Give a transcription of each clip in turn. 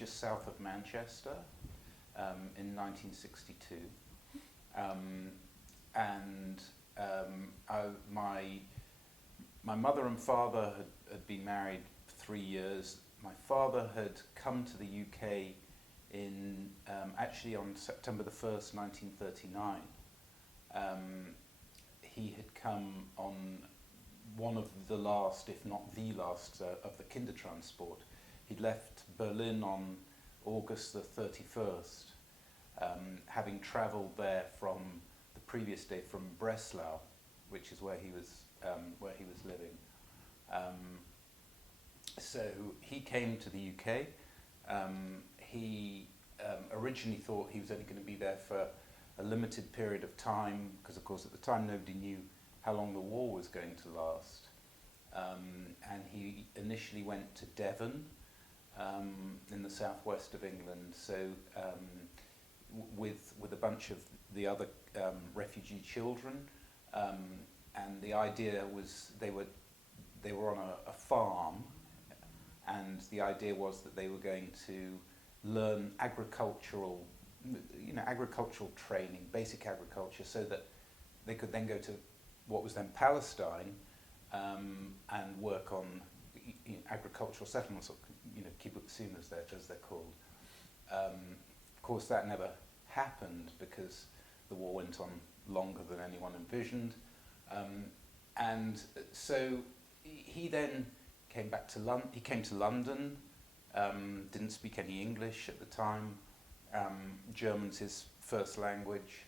just south of Manchester in 1962. And my mother and father had been married 3 years. My father had come to the UK in actually on September the 1st, 1939. He had come on one of the last, if not the last, of the Kindertransport. He'd left Berlin on August the 31st, having travelled there from the previous day from Breslau, which is where he was living. So he came to the UK. He originally thought he was only going to be there for a limited period of time, because of course at the time nobody knew how long the war was going to last. And he initially went to Devon in the southwest of England, so with a bunch of the other refugee children. And the idea was they were on a farm, and the idea was that they were going to learn agricultural training, basic agriculture, so that they could then go to what was then Palestine and work on agricultural settlements, or kibbutz, as they're called. Of course, that never happened because the war went on longer than anyone envisioned. And so he then came back to London. He came to London, didn't speak any English at the time. German's his first language.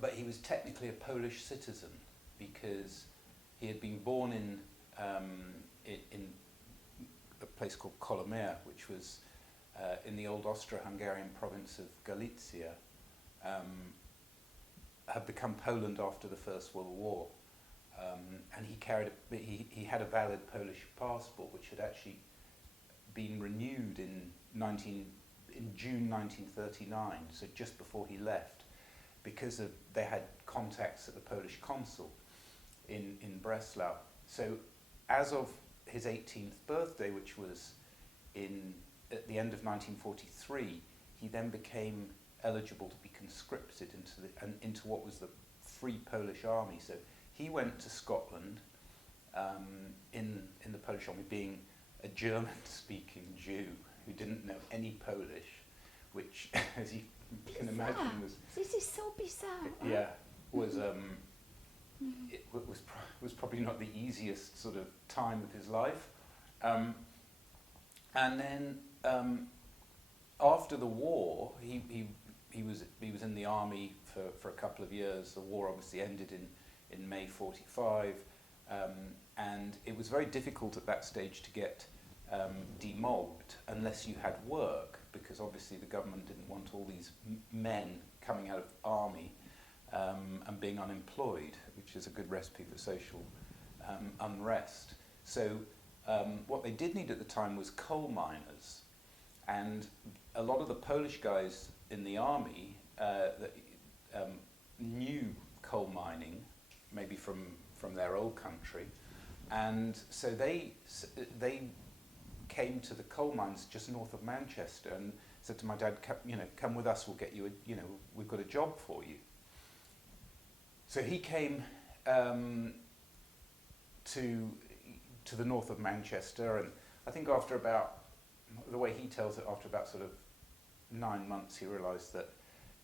But he was technically a Polish citizen because he had been born in a place called Kolomea, which was in the old Austro-Hungarian province of Galicia, had become Poland after the First World War. And he had a valid Polish passport, which had actually been renewed in June 1939, so just before he left, because they had contacts at the Polish consul in Breslau. So as of his 18th birthday, which was at the end of 1943, he then became eligible to be conscripted into what was the Free Polish Army. So he went to Scotland in the Polish Army, being a German-speaking Jew who didn't know any Polish, which, as you can imagine, This is so bizarre. Yeah, was was probably not the easiest sort of time of his life. And then after the war, he was in the army for a couple of years. The war obviously ended in May 45, and it was very difficult at that stage to get demobbed unless you had work, because obviously the government didn't want all these men coming out of army and being unemployed, which is a good recipe for social unrest. So what they did need at the time was coal miners, and a lot of the Polish guys in the army that knew coal mining, maybe from their old country, and so they came to the coal mines just north of Manchester and said to my dad, come with us, we'll get you we've got a job for you. So he came to the north of Manchester, and I think after about, the way he tells it, after about sort of 9 months, he realised that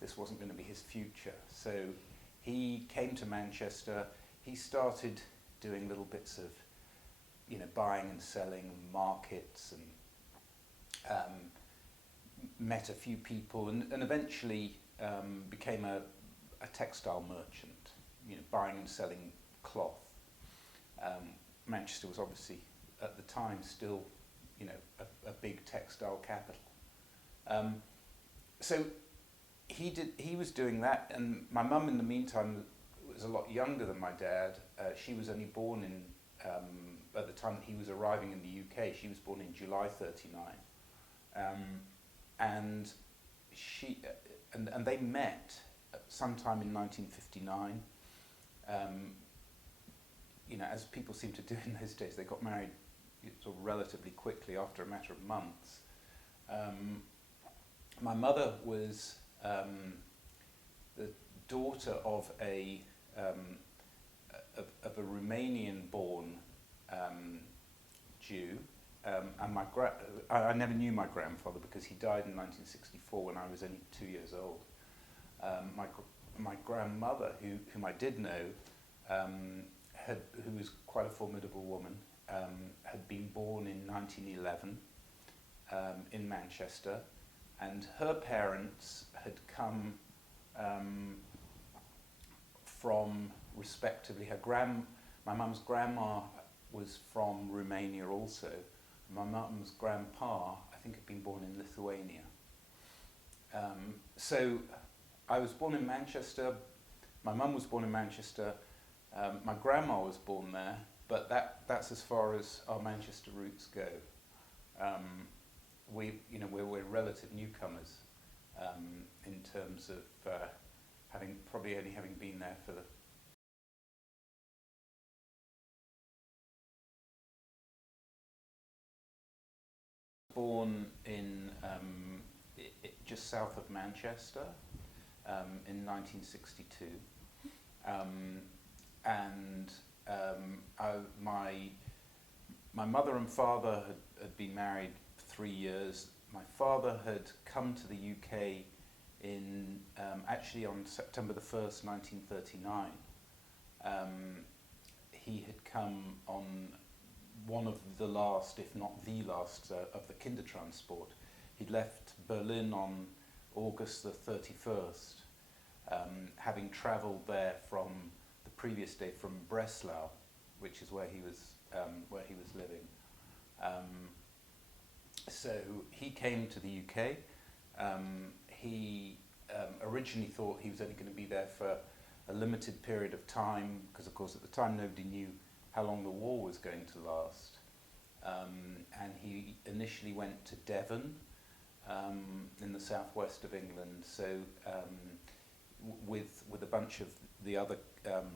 this wasn't going to be his future. So he came to Manchester. He started doing little bits of, buying and selling markets, and met a few people, and eventually became a textile merchant, buying and selling cloth. Manchester was obviously at the time still, a big textile capital. So he was doing that, and my mum in the meantime was a lot younger than my dad. She was only born in, at the time that he was arriving in the UK, she was born in July 39. And they met sometime in 1959. As people seem to do in those days, they got married sort of relatively quickly after a matter of months. My mother was the daughter of a Romanian-born Jew, and I never knew my grandfather because he died in 1964 when I was only 2 years old. My grandmother, whom I did know, who was quite a formidable woman, had been born in 1911 in Manchester, and her parents had come from, respectively, my mum's grandma was from Romania also. My mum's grandpa, I think, had been born in Lithuania. So I was born in Manchester, my mum was born in Manchester, my grandma was born there, but that's as far as our Manchester roots go. We're relative newcomers in terms of probably only having been there for the born in just south of Manchester in 1962, and my mother and father had been married 3 years. My father had come to the UK in actually on September the 1st, 1939. He had come on one of the last, if not the last, of the Kindertransport. He'd left Berlin on August the 31st, having travelled there from the previous day from Breslau, which is where he was living. So he came to the UK. He originally thought he was only going to be there for a limited period of time, because of course at the time nobody knew how long the war was going to last. And he initially went to Devon in the southwest of England, so with a bunch of the other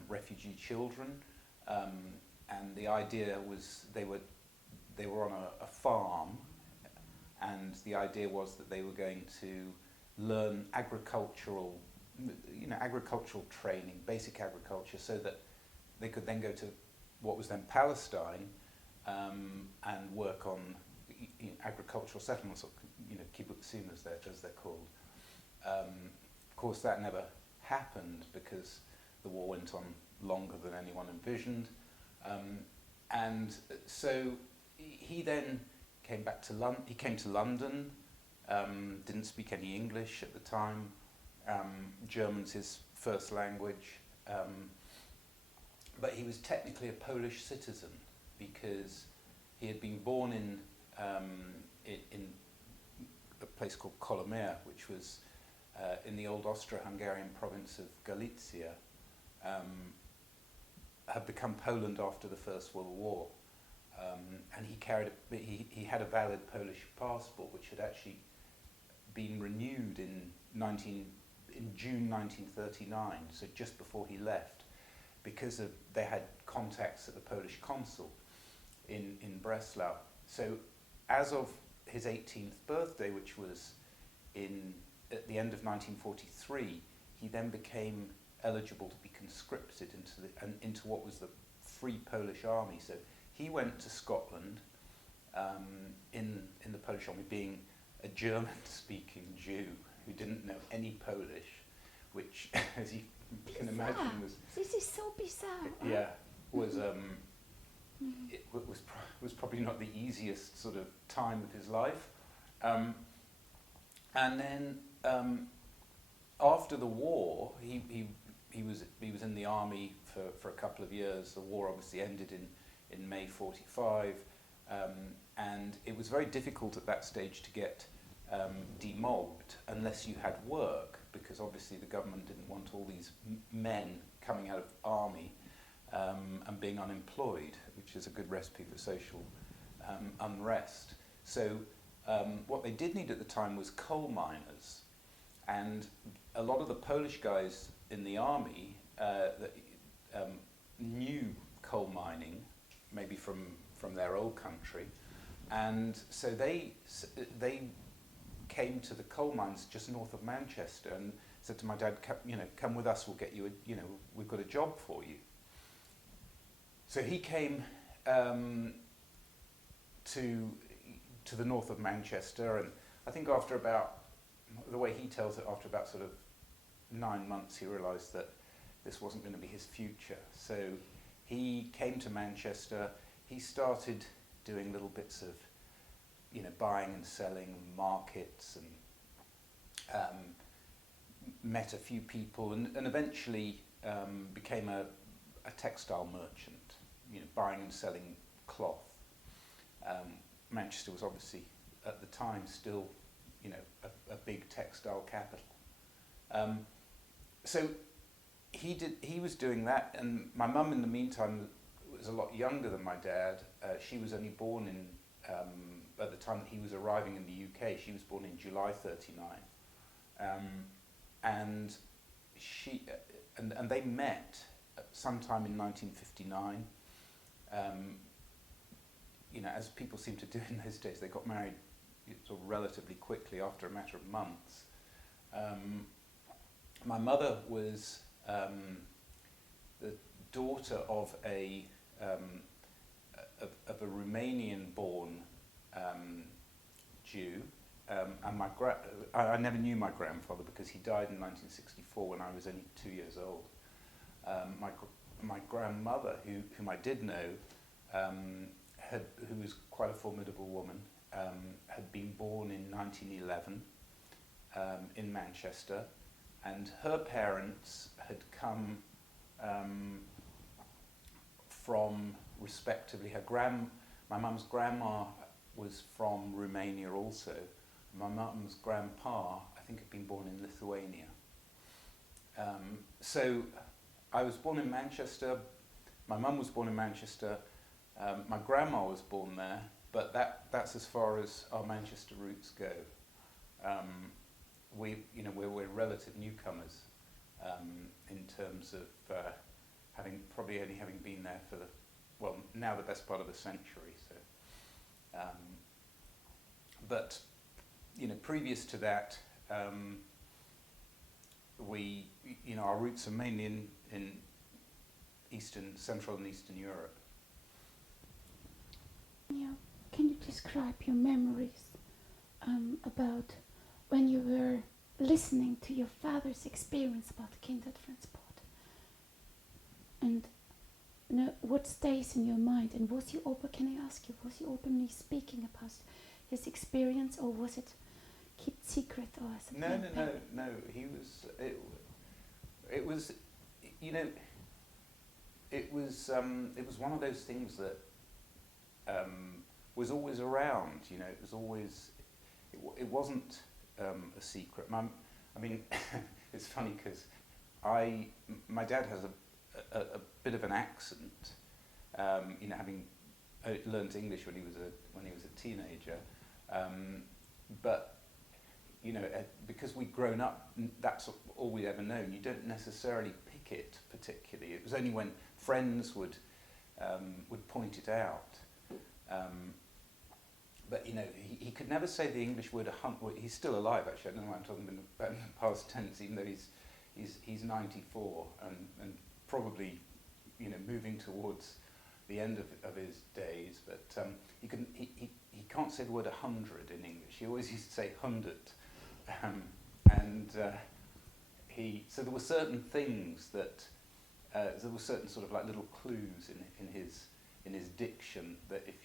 refugee children, and the idea was they were on a farm, and the idea was that they were going to learn agricultural training, basic agriculture, so that they could then go to what was then Palestine and work on agricultural settlements, or kibbutzim as they're called. Of course, that never happened because the war went on longer than anyone envisioned, and so he then came back to London. He came to London. Didn't speak any English at the time. German's his first language, but he was technically a Polish citizen because he had been born in a place called Kolomea, which was in the old Austro-Hungarian province of Galicia, had become Poland after the First World War, and he had a valid Polish passport, which had actually been renewed in June 1939, so just before he left, because they had contacts at the Polish consul in Breslau. So as of his 18th birthday, which was at the end of 1943, he then became eligible to be conscripted into what was the Free Polish Army. So he went to Scotland in the Polish Army, being a German-speaking Jew who didn't know any Polish, which, as you can imagine, This is so bizarre. It was probably not the easiest sort of time of his life, and then after the war, he was in the army for a couple of years. The war obviously ended in May '45, and it was very difficult at that stage to get demobbed unless you had work, because obviously the government didn't want all these men coming out of army and being unemployed, which is a good recipe for social unrest. So what they did need at the time was coal miners, and a lot of the Polish guys in the army that knew coal mining, maybe from from their old country, and so they came to the coal mines just north of Manchester and said to my dad, come with us, we'll get you we've got a job for you. So he came to the north of Manchester, and I think after about, the way he tells it, after about sort of 9 months, he realised that this wasn't going to be his future. So he came to Manchester. He started doing little bits of, buying and selling markets, and met a few people, and eventually became a textile merchant, buying and selling cloth. Manchester was obviously at the time still, a big textile capital. So he was doing that, and my mum in the meantime was a lot younger than my dad. She was only born in, at the time that he was arriving in the UK, she was born in July 39. And and they met sometime in 1959. As people seem to do in those days, they got married sort of relatively quickly after a matter of months. My mother was the daughter of a Romanian-born Jew, and I never knew my grandfather because he died in 1964 when I was only 2 years old. My grandmother, whom I did know, who was quite a formidable woman, had been born in 1911 in Manchester, and her parents had come from, respectively, my mum's grandma was from Romania also. My mum's grandpa, I think, had been born in Lithuania. So I was born in Manchester, my mum was born in Manchester, my grandma was born there, but that's as far as our Manchester roots go. We're relative newcomers in terms of probably only having been there for now the best part of a century. So, but previous to that, our roots are mainly in Central and Eastern Europe. Yeah. Can you describe your memories about when you were listening to your father's experience about the Kindertransport? And what stays in your mind? And was he openly speaking about his experience, or was it kept secret? Or No. He was. It was. It was one of those things that was always around. It was always. It wasn't a secret. It's funny because my dad has a bit of an accent. Having learned English when he was a teenager, but because we'd grown up, that's all we'd ever known. You don't necessarily pick it particularly. It was only when friends would point it out. But he could never say the English word he's still alive, actually. I don't know why I'm talking about in the past tense, even though he's 94 and probably moving towards the end of his days. But he can't say the word 100 in English. He always used to say 100. So there were certain things that there were certain sort of like little clues in his diction that if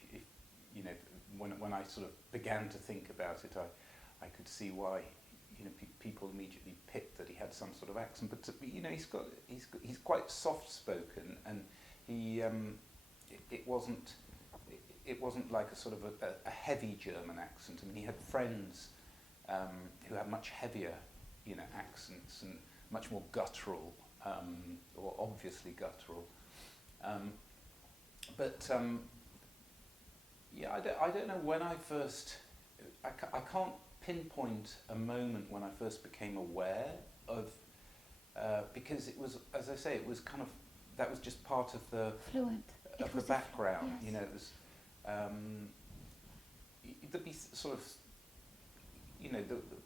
when I sort of began to think about it, I could see why people immediately picked that he had some sort of accent. But he's quite soft spoken, and it wasn't like a sort of a heavy German accent. I mean, he had friends who had much heavier accents and much more guttural, or obviously guttural. I don't know when I first. I can't pinpoint a moment when I first became aware of, because it was, as I say, it was kind of, that was just part of the fluent. Of the background. Yes. It was. there'd be sort of,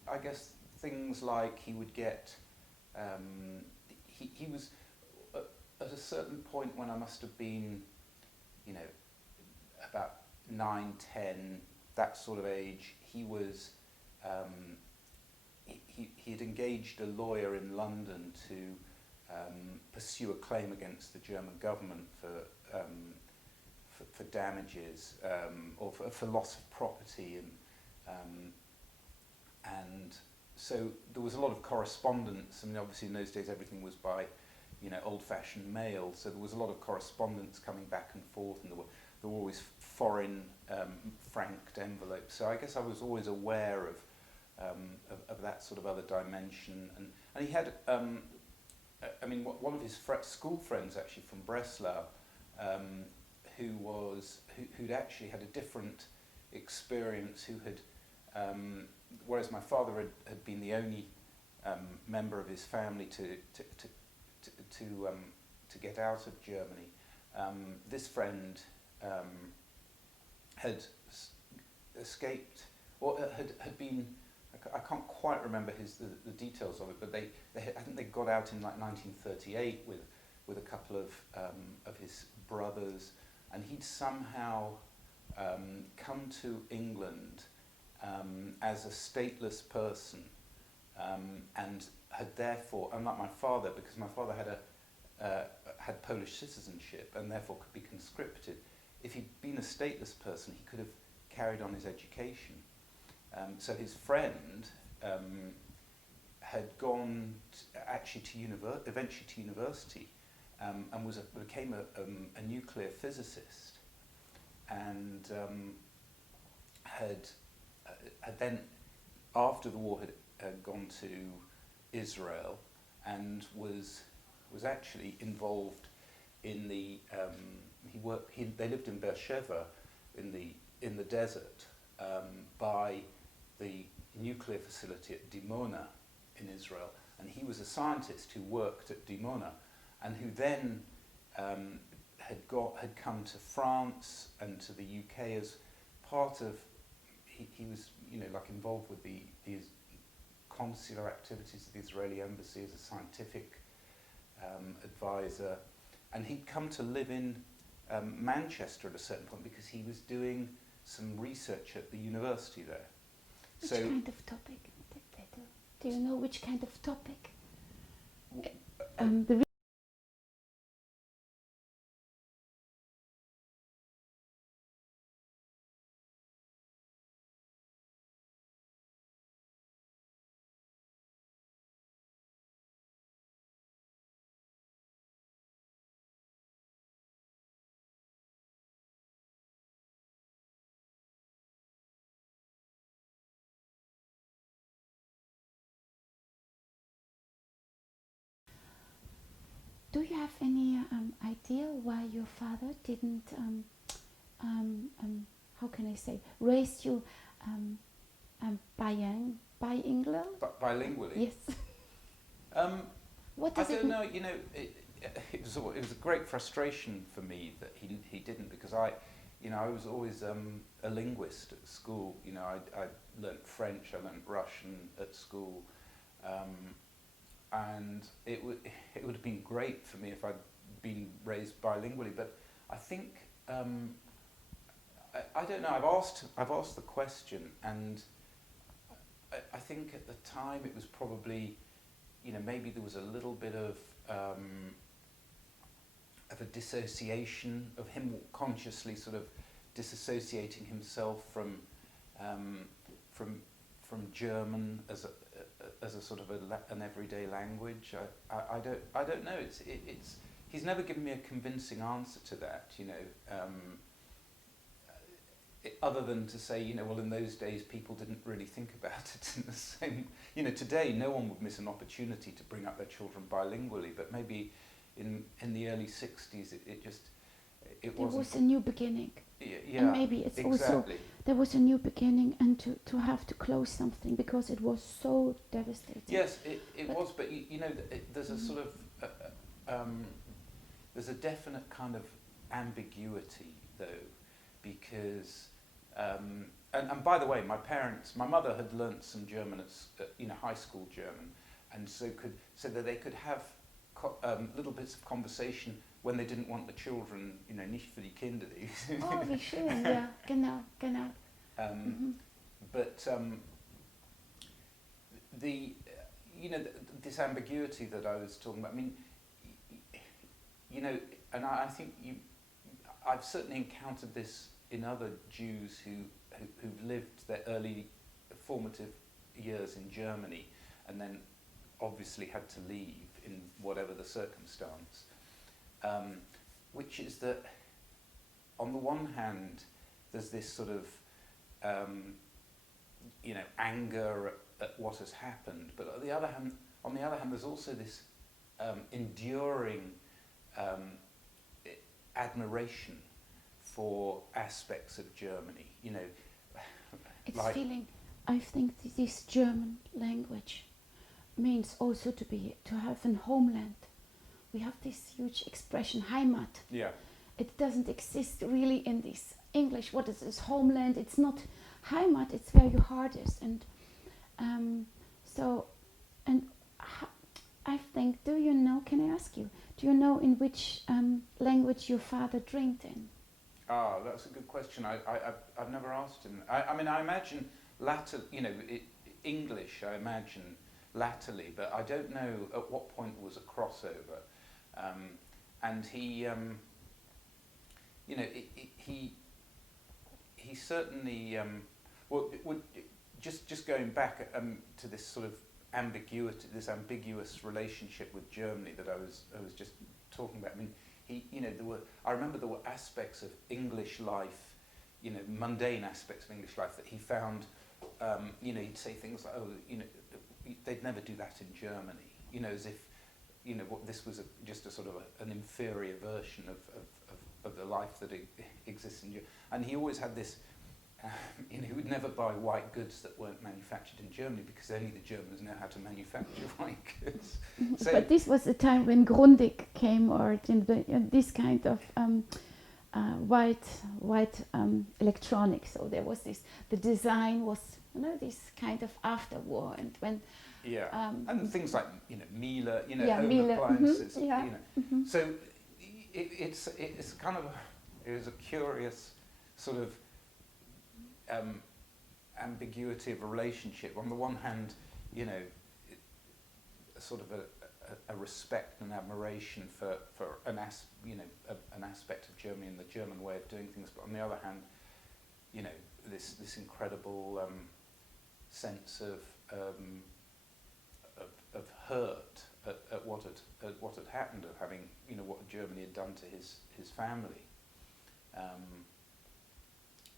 I guess things like he would get, he was, at a certain point when I must have been, about 9, 10, that sort of age, he was, he had engaged a lawyer in London to pursue a claim against the German government for damages, or for loss of property, and so there was a lot of correspondence. I mean, obviously in those days everything was by, old-fashioned mail, so there was a lot of correspondence coming back and forth, and there were always foreign franked envelopes. So I guess I was always aware of that sort of other dimension, and he had, one of his school friends actually from Breslau, who'd actually had a different experience, who had, whereas my father had been the only member of his family to get out of Germany, this friend had escaped, or had been, I can't quite remember the details of it, but I think they got out in like 1938 with a couple of his brothers, and he'd somehow come to England as a stateless person, and had therefore, unlike my father, because my father had Polish citizenship and therefore could be conscripted, if he'd been a stateless person, he could have carried on his education. So his friend had gone eventually to university, and became a nuclear physicist, and had then, after the war, had gone to Israel, and was actually involved in the they lived in Beersheba in the desert, by the nuclear facility at Dimona in Israel, and he was a scientist who worked at Dimona, and who then had come to France and to the UK as part of, he was involved with these consular activities of the Israeli embassy as a scientific advisor, and he'd come to live in Manchester at a certain point because he was doing some research at the university there. Which kind of topic did they do? Do you know which kind of topic? Do you have any idea why your father didn't, how can I say, raise you bilingual? Bilingually? Yes. What I does it don't know. It was a great frustration for me that he didn't, because I was always a linguist at school. I learnt French, I learnt Russian at school. And it would have been great for me if I'd been raised bilingually, but I think I don't know. I've asked the question, and I think at the time it was probably, maybe there was a little bit of a dissociation of him, consciously sort of disassociating himself from German as a sort of an everyday language. I don't know. He's never given me a convincing answer to that. Other than to say, well, in those days people didn't really think about it in the same. Today no one would miss an opportunity to bring up their children bilingually, but maybe in the early '60s it wasn't. There was a new beginning. Yeah, and maybe it's exactly. Also there was a new beginning, and to have to close something because it was so devastating. Yes, it was, but there's a sort of there's a definite kind of ambiguity, though, because and by the way, my mother had learnt some German at high school German, and so that they could have little bits of conversation when they didn't want the children, nicht für die Kinder. Oh, wie schön, ja, genau, genau. But this ambiguity that I was talking about. I mean, and I think I've certainly encountered this in other Jews who've lived their early formative years in Germany, and then obviously had to leave in whatever the circumstance. Which is that, on the one hand, there's this sort of anger at what has happened, but on the other hand, there's also this enduring admiration for aspects of Germany. It's feeling. I think this German language means also to have a homeland. We have this huge expression, Heimat. Yeah. It doesn't exist really in this English. What is this homeland? It's not Heimat. It's where your heart is, and I think. Do you know? Can I ask you? Do you know in which language your father dreamed in? Ah, that's a good question. I've never asked him. I mean, I imagine English. I imagine latterly, but I don't know at what point was a crossover. And he certainly just going back to this sort of ambiguity, this ambiguous relationship with Germany that I was just talking about. I mean, I remember there were aspects of English life, mundane aspects of English life that he found. He'd say things like, they'd never do that in Germany. As if this was just a sort of an inferior version of the life that exists in Germany. And he always had this. He would never buy white goods that weren't manufactured in Germany because only the Germans know how to manufacture white goods. So, but this was the time when Grundig came, or this kind of white electronics. So there was this. The design was this kind of after war, and when and things like Miele, home Miele, appliances, So it's kind of it was a curious sort of ambiguity of a relationship. On the one hand, sort of a respect and admiration for an aspect of Germany and the German way of doing things, but on the other hand, this incredible sense of hurt at what had happened, of having what Germany had done to his family.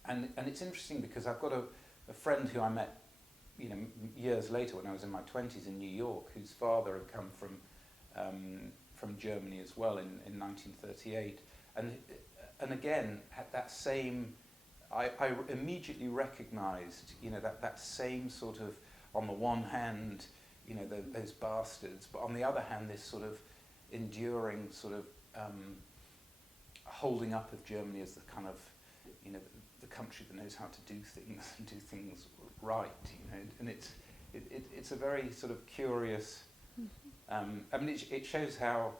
And it's interesting because I've got a friend who I met, years later when I was in my 20s in New York, whose father had come from Germany as well in 1938, and again had that same. I immediately recognised, that same sort of, on the one hand, those bastards, but on the other hand, this sort of enduring sort of holding up of Germany as the kind of, the country that knows how to do things and do things right, and it's a very sort of curious. I mean, it shows how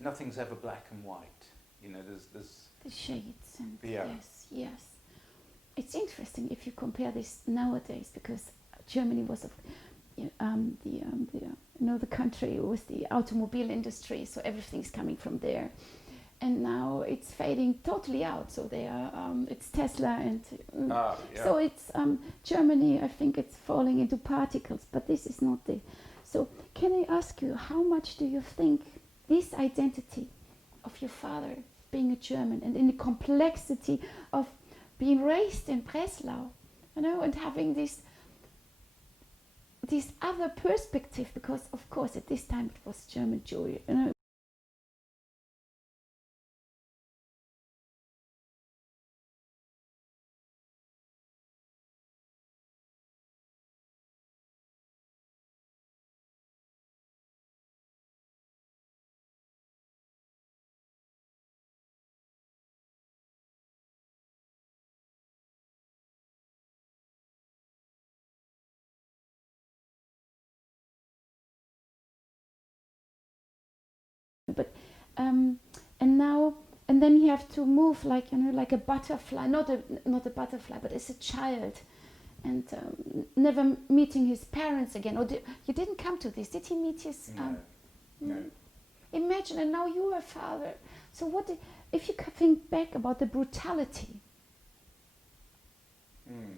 nothing's ever black and white. There's the shades and yeah. Yes. It's interesting if you compare this nowadays, because Germany was the country with the automobile industry, so everything's coming from there. And now it's fading totally out. So it's Tesla, and so it's Germany. I think it's falling into particles, but this is not the. So can I ask you, how much do you think this identity of your father being a German, and in the complexity of being raised in Breslau, and having this other perspective, because of course at this time it was German Jewry, and now and then you have to move like like a butterfly, not a butterfly, but as a child, and never meeting his parents again. Or you didn't come to this? Did he meet his? No. Imagine, and now you are a father. So what if you think back about the brutality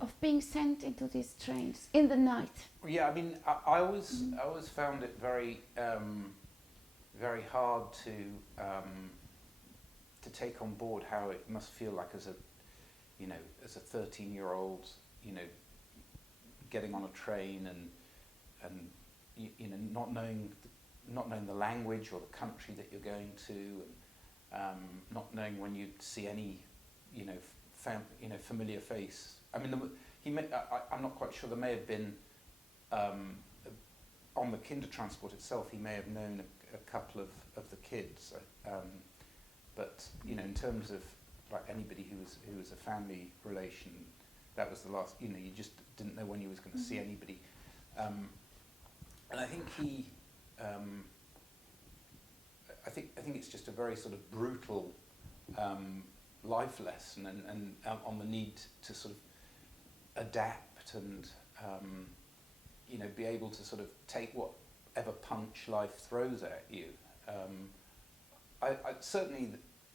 of being sent into these trains in the night? Yeah, I mean, I always found it very very hard to take on board how it must feel like as a 13-year-old, getting on a train and not knowing the language or the country that you're going to, and not knowing when you'd see any familiar face. I mean, I'm not quite sure. There may have been on the Kindertransport itself. He may have known a couple of the kids, but in terms of like anybody who was a family relation, that was the last. You just didn't know when you was going to see anybody, and I think he. I think it's just a very sort of brutal life lesson, and on the need to sort of adapt and be able to sort of take whatever punch life throws at you. I certainly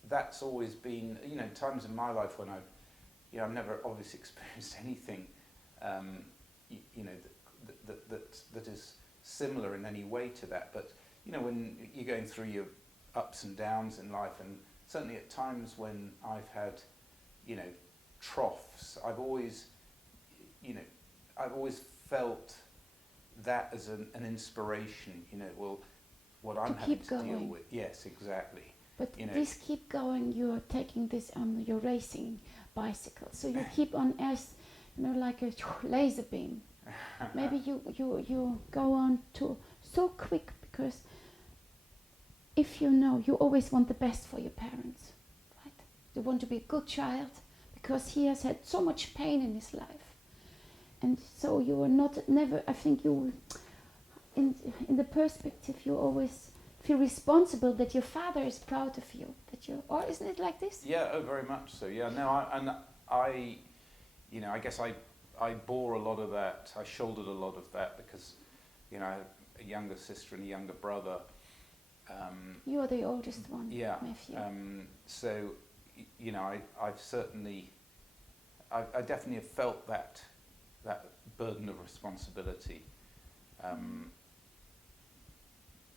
that's always been times in my life when I've never obviously experienced anything that is similar in any way to that, but when you're going through your ups and downs in life, and certainly at times when I've had troughs, I've always felt that as an inspiration, what I'm having to deal with. Yes, exactly. But this keep going, you're taking this, you're racing bicycle, so you keep on as, like a laser beam. Maybe you go on to so quick, because if you always want the best for your parents, right? You want to be a good child, because he has had so much pain in his life. And so you are never, I think you, in the perspective, you always feel responsible that your father is proud of you, or isn't it like this? Yeah, very much so. Yeah, no, I guess I bore a lot of that. I shouldered a lot of that because, I have a younger sister and a younger brother. You are the oldest one. Yeah. Matthew. So, I've certainly, I definitely have felt that burden of responsibility.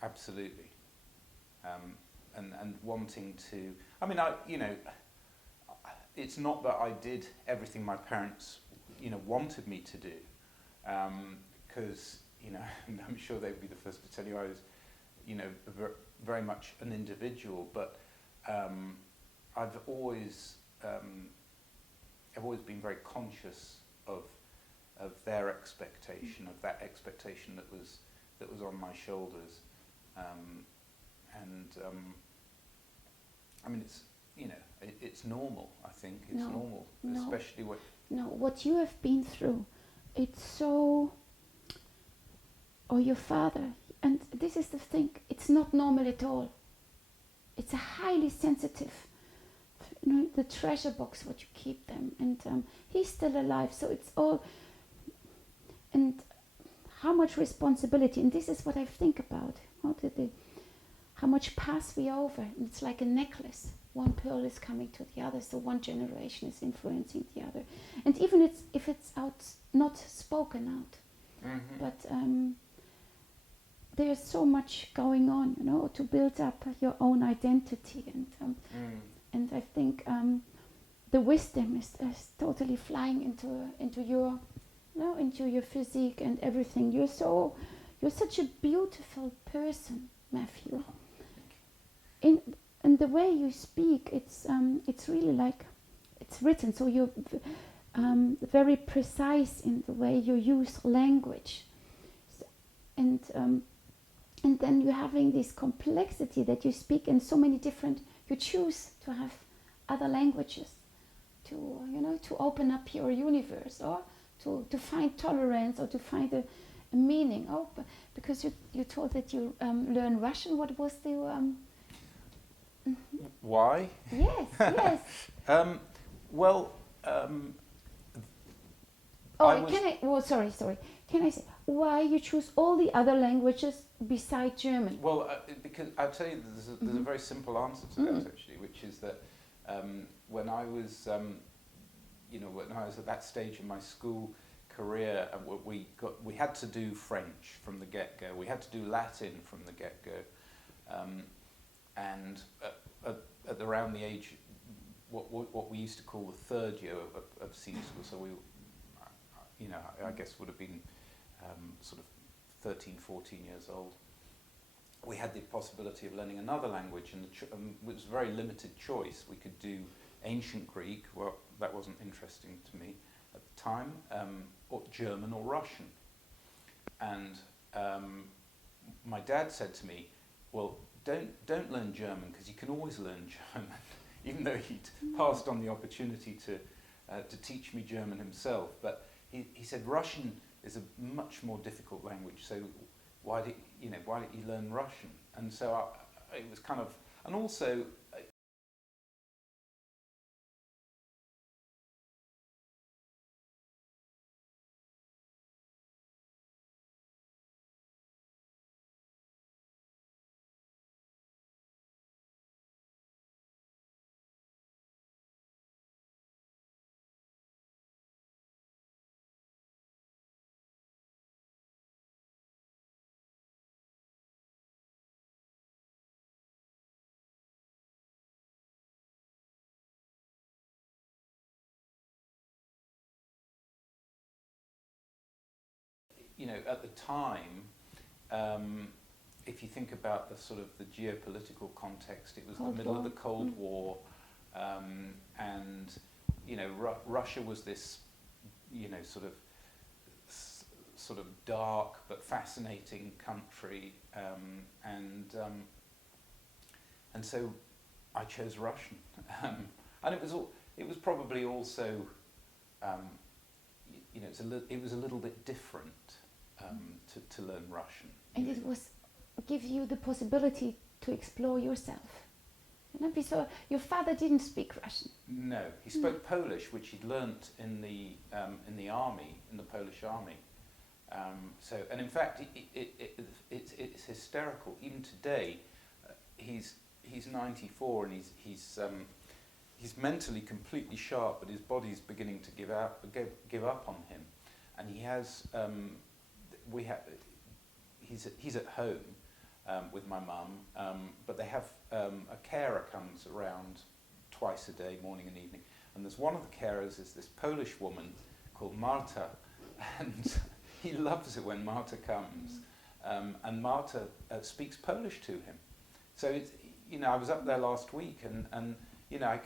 Absolutely. And wanting to, it's not that I did everything my parents, wanted me to do, because, I'm sure they'd be the first to tell you I was, very much an individual, but I've always been very conscious of their expectation, of that expectation that was on my shoulders, it's normal. I think it's normal, especially what. No, what you have been through, it's so. Or your father, and this is the thing. It's not normal at all. It's a highly sensitive. The treasure box, what you keep them, and he's still alive. So it's all. And how much responsibility, and this is what I think about. How much pass we over? And it's like a necklace. One pearl is coming to the other, so one generation is influencing the other. And even if it's not spoken out, but there's so much going on, to build up your own identity, and I think the wisdom is totally flying into your, into your physique and everything. You're such a beautiful person, Matthew. In the way you speak, it's really like it's written. So you're very precise in the way you use language, and then you're having this complexity that you speak in so many different. You choose to have other languages to open up your universe, or to find tolerance, or to find a meaning. Because you told that you learn Russian. What was the Why? Yes, yes. Well, sorry. Can I say why you choose all the other languages beside German? Well, because I'll tell you, there's a very simple answer to that actually, which is that when I was, when I was at that stage in my school career, we had to do French from the get-go. We had to do Latin from the get-go, and at around the age, what we used to call the third year of senior school. So we, I guess would have been sort of 13, 14 years old. We had the possibility of learning another language, and it was a very limited choice. We could do ancient Greek, well, that wasn't interesting to me at the time, or German or Russian. And my dad said to me, well, don't learn German, because you can always learn German, even though he'd passed on the opportunity to teach me German himself. But he said Russian is a much more difficult language, so why don't you learn Russian? And so it was kind of, and also at the time, if you think about the sort of the geopolitical context, it was the middle of the Cold War, and Russia was this, sort of dark but fascinating country, and so I chose Russian, and it was probably also, it was a little bit different to learn Russian. And it was give you the possibility to explore yourself. So your father didn't speak Russian. No, he spoke Polish, which he'd learnt in the army, in the Polish army. And in fact, it's hysterical. Even today, he's 94 and he's mentally completely sharp, but his body's beginning to give up on him, and he has. He's at home with my mum, but they have a carer comes around twice a day, morning and evening. And there's one of the carers is this Polish woman called Marta, and he loves it when Marta comes, and Marta speaks Polish to him. So it's, I was up there last week, and I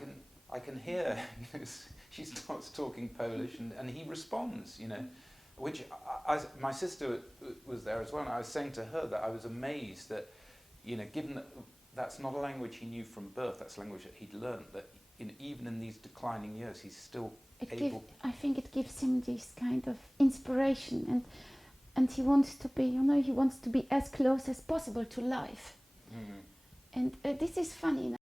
can hear she starts talking Polish, and he responds, which my sister was there as well, and I was saying to her that I was amazed that, given that that's not a language he knew from birth, that's a language that he'd learned, that even in these declining years, he's still able. I think it gives him this kind of inspiration, and he wants to be, he wants to be as close as possible to life. And this is funny.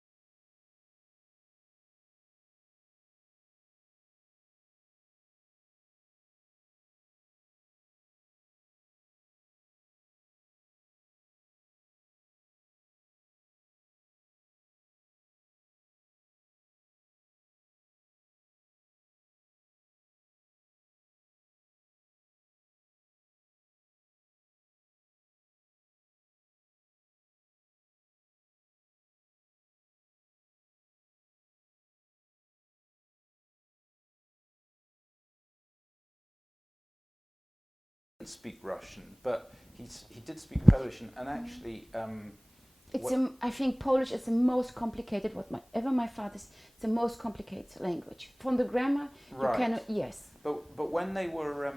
Speak Russian, but he did speak Polish, and actually I think Polish is the most complicated. Whatever my father's, it's the most complicated language. From the grammar, right. You cannot. Yes. But when they were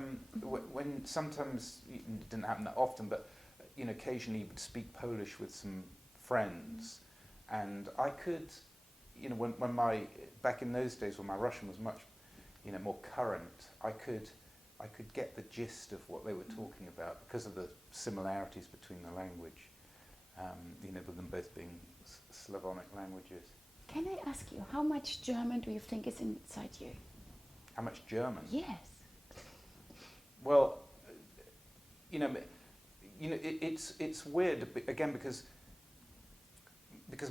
when sometimes it didn't happen that often, but occasionally he would speak Polish with some friends, and I could, when my back in those days when my Russian was much, more current, I could get the gist of what they were talking about because of the similarities between the language. with them both being Slavonic languages. Can I ask you, how much German do you think is inside you? How much German? Yes. Well, it's weird again because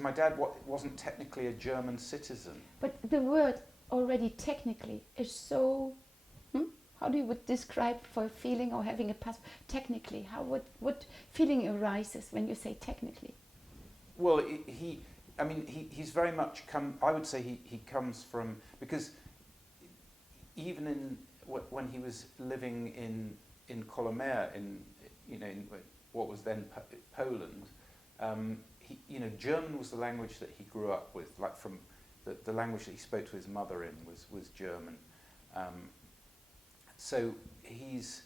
my dad wasn't technically a German citizen. But the word already technically is so. How do you would describe for feeling or having a passport? Technically, what feeling arises when you say technically? Well, he's very much I would say he comes from, because even when he was living in Kołomer, in what was then Poland, German was the language that he grew up with. Like from the language that he spoke to his mother in was German. So he's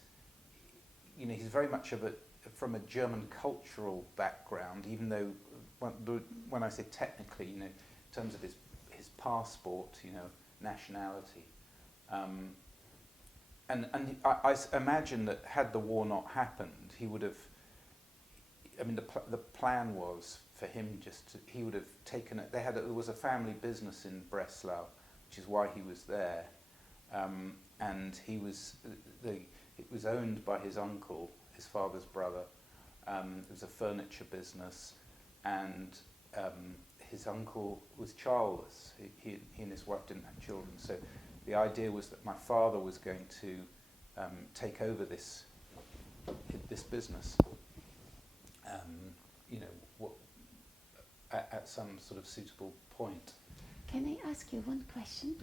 very much from a German cultural background, even though when I say technically, in terms of his passport, nationality. And I imagine that had the war not happened, he would have. The plan was for him he would have taken it. There was a family business in Breslau, which is why he was there, and it was owned by his uncle, his father's brother. It was a furniture business, and his uncle was childless. He and his wife didn't have children, so the idea was that my father was going to take over this business, at some sort of suitable point. Can I ask you one question?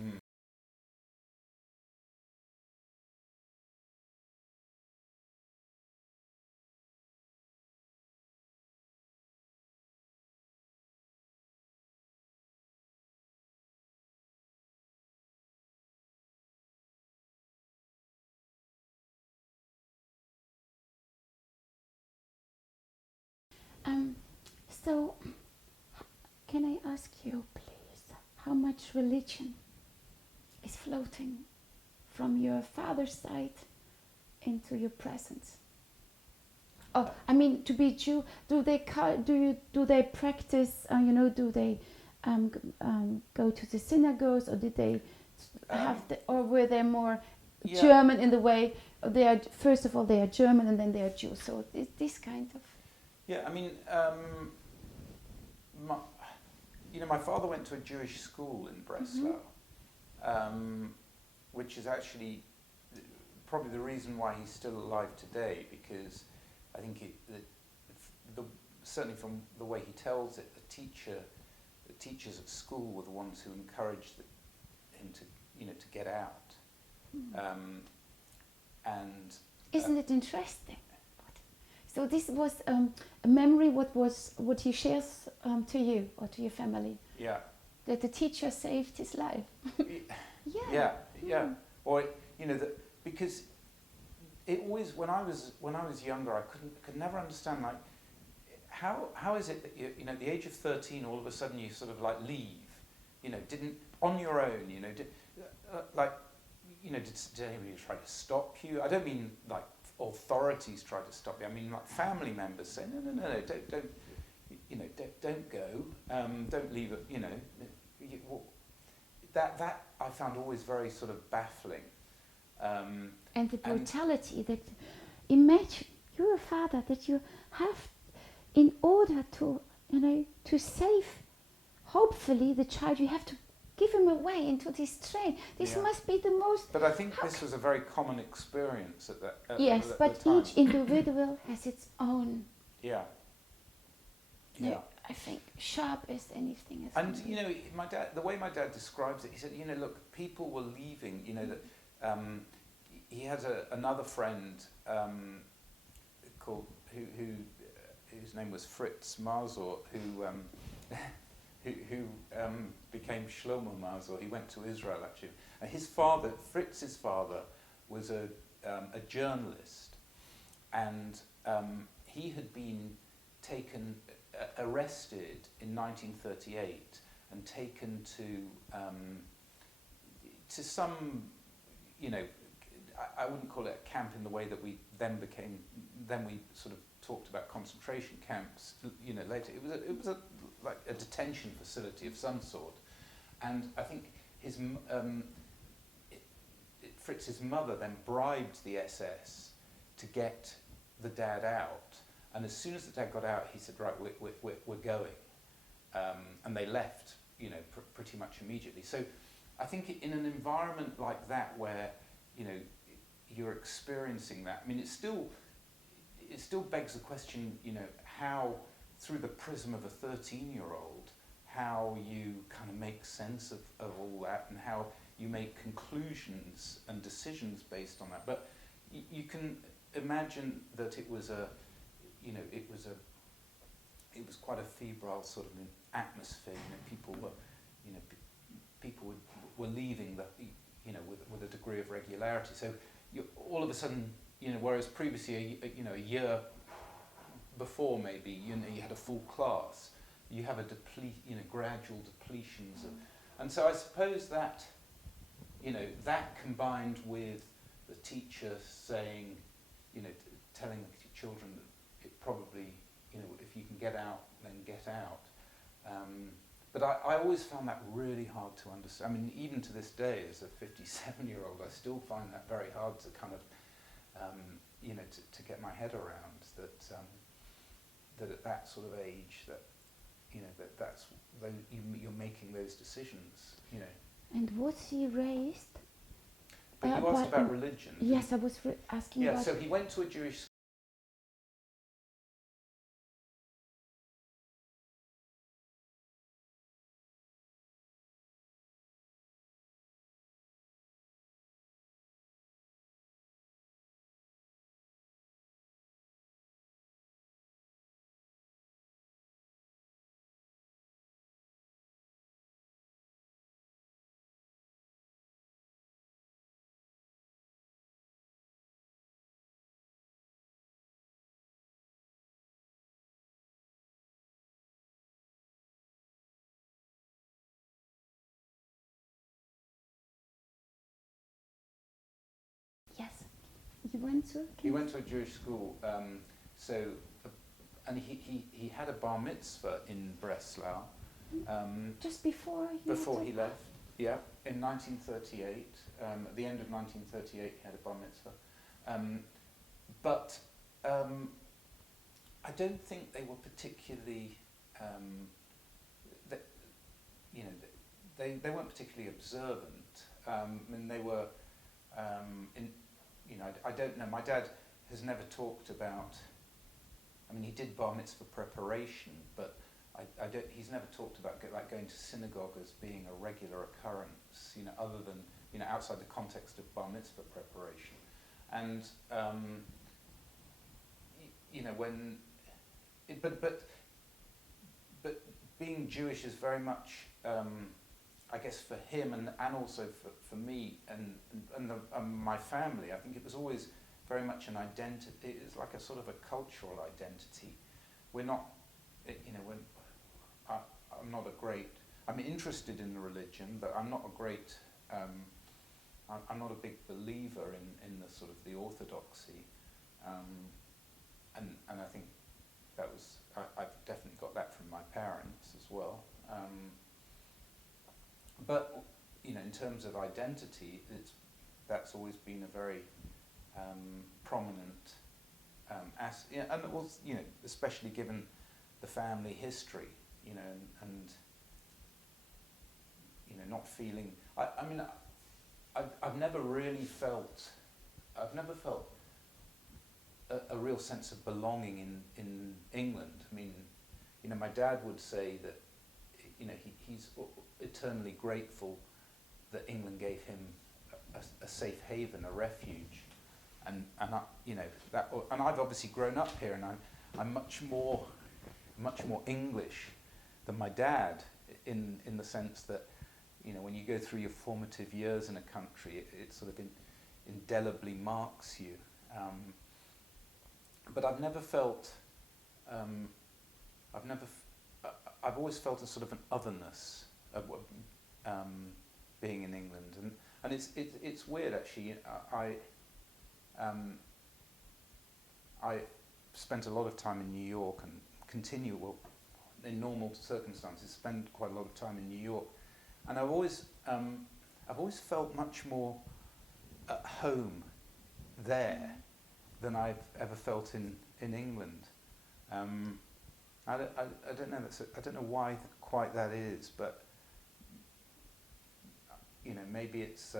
So, can I ask you, please, how much religion is floating from your father's side into your present? Oh, to be Jew, do they practice? Do they go to the synagogues, or did they or were they more German in the way they are? First of all, they are German, and then they are Jews. So this kind of. Yeah, my father went to a Jewish school in Breslau, which is actually probably the reason why he's still alive today, because I think certainly from the way he tells it, the teachers at school were the ones who encouraged him to get out. And isn't it interesting? So this was a memory. What he shares to you or to your family. Yeah. That the teacher saved his life. Yeah. Or because it always, when I was younger, I could never understand, like, how is it that you at the age of 13 all of a sudden you sort of like leave, didn't on your own, did anybody try to stop you? I don't mean like authorities try to stop you. I mean like family members say no, don't go, don't leave it. That I found always very sort of baffling. And the brutality that, imagine you're a father, that you have, in order to save, hopefully, the child, you have to give him away into this train. This must be the most. But I think this was a very common experience at that. Yes, but each individual has its own. Yeah. I think sharp as anything. And my dad, the way my dad describes it, he said, look, people were leaving. That he had another friend called whose name was Fritz Mazur, who became Shlomo Mazur. He went to Israel actually. And his father, Fritz's father, was a journalist, and he had been arrested in 1938 and taken to some, I wouldn't call it a camp in the way that we then we sort of talked about concentration camps, you know, later. It was like a detention facility of some sort. And I think Fritz's mother then bribed the SS to get the dad out. And as soon as the dad got out, he said, right, we're going. And they left, you know, pretty much immediately. So I think in an environment like that where, you know, you're experiencing that, I mean, it still begs the question, you know, how, through the prism of a 13-year-old, how you kind of make sense of all that and how you make conclusions and decisions based on that. But you can imagine that it was quite a febrile sort of atmosphere. You know, people were leaving you know, with a degree of regularity. So all of a sudden, you know, whereas previously, a year before maybe, you know, you had a full class, you have gradual depletions of, and so I suppose that, you know, that combined with the teacher saying, you know, telling the children that it probably, you know, if you can get out, then get out. But I always found that really hard to understand. I mean, even to this day, as a 57-year-old, I still find that very hard to kind of, you know, to get my head around that at that sort of age, that, you know, you're making those decisions, you know. And was he raised? But you asked about religion. Yes, I was asking about... Yeah, so he went to a Jewish school. Yes, he went to... He went to a Jewish school, and he had a bar mitzvah in Breslau. Just before he left, yeah, in 1938. At the end of 1938, he had a bar mitzvah. But I don't think they were particularly, you know, they weren't particularly observant. I mean, they were, you know, I don't know. My dad has never talked about. I mean, he did bar mitzvah preparation, but he's never talked about like going to synagogue as being a regular occurrence, you know, other than, you know, outside the context of bar mitzvah preparation. And you know, but being Jewish is very much, I guess, for him and also for me and my family. I think it was always very much an identity. It's like a sort of a cultural identity. We're not, you know, I'm not a great. I'm interested in the religion, but I'm not a great. I'm not a big believer in the sort of the orthodoxy, and I think that was. I've definitely got that from my parents as well. But you know, in terms of identity, that's always been a very prominent and it was, you know, especially given the family history, you know, and you know, not feeling. I mean, I've never really felt. I've never felt a real sense of belonging in England. I mean, you know, my dad would say that, you know, he's eternally grateful that England gave him a safe haven, a refuge, and I, you know, that, and I've obviously grown up here, and I'm much more English than my dad in the sense that, you know, when you go through your formative years in a country, it sort of indelibly marks you. But I've never felt. I've always felt a sort of an otherness of being in England, and it's weird actually. I spent a lot of time in New York and continue, well, in normal circumstances, spend quite a lot of time in New York, and I've always felt much more at home there than I've ever felt in England. I don't know. I don't know why quite that is, but you know, maybe it's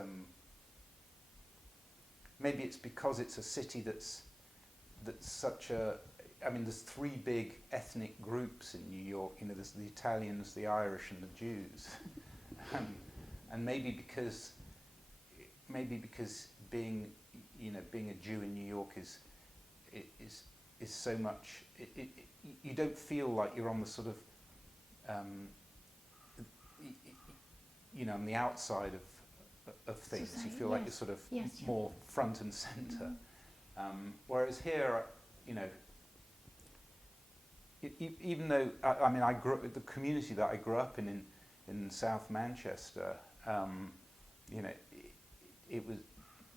because it's a city that's such a. I mean, there's three big ethnic groups in New York. You know, there's the Italians, the Irish, and the Jews, and maybe because being a Jew in New York is so much. You don't feel like you're on the sort of on the outside of things. Society, you feel like you're sort of more front and center. Whereas here, you know, even though I mean, I grew up with the community that I grew up in South Manchester. You know, it was.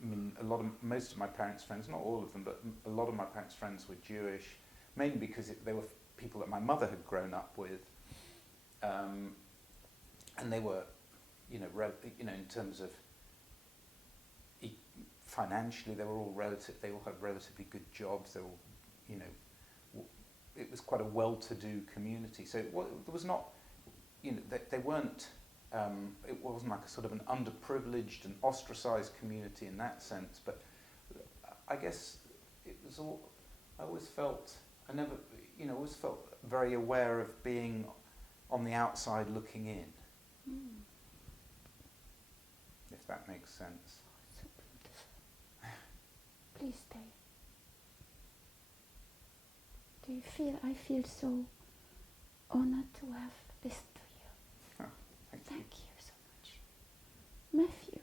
I mean, most of my parents' friends, not all of them, but a lot of my parents' friends were Jewish, mainly because they were people that my mother had grown up with, and they were, in terms of financially, they were all They all had relatively good jobs. They all, it was quite a well-to-do community. So there was not, they weren't. It wasn't like a sort of an underprivileged and ostracized community in that sense, but I guess it was all. I always felt very aware of being on the outside looking in. If that makes sense. So beautiful. Please stay. Do you feel? I feel so honored to have listened to you. Thank you so much, Matthew.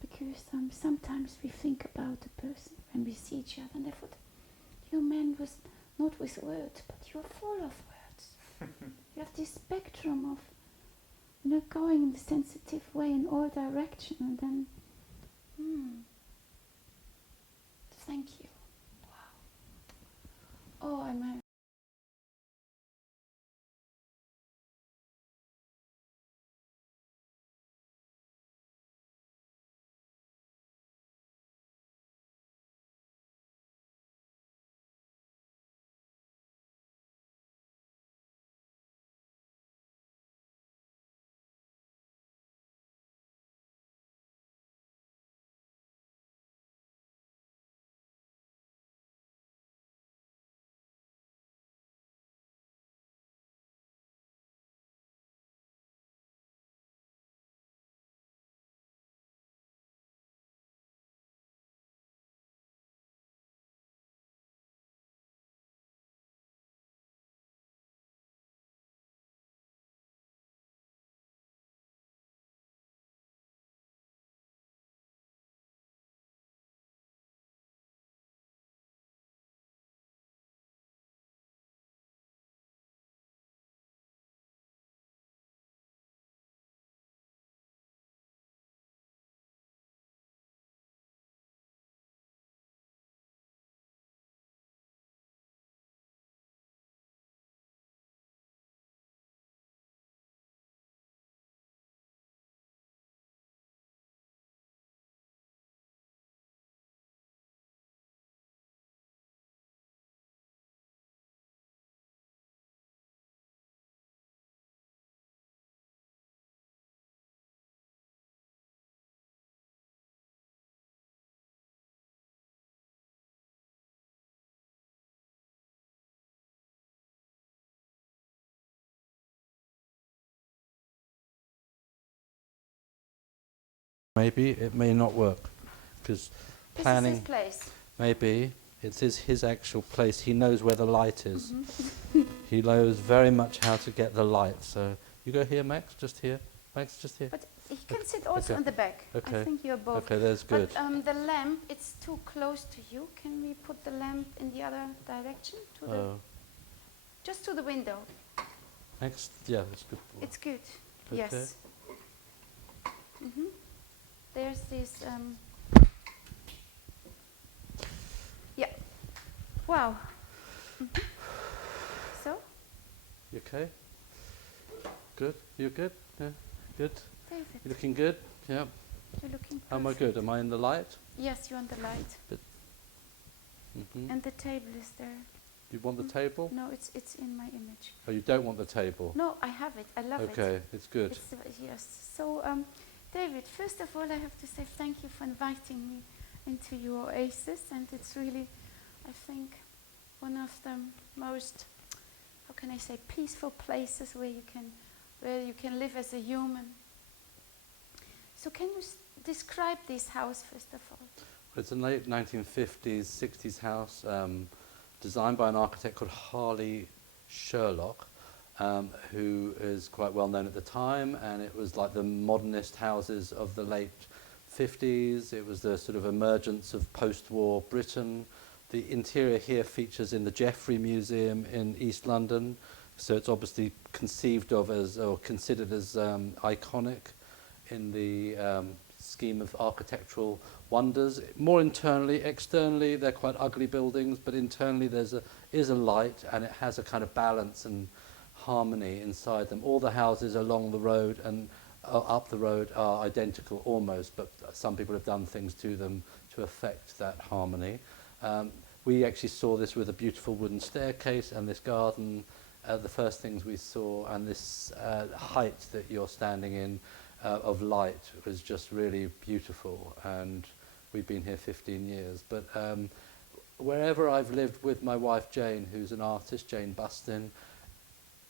Because sometimes we think about a person when we see each other, and I thought, your man was not with words, but you're full of words. You have this spectrum of, going in a sensitive way in all directions, and then, thank you. Wow. Oh, I'm. Maybe it may not work, because planning. This is his place. Maybe it is his actual place. He knows where the light is. He knows very much how to get the light. So you go here, Max. Just here. Max, just here. But he can sit also on the back. Okay. I think you're both. Okay, that's good. But the lamp, it's too close to you. Can we put the lamp in the other direction? Just to the window. Next, yeah, that's good. It's good. Okay. Yes. There's this. Wow. Mm-hmm. So? You okay? Good? You good? Yeah? Good? David, You looking good? Yeah. you're looking perfect. Am I good? Am I in the light? Yes, you're on the light. Mm-hmm. And the table is there. You want the table? No, it's in my image. Oh, you don't want the table? No, I have it. I love it. Okay, it's good. Yes. So, David, first of all, I have to say thank you for inviting me into your oasis, and it's really, I think, one of the most, how can I say, peaceful places where you can live as a human. So, can you describe this house first of all? It's a late 1950s, 60s house designed by an architect called Harley Sherlock, who is quite well known at the time, and it was like the modernist houses of the late 50s. It was the sort of emergence of post-war Britain. The interior here features in the Jeffrey Museum in East London, so it's obviously conceived of as, or considered as iconic in the scheme of architectural wonders. More internally, externally they're quite ugly buildings, but internally is a light, and it has a kind of balance and harmony inside them. All the houses along the road and up the road are identical almost, but some people have done things to them to affect that harmony. We actually saw this with a beautiful wooden staircase and this garden, the first things we saw, and this height that you're standing in of light was just really beautiful, and we've been here 15 years. But wherever I've lived with my wife Jane, who's an artist, Jane Bustin,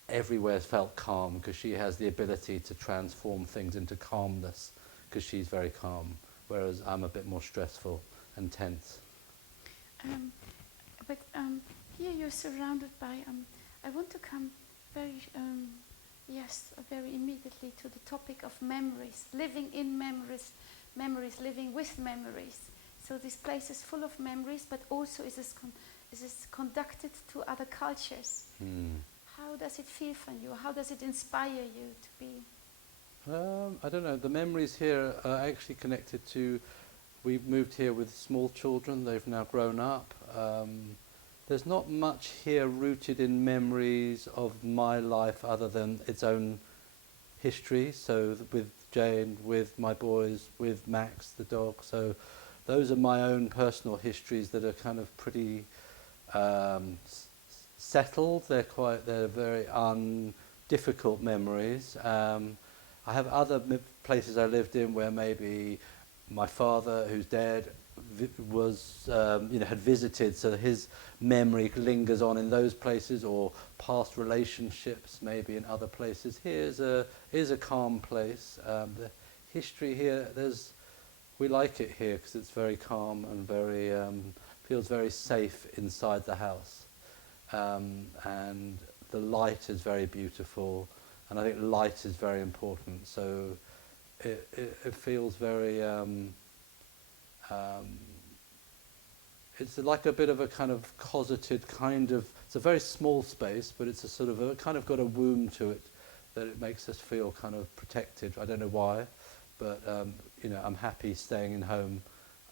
everywhere's felt calm, because she has the ability to transform things into calmness, because she's very calm, whereas I'm a bit more stressful and tense. But here you're surrounded by, I want to come very immediately to the topic of memories, living in memories, living with memories. So this place is full of memories, but also is this conducted to other cultures. How does it feel for you? How does it inspire you to be? I don't know. The memories here are actually connected to, we moved here with small children. They've now grown up. There's not much here rooted in memories of my life other than its own history. So with Jane, with my boys, with Max, the dog. So those are my own personal histories that are kind of pretty settled. They're very difficult memories. I have other places I lived in where maybe my father, who's dead, had visited, so his memory lingers on in those places, or past relationships maybe in other places. Here's a calm place. The history here, we like it here because it's very calm and very feels very safe inside the house, and the light is very beautiful, and I think light is very important. So it feels very. It's like a bit of a kind of cosseted kind of, it's a very small space, but it's a sort of kind of got a womb to it that it makes us feel kind of protected. I don't know why, but I'm happy staying in home.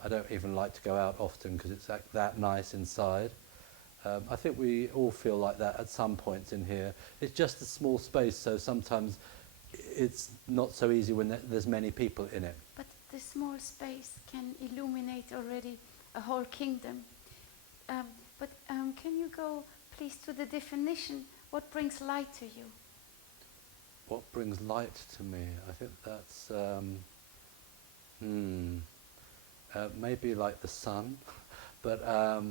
I don't even like to go out often because it's that nice inside. I think we all feel like that at some points in here. It's just a small space, so sometimes it's not so easy when there's many people in it. But the small space can illuminate already a whole kingdom. But can you go, please, to the definition? What brings light to you? What brings light to me? I think that's maybe like the sun, but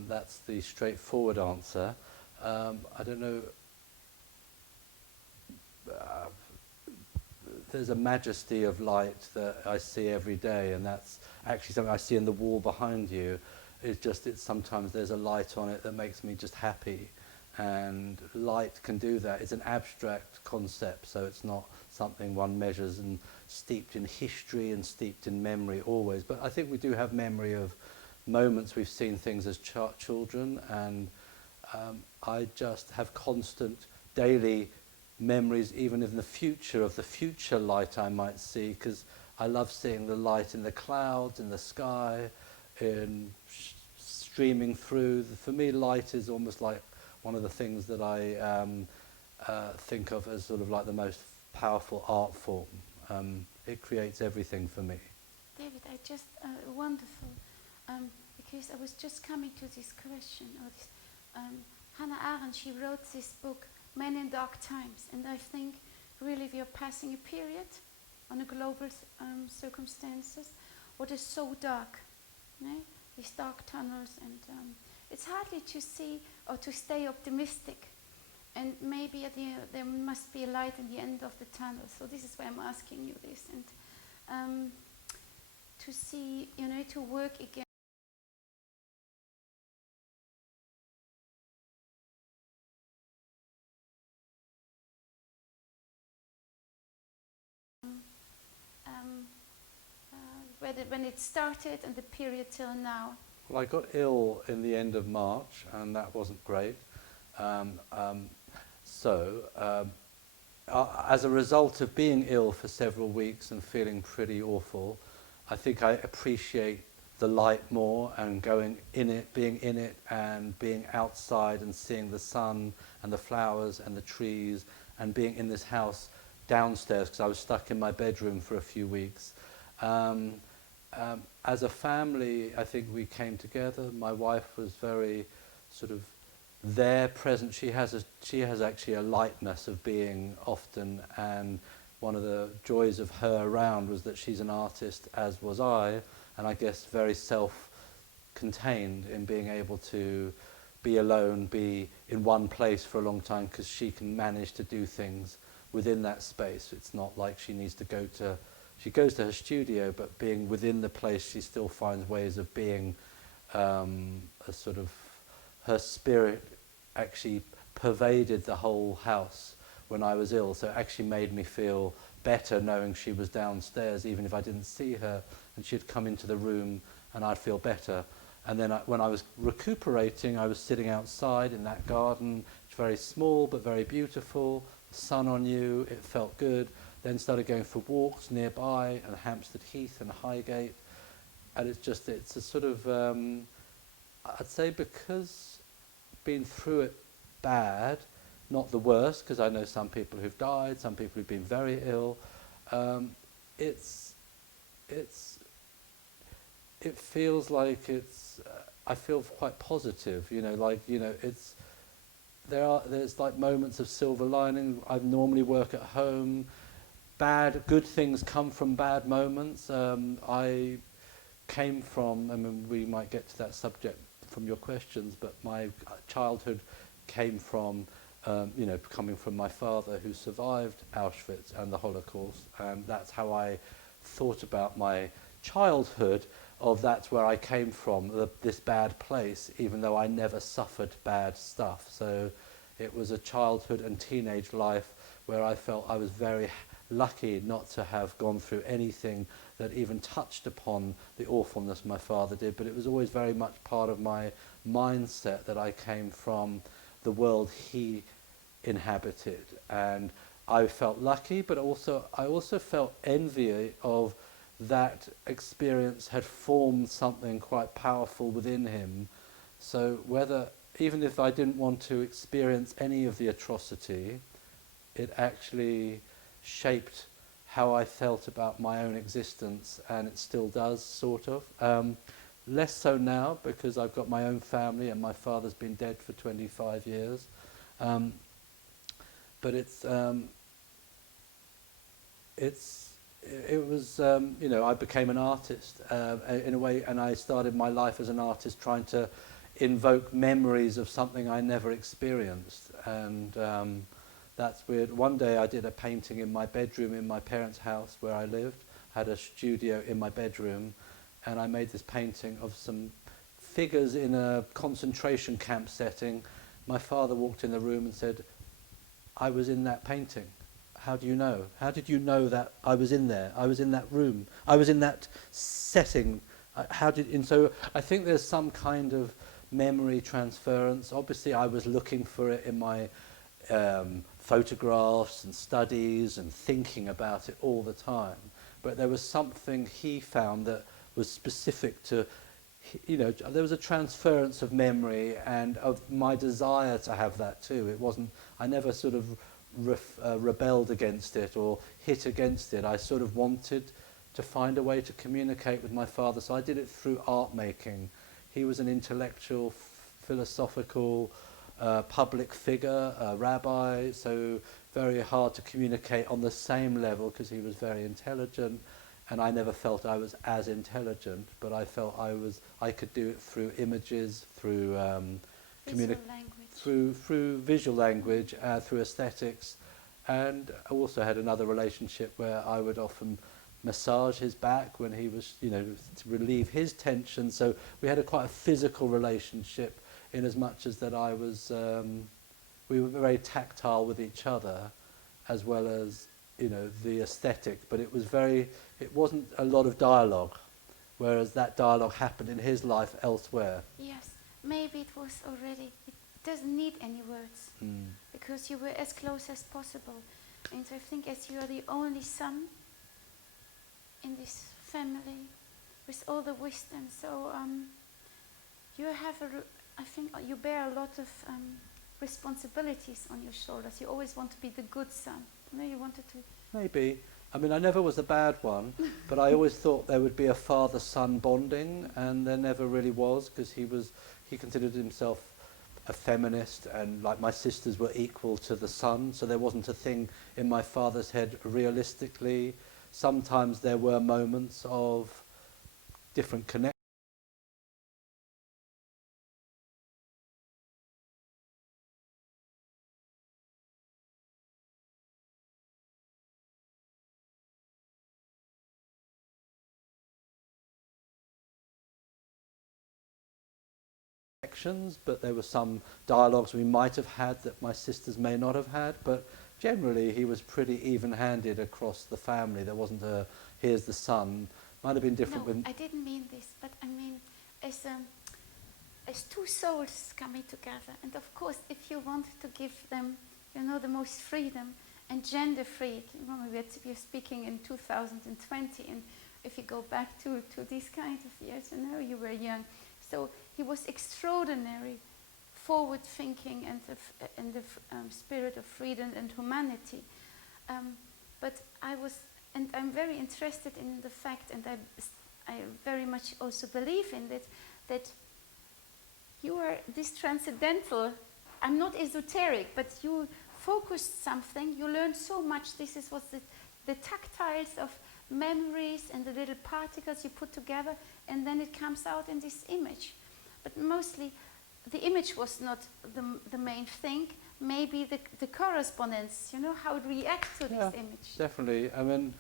that's the straightforward answer. I don't know. There's a majesty of light that I see every day, and that's actually something I see in the wall behind you. It's sometimes there's a light on it that makes me just happy, and light can do that. It's an abstract concept, so it's not something one measures, and steeped in history and steeped in memory always. But I think we do have memory of moments we've seen things as children, and I just have constant daily memories, even in the future, of the future light I might see, because I love seeing the light in the clouds, in the sky, in streaming through. For me, light is almost like one of the things that I think of as sort of like the most powerful art form. It creates everything for me. David, I just wonderful, because I was just coming to this question. Or this, Hannah Arendt, she wrote this book, Men in Dark Times, and I think really we are passing a period on a global circumstances what is so dark, right? These dark tunnels, and it's hardly to see or to stay optimistic, and maybe there must be a light at the end of the tunnel. So this is why I'm asking you this, and to see, to work again. When it started and the period till now. Well, I got ill in the end of March, and that wasn't great. As a result of being ill for several weeks and feeling pretty awful, I think I appreciate the light more, and going in it, being in it, and being outside and seeing the sun and the flowers and the trees, and being in this house downstairs, because I was stuck in my bedroom for a few weeks. As a family, I think we came together. My wife was very sort of there, present. She has actually a lightness of being often, and one of the joys of her around was that she's an artist, as was I, and I guess very self-contained in being able to be alone, be in one place for a long time, because she can manage to do things within that space. It's not like she needs to go to, she goes to her studio, but being within the place, she still finds ways of being a sort of, her spirit actually pervaded the whole house when I was ill, so it actually made me feel better knowing she was downstairs, even if I didn't see her, and she'd come into the room and I'd feel better. And then when I was recuperating, I was sitting outside in that garden. It's very small but very beautiful, sun on you, it felt good. Then started going for walks nearby, and Hampstead Heath and Highgate, and it's a sort of, I'd say, because been through it bad, not the worst, because I know some people who've died, some people who've been very ill. It feels like it's. I feel quite positive, it's. There's like moments of silver lining. I normally work at home. Good things come from bad moments. I came from. I mean, we might get to that subject from your questions, but my childhood came from. Coming from my father, who survived Auschwitz and the Holocaust, and that's how I thought about my childhood, of that's where I came from, this bad place, even though I never suffered bad stuff. So it was a childhood and teenage life where I felt I was very lucky not to have gone through anything that even touched upon the awfulness my father did, but it was always very much part of my mindset that I came from the world he inhabited, and I felt lucky, but I also felt envy of that experience had formed something quite powerful within him. So even if I didn't want to experience any of the atrocity, it actually shaped how I felt about my own existence, and it still does, sort of. Less so now, because I've got my own family and my father's been dead for 25 years. But it was, I became an artist in a way, and I started my life as an artist trying to invoke memories of something I never experienced. And that's weird. One day I did a painting in my bedroom in my parents' house where I lived. I had a studio in my bedroom, and I made this painting of some figures in a concentration camp setting. My father walked in the room and said, "I was in that painting. How do you know? How did you know that I was in there? I was in that room. I was in that setting. And so I think there's some kind of memory transference. Obviously, I was looking for it in my photographs and studies and thinking about it all the time. But there was something he found that was specific to you know, there was a transference of memory and of my desire to have that too. It wasn't, I never sort of rebelled against it or hit against it. I sort of wanted to find a way to communicate with my father, so I did it through art making. He was an intellectual, philosophical, public figure, a rabbi, so very hard to communicate on the same level because he was very intelligent, and I never felt I was as intelligent, but I felt I could do it through images, through through visual language, through aesthetics. And I also had another relationship where I would often massage his back when he was, you know, to relieve his tension. So we had quite a physical relationship, in as much as that I was, we were very tactile with each other, as well as, you know, the aesthetic. But it wasn't a lot of dialogue, whereas that dialogue happened in his life elsewhere. Yes, maybe it was already, it doesn't need any words, because you were as close as possible. And I think as you are the only son in this family, with all the wisdom, so you have I think you bear a lot of responsibilities on your shoulders. You always want to be the good son. No, you wanted to... Maybe. I mean, I never was a bad one, but I always thought there would be a father-son bonding, and there never really was, because he considered himself a feminist, and like my sisters were equal to the son, so there wasn't a thing in my father's head realistically. Sometimes there were moments of different connections. But there were some dialogues we might have had that my sisters may not have had, but generally he was pretty even-handed across the family. There wasn't a, here's the son. Might have been different. No, I didn't mean this, but I mean as two souls coming together. And of course, if you want to give them, you know, the most freedom and gender free, we are speaking in 2020, and if you go back to these kind of years, you know, you were young. So he was extraordinary, forward-thinking, and the spirit of freedom and humanity. But I'm very interested in the fact, and I very much also believe in it, that you are this transcendental. I'm not esoteric, but you focused something. You learned so much. This was the tactiles of memories and the little particles you put together, and then it comes out in this image. But mostly the image was not the main thing, maybe the correspondence, you know, how it reacts to this image. Definitely. I mean,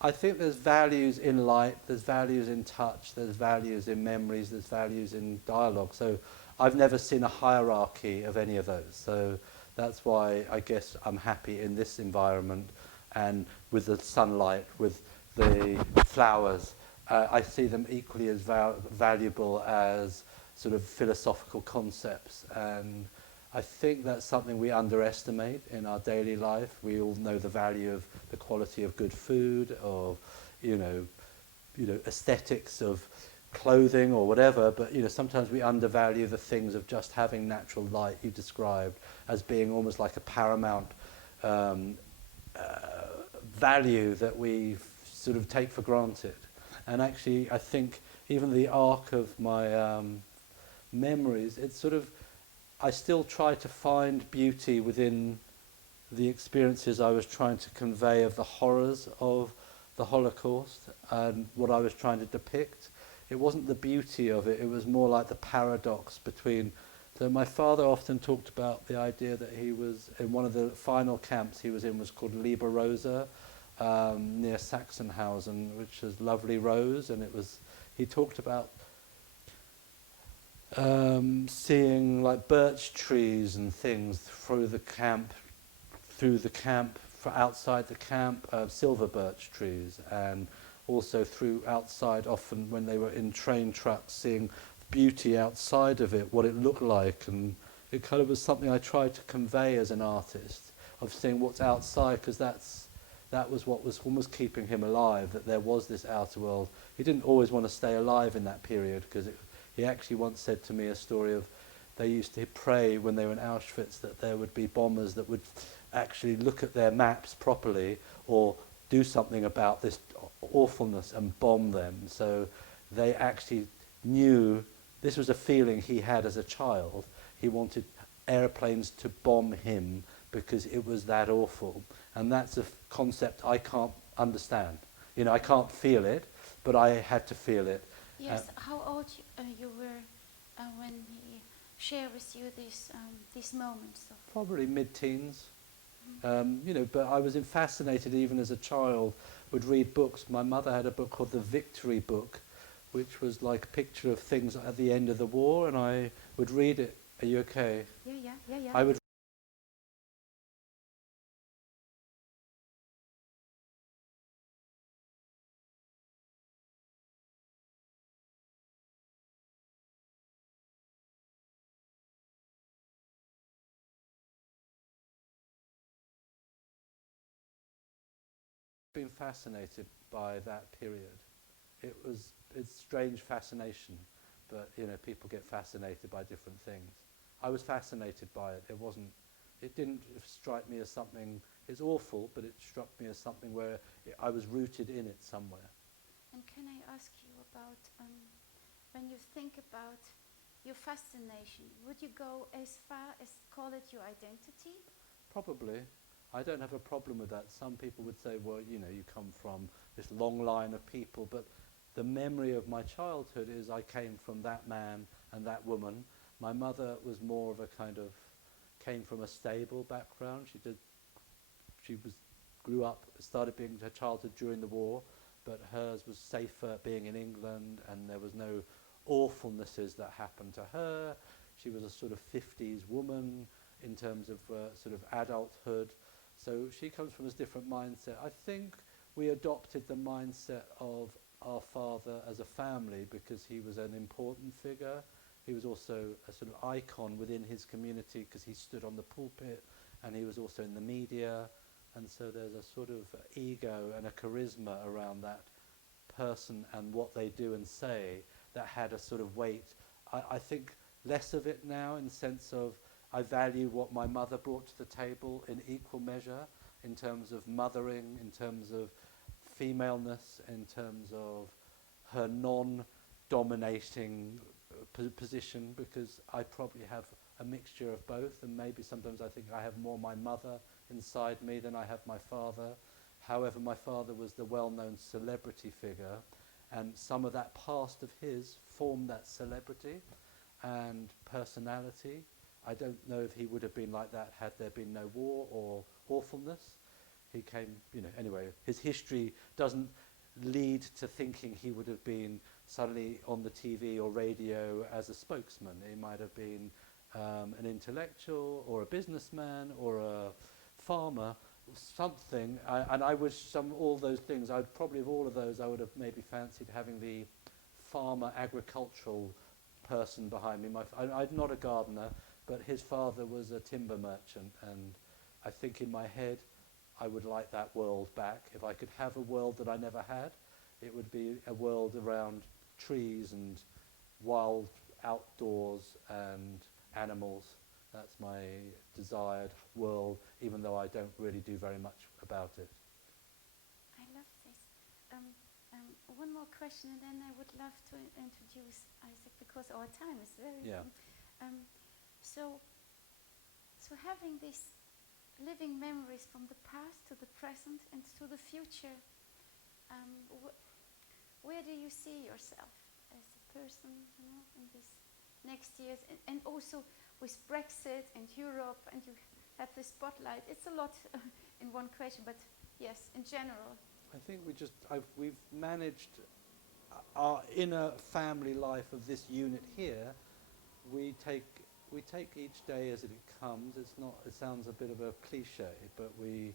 I think there's values in light, there's values in touch, there's values in memories, there's values in dialogue. So I've never seen a hierarchy of any of those. So that's why I guess I'm happy in this environment, and with the sunlight, with the flowers. I see them equally as valuable as sort of philosophical concepts, and I think that's something we underestimate in our daily life. We all know the value of the quality of good food, of you know aesthetics of clothing or whatever, but you know sometimes we undervalue the things of just having natural light. You described as being almost like a paramount value that we sort of take for granted. And actually, I think even the arc of my memories, it's sort of, I still try to find beauty within the experiences I was trying to convey of the horrors of the Holocaust and what I was trying to depict. It wasn't the beauty of it, it was more like the paradox between. So my father often talked about the idea that he was in one of the final camps he was in, was called Lieber Rosa, near Sachsenhausen, which is Lovely Rose, and it was, he talked about seeing like birch trees and things through the camp, outside the camp, silver birch trees, and also through outside, often when they were in train trucks, seeing beauty outside of it, what it looked like. And it kind of was something I tried to convey as an artist, of seeing what's outside, because that was what was almost keeping him alive, that there was this outer world. He didn't always want to stay alive in that period, because He actually once said to me a story of they used to pray when they were in Auschwitz that there would be bombers that would actually look at their maps properly or do something about this awfulness and bomb them. So they actually knew this was a feeling he had as a child. He wanted airplanes to bomb him because it was that awful. And that's a concept I can't understand. You know, I can't feel it, but I had to feel it. Yes, how old you were when he shared with you these moments? Probably mid-teens. You know, but I was fascinated even as a child, would read books. My mother had a book called The Victory Book, which was like a picture of things at the end of the war, and I would read it. Are you okay? Yeah. I would been fascinated by that period. It's strange fascination, but you know, people get fascinated by different things. I was fascinated by it. It didn't strike me as something, it's awful, but it struck me as something where I was rooted in it somewhere. And can I ask you about, when you think about your fascination, would you go as far as call it your identity? Probably. I don't have a problem with that. Some people would say, well, you know, you come from this long line of people, but the memory of my childhood is I came from that man and that woman. My mother was more of a kind of, came from a stable background. Grew up, started being her childhood during the war, but hers was safer being in England, and there was no awfulnesses that happened to her. She was a sort of 50s woman in terms of sort of adulthood. So she comes from a different mindset. I think we adopted the mindset of our father as a family because he was an important figure. He was also a sort of icon within his community because he stood on the pulpit, and he was also in the media. And so there's a sort of ego and a charisma around that person and what they do and say that had a sort of weight. I think less of it now, in the sense of I value what my mother brought to the table in equal measure, in terms of mothering, in terms of femaleness, in terms of her non-dominating position, because I probably have a mixture of both, and maybe sometimes I think I have more my mother inside me than I have my father. However, my father was the well-known celebrity figure, and some of that past of his formed that celebrity and personality. I don't know if he would have been like that had there been no war or awfulness. He came, you know, anyway, his history doesn't lead to thinking he would have been suddenly on the TV or radio as a spokesman. He might have been an intellectual or a businessman or a farmer, something. And I wish all those things, I'd probably of all of those, I would have maybe fancied having the farmer agricultural person behind me. I'm not a gardener, but his father was a timber merchant, and I think in my head I would like that world back. If I could have a world that I never had, it would be a world around trees and wild outdoors and animals. That's my desired world, even though I don't really do very much about it. I love this. One more question, and then I would love to introduce Isaac, because our time is very so having these living memories from the past to the present and to the future, where do you see yourself as a person, you know, in these next years, and also with Brexit and Europe, and you have the spotlight. It's a lot in one question, but yes, in general. I think we've managed our inner family life of this unit here. We take each day as it comes. It sounds a bit of a cliche, but we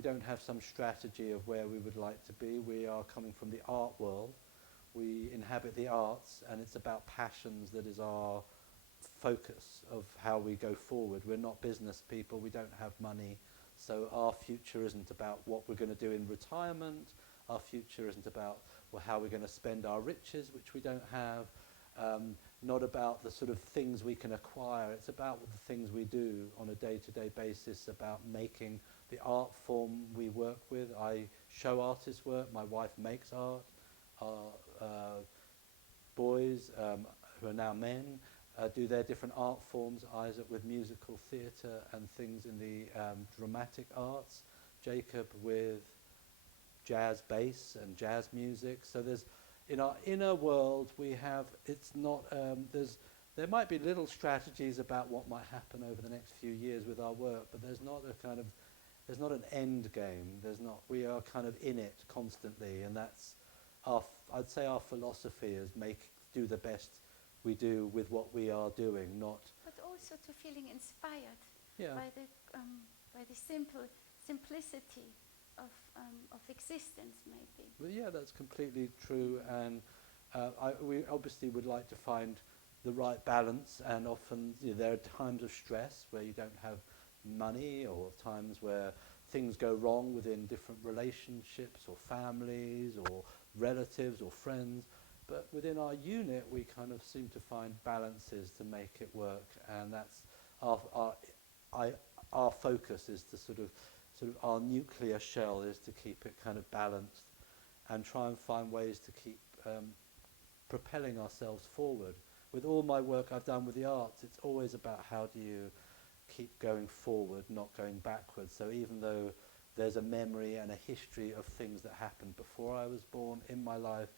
don't have some strategy of where we would like to be. We are coming from the art world. We inhabit the arts, and it's about passions that is our focus of how we go forward. We're not business people. We don't have money. So our future isn't about what we're going to do in retirement. Our future isn't about how we're going to spend our riches, which we don't have. not about the sort of things we can acquire. It's about the things we do on a day-to-day basis, about making the art form we work with. I show artists work, my wife makes art. Our boys, who are now men, do their different art forms. Isaac with musical theatre and things in the dramatic arts. Jacob with jazz bass and jazz music. So there's, in our inner world, we have, it's not, there might be little strategies about what might happen over the next few years with our work, but there's not a kind of, there's not an end game. There's not, we are kind of in it constantly, and that's our, I'd say our philosophy is do the best we do with what we are doing, not. But also to feeling inspired Yeah. by the simplicity of existence, maybe. Well, yeah, that's completely true, and we obviously would like to find the right balance, and often there are times of stress where you don't have money, or times where things go wrong within different relationships or families or relatives or friends, but within our unit we kind of seem to find balances to make it work, and that's our focus is to sort of our nuclear shell is to keep it kind of balanced and try and find ways to keep propelling ourselves forward. With all my work I've done with the arts, it's always about how do you keep going forward, not going backwards. So even though there's a memory and a history of things that happened before I was born in my life,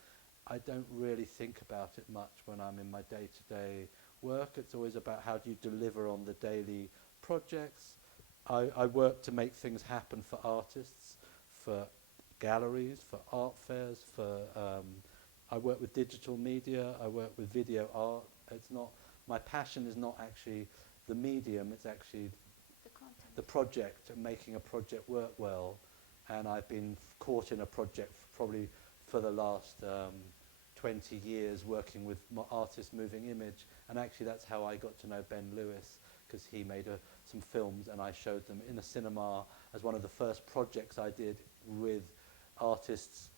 I don't really think about it much when I'm in my day-to-day work. It's always about how do you deliver on the daily projects. I work to make things happen for artists, for galleries, for art fairs, I work with digital media, I work with video art. It's not, my passion is not actually the medium, it's actually the project and making a project work well. And I've been caught in a project probably for the last 20 years working with artist moving image, and actually that's how I got to know Ben Lewis, because he made some films and I showed them in a cinema as one of the first projects I did with artists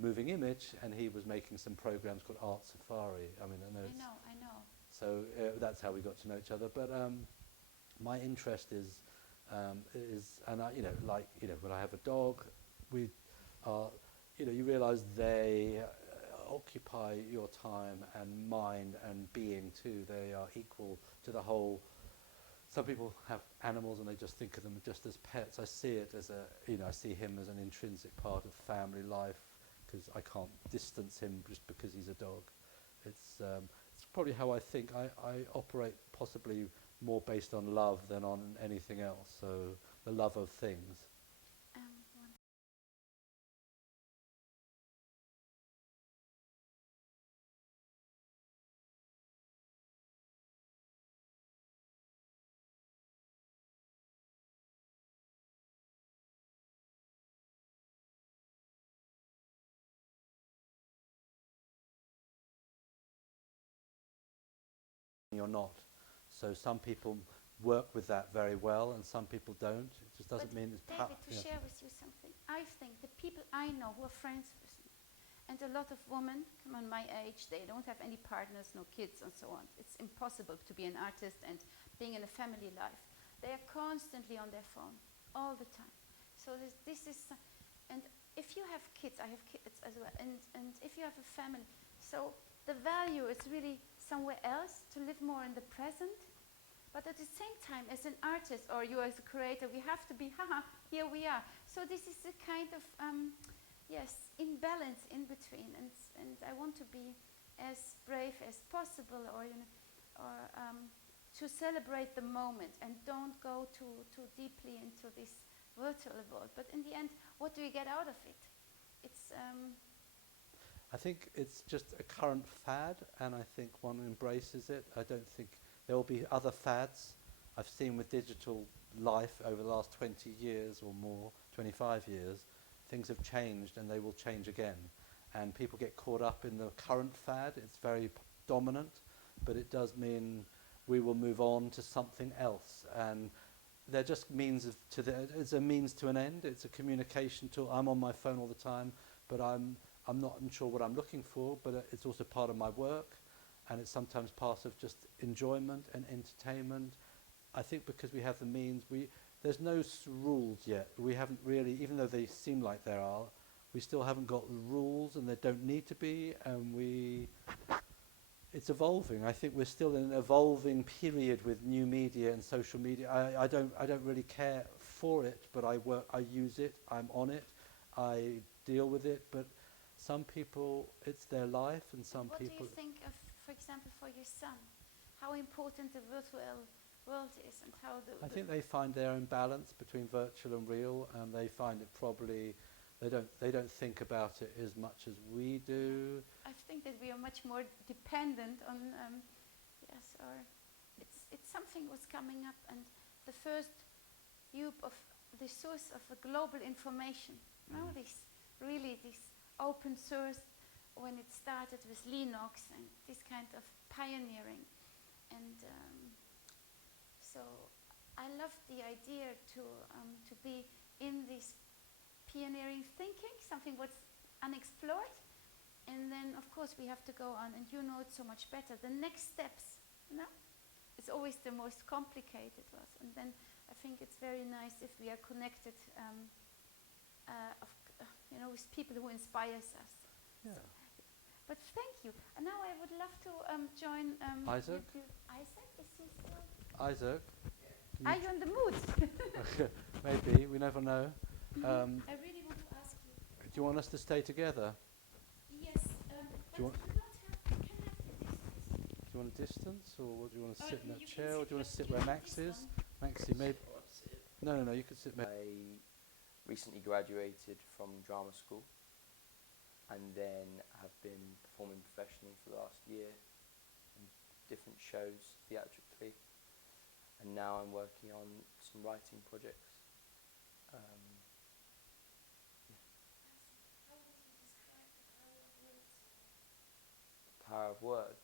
moving image, and he was making some programs called Art Safari. I mean, I know. So that's how we got to know each other. But my interest is, and I, when I have a dog, we are, you realise they occupy your time and mind and being too. They are equal to the whole. Some people have animals and they just think of them just as pets. I see it as I see him as an intrinsic part of family life, because I can't distance him just because he's a dog. It's probably how I think. I operate possibly more based on love than on anything else, so the love of things. You're not. So some people work with that very well and some people don't. It just doesn't mean it's David, to share with you something. I think the people I know who are friends with me, and a lot of women come on my age, they don't have any partners, no kids and so on. It's impossible to be an artist and being in a family life. They are constantly on their phone, all the time. So this is, and if you have kids, I have kids as well, and if you have a family, so the value is really somewhere else, to live more in the present. But at the same time, as an artist or you as a creator, we have to be, here we are. So this is a kind of, imbalance in between. And I want to be as brave as possible, or to celebrate the moment and don't go too deeply into this virtual world. But in the end, what do you get out of it? It's. I think it's just a current fad, and I think one embraces it. I don't think there will be other fads. I've seen with digital life over the last 20 years or more, 25 years, things have changed and they will change again. And people get caught up in the current fad. It's very dominant, but it does mean we will move on to something else. And they're just it's a means to an end. It's a communication tool. I'm on my phone all the time, but I'm not sure what I'm looking for, but it's also part of my work. and it's sometimes part of just enjoyment and entertainment. I think because we have the means, there's no rules yet. We haven't really, even though they seem like there are, we still haven't got the rules, and there don't need to be, and it's evolving. I think we're still in an evolving period with new media and social media. I don't really care for it, but I use it, I'm on it, I deal with it, but some people, it's their life, and some what people... What do you think of, for example, for your son? How important the virtual world is, and how I think they find their own balance between virtual and real, and they find it probably... They don't think about it as much as we do. I think that we are much more dependent on, yes, or it's something was coming up, and the first of the source of a global information. Now this open source, when it started with Linux and this kind of pioneering, and so I love the idea to be in this pioneering thinking, something what's unexplored, and then of course we have to go on, and you know it so much better. The next steps, it's always the most complicated ones, and then I think it's very nice if we are connected, with people who inspires us. Yeah. So, but thank you. And now I would love to join Isaac. Isaac, is he still? Isaac. Are you in the mood? Maybe, we never know. I really want to ask you. Do you want us to stay together? Yes, Do you but want- we don't have, we can have the distance. Do you want a distance, or do you want to sit in that you can chair, or do you want to sit you where can Max this is? one. Maxi, maybe. No, you could sit. I recently graduated from drama school, and then have been performing professionally for the last year in different shows theatrically, and now I'm working on some writing projects. How would you describe the power of words? Power of words.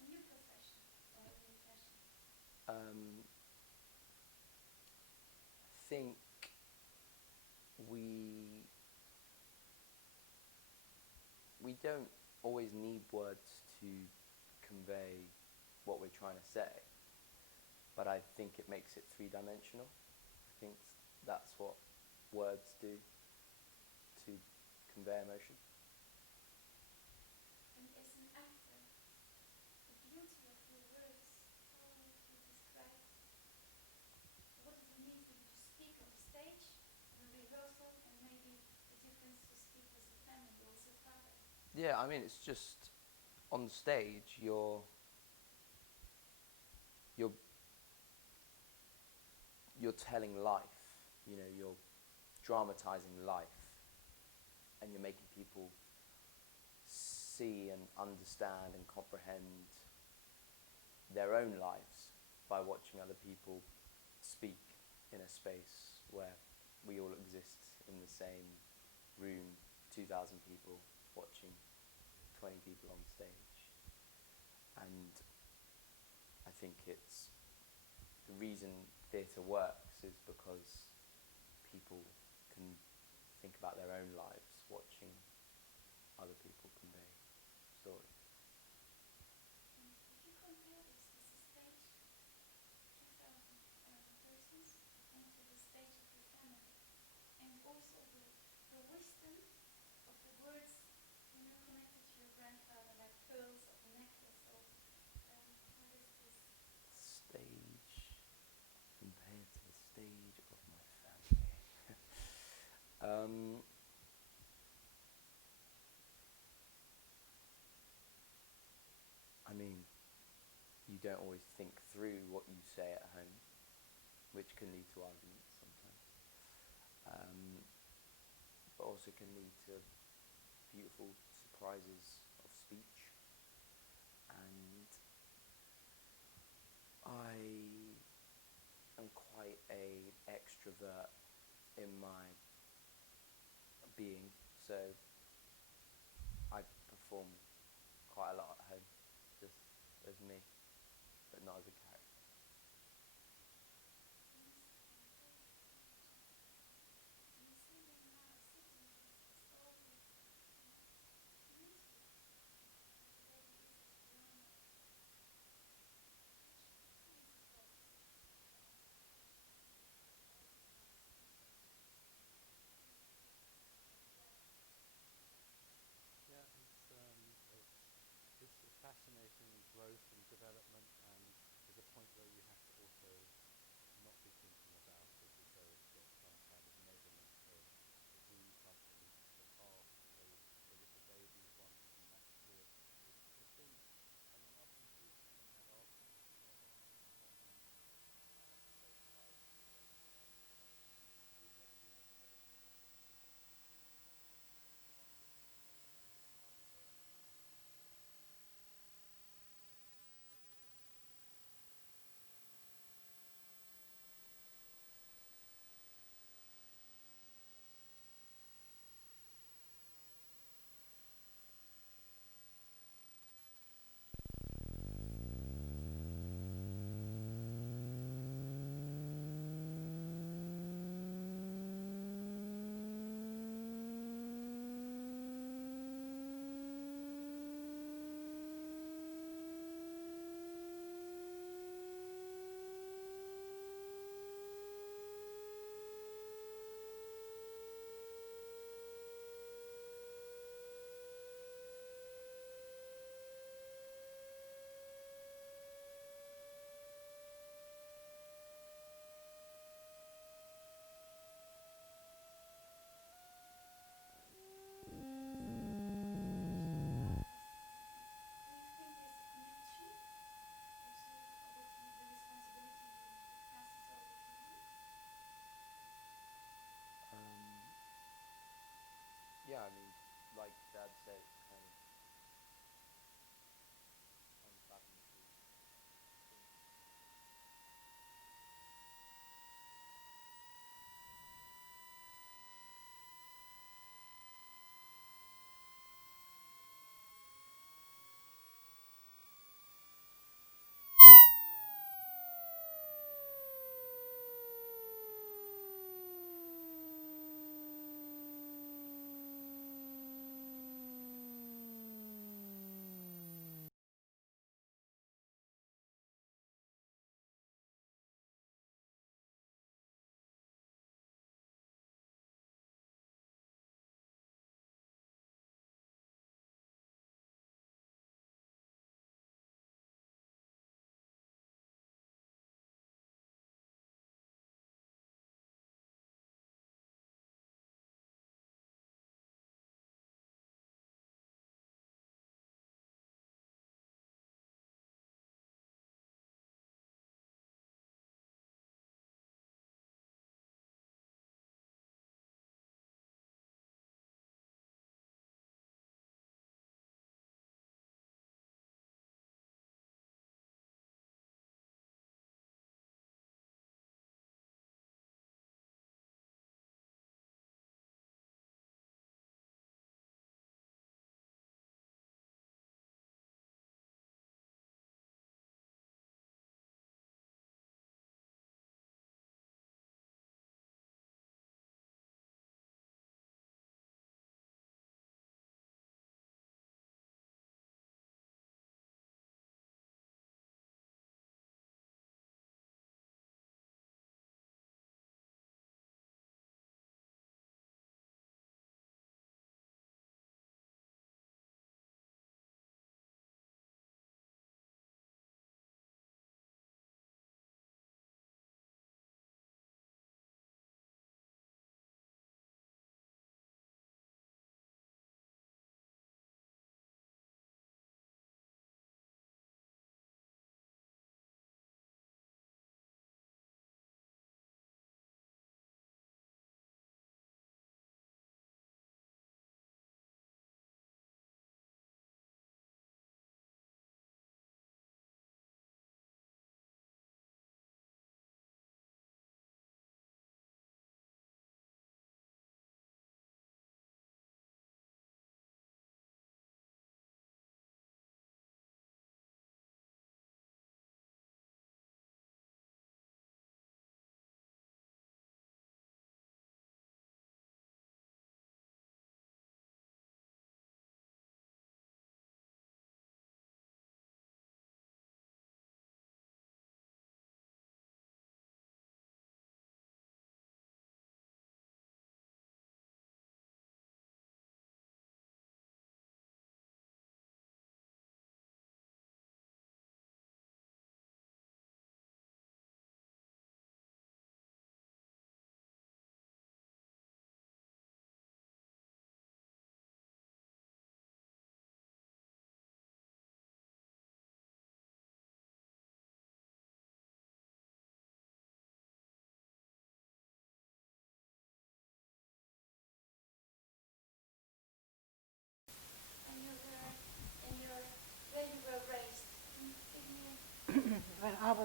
In your profession or in your fashion? I think we don't always need words to convey what we're trying to say, but I think it makes it three-dimensional. I think that's what words do to convey emotion. And as an actor, the beauty of your words, how would you describe what does it mean for you to speak on stage, in rehearsal, and maybe the difference to speak with a family or with a father? Yeah, I mean, it's just on stage you're telling life, you're dramatizing life, and you're making people see and understand and comprehend their own lives by watching other people speak in a space where we all exist in the same room, 2,000 people watching 20 people on stage. And I think it's the reason theatre works is because people can think about their own lives watching other people convey stories. If you compare this with the stage, 2,000 persons, and to the stage of your family, and also the wisdom of the words connected to your grandfather, like pearls of a necklace, or what is this? Stage compared to the stage of my family. I mean, you don't always think through what you say at home, which can lead to arguments sometimes, but also can lead to beautiful surprises of speech. And I am quite an extrovert in my being, so I perform quite a lot at home, just as me, but not as a character.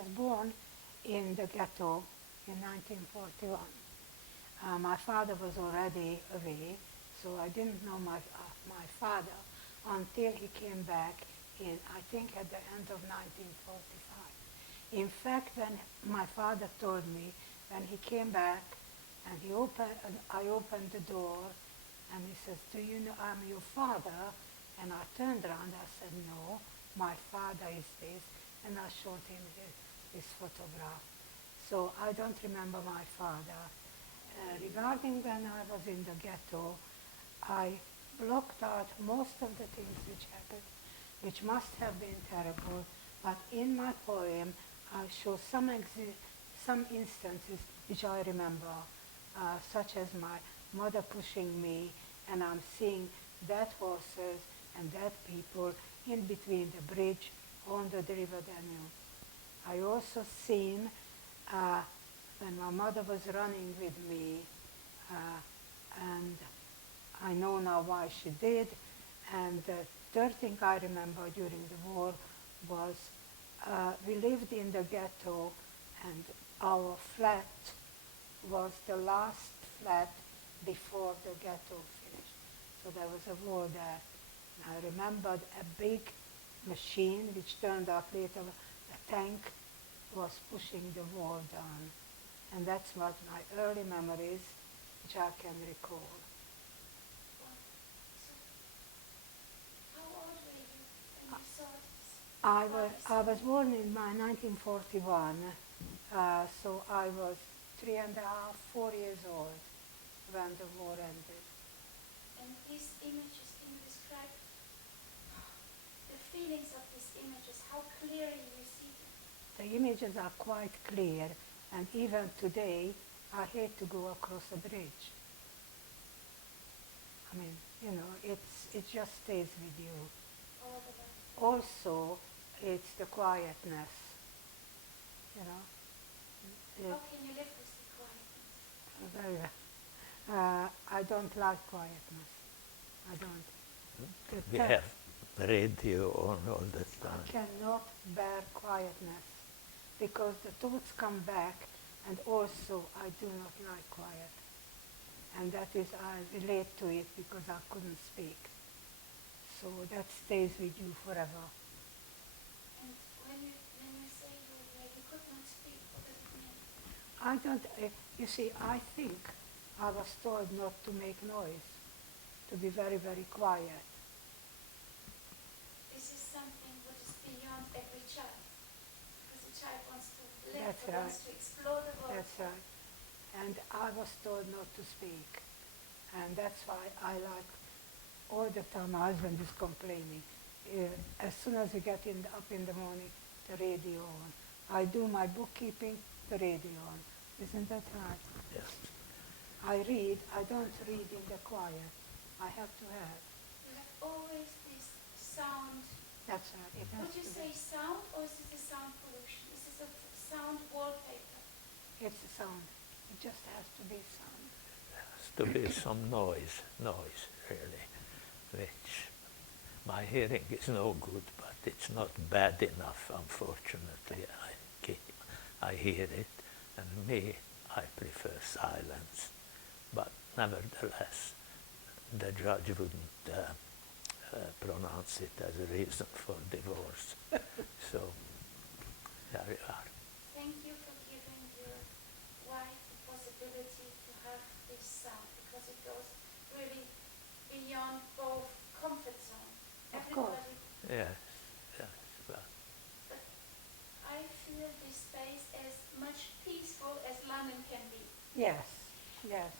was born in the ghetto in 1941. My father was already away, so I didn't know my father until he came back in, I think, at the end of 1945. In fact, when my father told me, when he came back and I opened the door, and he says, "Do you know I'm your father?" And I turned around, I said, "No, my father is this," and I showed him his photograph. So I don't remember my father. Regarding when I was in the ghetto, I blocked out most of the things which happened, which must have been terrible, but in my poem I show some instances which I remember, such as my mother pushing me, and I'm seeing dead horses and dead people in between the bridge on the river Danube. I also seen when my mother was running with me, and I know now why she did. And the third thing I remember during the war was we lived in the ghetto, and our flat was the last flat before the ghetto finished. So there was a wall there. And I remembered a big machine which turned out later a tank was pushing the wall down. And that's what my early memories, which I can recall. So, how old were you when you saw this? I was born in 1941, so I was 3.5, 4 years old when the war ended. And these images, can you describe the feelings of these images, how clearly you see them? The images are quite clear, and even today, I hate to go across a bridge. I mean, you know, it just stays with you. All the way. Also, it's the quietness, you know. How can you live with the quietness? Very well. I don't like quietness. I don't. We have radio on all the time. I cannot bear quietness because the thoughts come back, and also I do not like quiet. And that is, I relate to it because I couldn't speak. So that stays with you forever. And when you say you could not speak, what does it mean? I don't, you see, I think I was told not to make noise, to be very, very quiet. This is something what is beyond every child. Because a child wants to live, That's or right. wants to explore the world. That's right. And I was told not to speak. And that's why I like, all the time my husband is complaining. As soon as we get up in the morning, the radio on. I do my bookkeeping, the radio on. Isn't that right? Yes. I read, I don't read in the quiet. I have to have. You have always this sound. That's right. It has Would you to say sound, or is this a sound pollution? Is this a sound wallpaper? It's a sound. It just has to be sound. There has to be some noise, really, which my hearing is no good, but it's not bad enough, unfortunately. I hear it, and I prefer silence. But nevertheless, the judge wouldn't pronounce it as a reason for divorce. So, there we are. Thank you for giving your wife the possibility to have this sound, because it goes really beyond both comfort zone. Of course. Yes, well, But I feel this space as much peaceful as London can be. Yes, yes.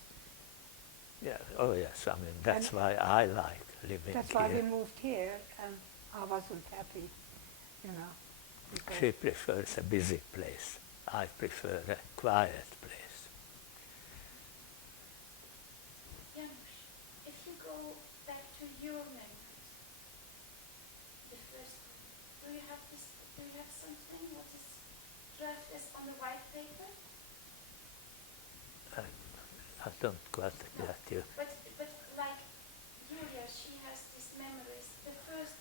yeah, oh yes, I mean, that's why I like living That's why we here. moved here, and I wasn't happy, you know. Because She prefers a busy place. I prefer a quiet place. Janusz, if you go back to your memories, the first one, do you have something? What is drafted on the white paper? I don't quite get you. But like Julia, she has these memories. The first.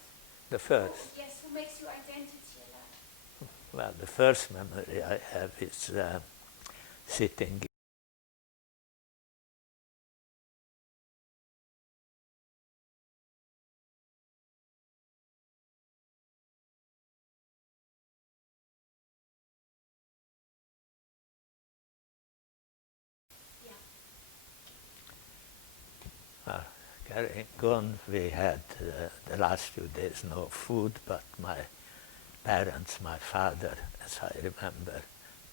The first, Yes, who makes your identity alive? Well, the first memory I have is sitting. Carrying on, we had the last few days no food, but my parents, my father, as I remember,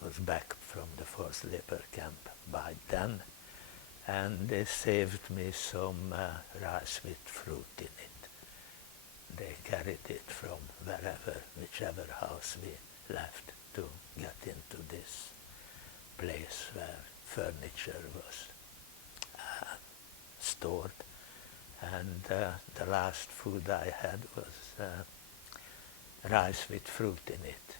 was back from the forced labor camp by then, and they saved me some rice with fruit in it. They carried it from wherever, whichever house we left to get into this place where furniture was stored. And the last food I had was rice with fruit in it.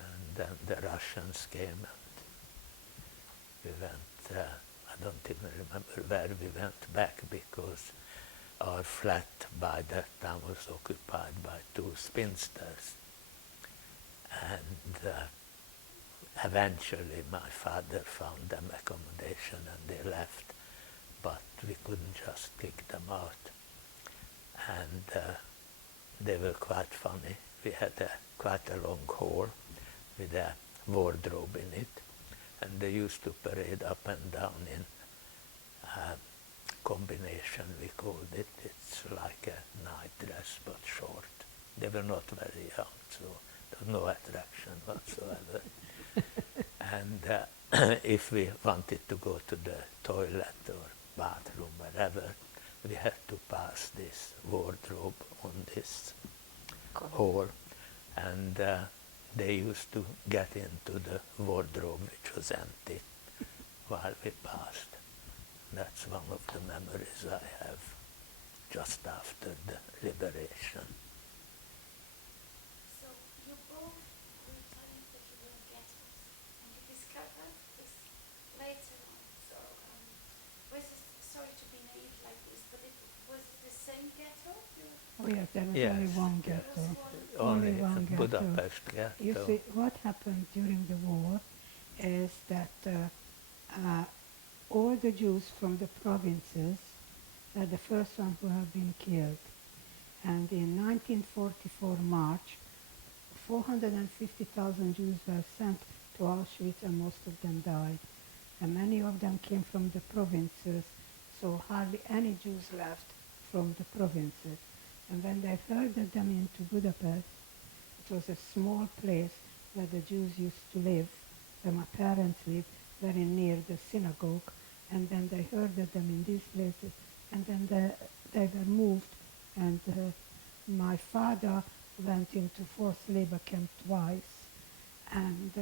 And then the Russians came and we went, I don't even remember where we went back, because our flat by that time was occupied by two spinsters. And eventually my father found them accommodation and they left, but we couldn't just kick them out. And they were quite funny. We had quite a long hall with a wardrobe in it, and they used to parade up and down in combination, we called it. It's like a night dress but short. They were not very young, so there was no attraction whatsoever. And if we wanted to go to the toilet or bathroom, wherever, we had to pass this wardrobe on this hall, and they used to get into the wardrobe, which was empty, while we passed. That's one of the memories I have just after the liberation. So you both were telling that you were in ghettos, and you discovered this later on. So was it, sorry to be naive like this, but was it the same ghetto? Oh yes, there was Yes. only one There ghetto. Only one ghetto. Budapest ghetto. You see, what happened during the war is that all the Jews from the provinces are the first ones who have been killed. And in 1944 March, 450,000 Jews were sent to Auschwitz, and most of them died. And many of them came from the provinces, so hardly any Jews left from the provinces. And when they herded them into Budapest, it was a small place where the Jews used to live, where my parents lived, very near the synagogue, and then they herded them in these places, and then they were moved, and my father went into forced labor camp twice, and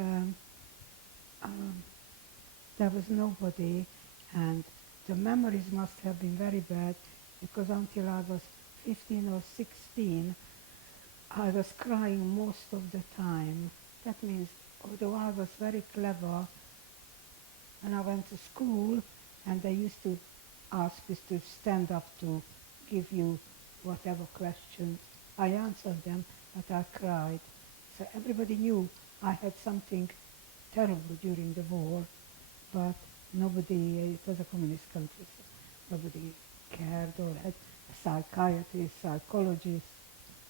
there was nobody, and the memories must have been very bad, because until I was 15 or 16, I was crying most of the time. That means, although I was very clever, when I went to school, and they used to ask us to stand up to give you whatever questions, I answered them, but I cried. So everybody knew I had something terrible during the war, but nobody, it was a communist country, so nobody cared or had a psychiatrist, psychologist,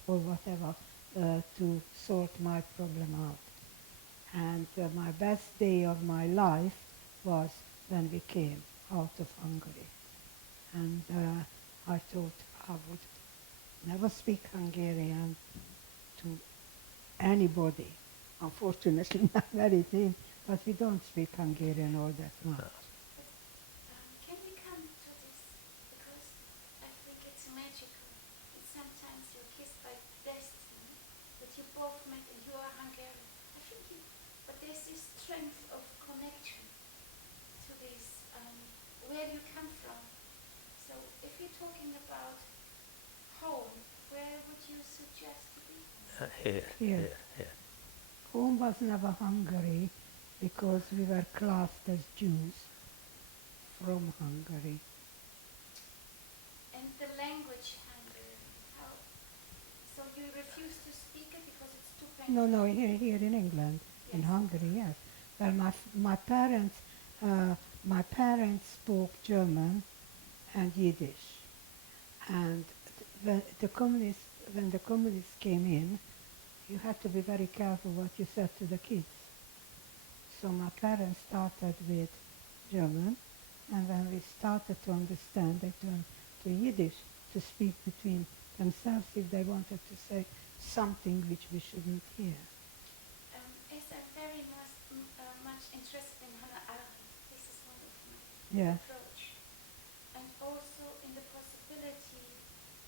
or whatever to sort my problem out. And my best day of my life was when we came out of Hungary. And I thought I would never speak Hungarian to anybody. Unfortunately, not very thin, but we don't speak Hungarian all that much. Can we come to this? Because I think it's magical. And sometimes you're kissed by destiny, that you both met and you are Hungarian. I think but there's this strength of connection to this, where you come from. So if you're talking about home, where would you suggest to be? Here. Home was never Hungary, because we were classed as Jews from Hungary. And the language Hungarian, how? So you refuse to speak it because it's too painful? No, here in England, in Hungary, yes. Well, my parents spoke German and Yiddish, and when the communists came in, you had to be very careful what you said to the kids. So my parents started with German, and when we started to understand, they turned to Yiddish to speak between themselves if they wanted to say something which we shouldn't hear. Yes, I'm very much interested in Hannah Arendt. This is one of my approach. And also in the possibility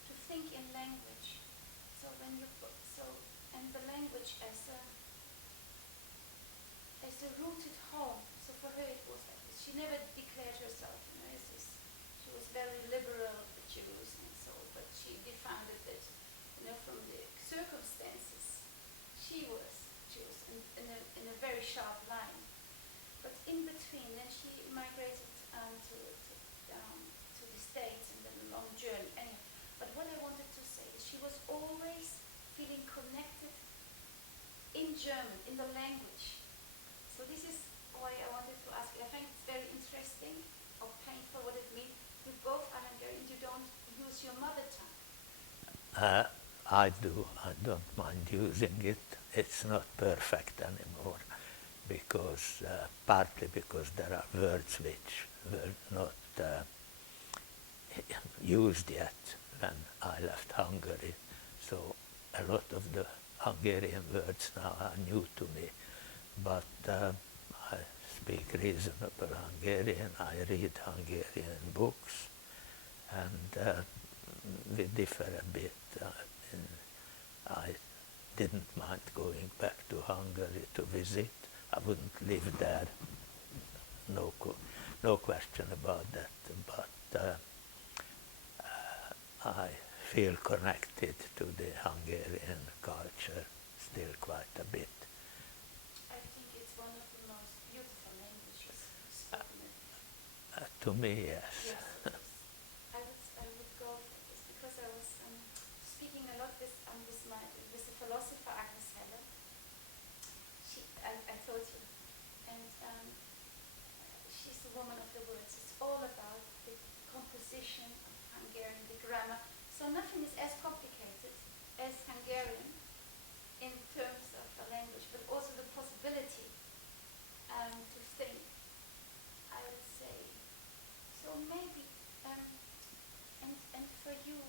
to think in language. So and the language as a rooted home. So for her it was like this. She never declared herself, as this. She was very liberal, the Jews and so, but she defined it, from the circumstances. She was Jews in a very sharp line. But in between, then she migrated to the States and then a long journey. Anyway, but what I wanted to say is she was always feeling connected in German, in the language. So this is why I wanted to ask you. I think it's very interesting or painful what it means. You both are Hungarian, you don't use your mother tongue. I do. I don't mind using it. It's not perfect anymore, because partly because there are words which were not used yet when I left Hungary. So a lot of the Hungarian words now are new to me. But I speak reasonable Hungarian. I read Hungarian books, and we differ a bit. I didn't mind going back to Hungary to visit. I wouldn't live there, no question about that. But I feel connected to the Hungarian culture still quite a bit. I think it's one of the most beautiful languages spoken. To me, yes. Yes. I would go for this because I was speaking a lot with the philosopher Agnes Heller. I told you, and she's the woman of the words. It's all about the composition of Hungarian, the grammar. So nothing is as complicated as Hungarian in terms of the language, but also the possibility to think, I would say. So maybe, and for you,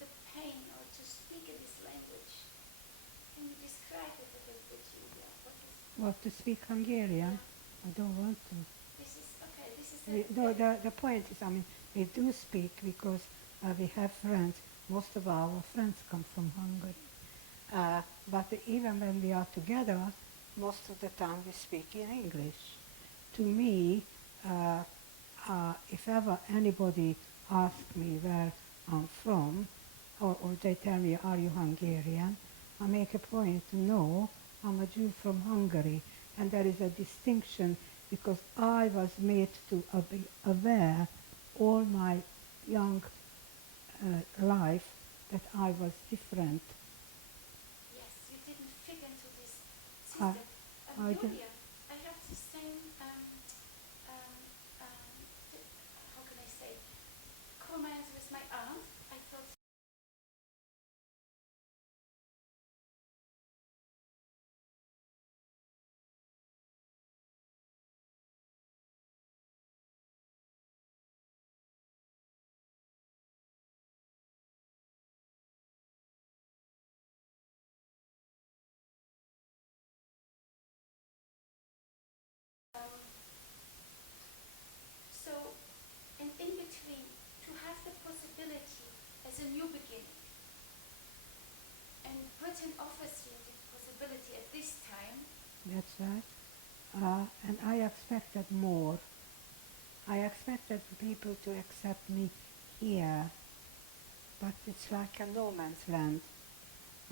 the pain or to speak in this language, can you describe it a little bit, Julia? What, to speak Hungarian? Yeah. I don't want to. This is, okay, this is the point is, we do speak because we have friends. Most of our friends come from Hungary. But even when we are together, most of the time we speak in English. To me, if ever anybody asks me where I'm from, or they tell me, are you Hungarian? I make a point to know I'm a Jew from Hungary. And there is a distinction because I was made to be aware all my young life that I was different. Yes, you didn't fit into this system. Julia, I have the same, how can I say, comments with my aunt. I thought so, and in between, to have the possibility as a new beginning. And Britain offers you the possibility at this time. That's right. And I expected more. I expected people to accept me here, but it's like a no man's land.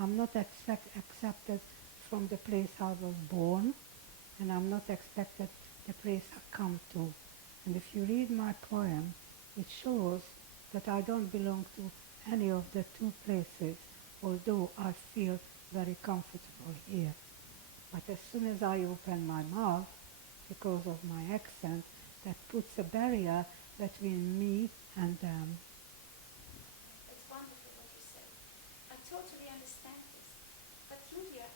I'm not accepted from the place I was born, and I'm not accepted the place I come to. And if you read my poem, it shows that I don't belong to any of the two places, although I feel very comfortable here. But as soon as I open my mouth, because of my accent, that puts a barrier between me and them. It's wonderful what you say. I totally understand this. But Julia,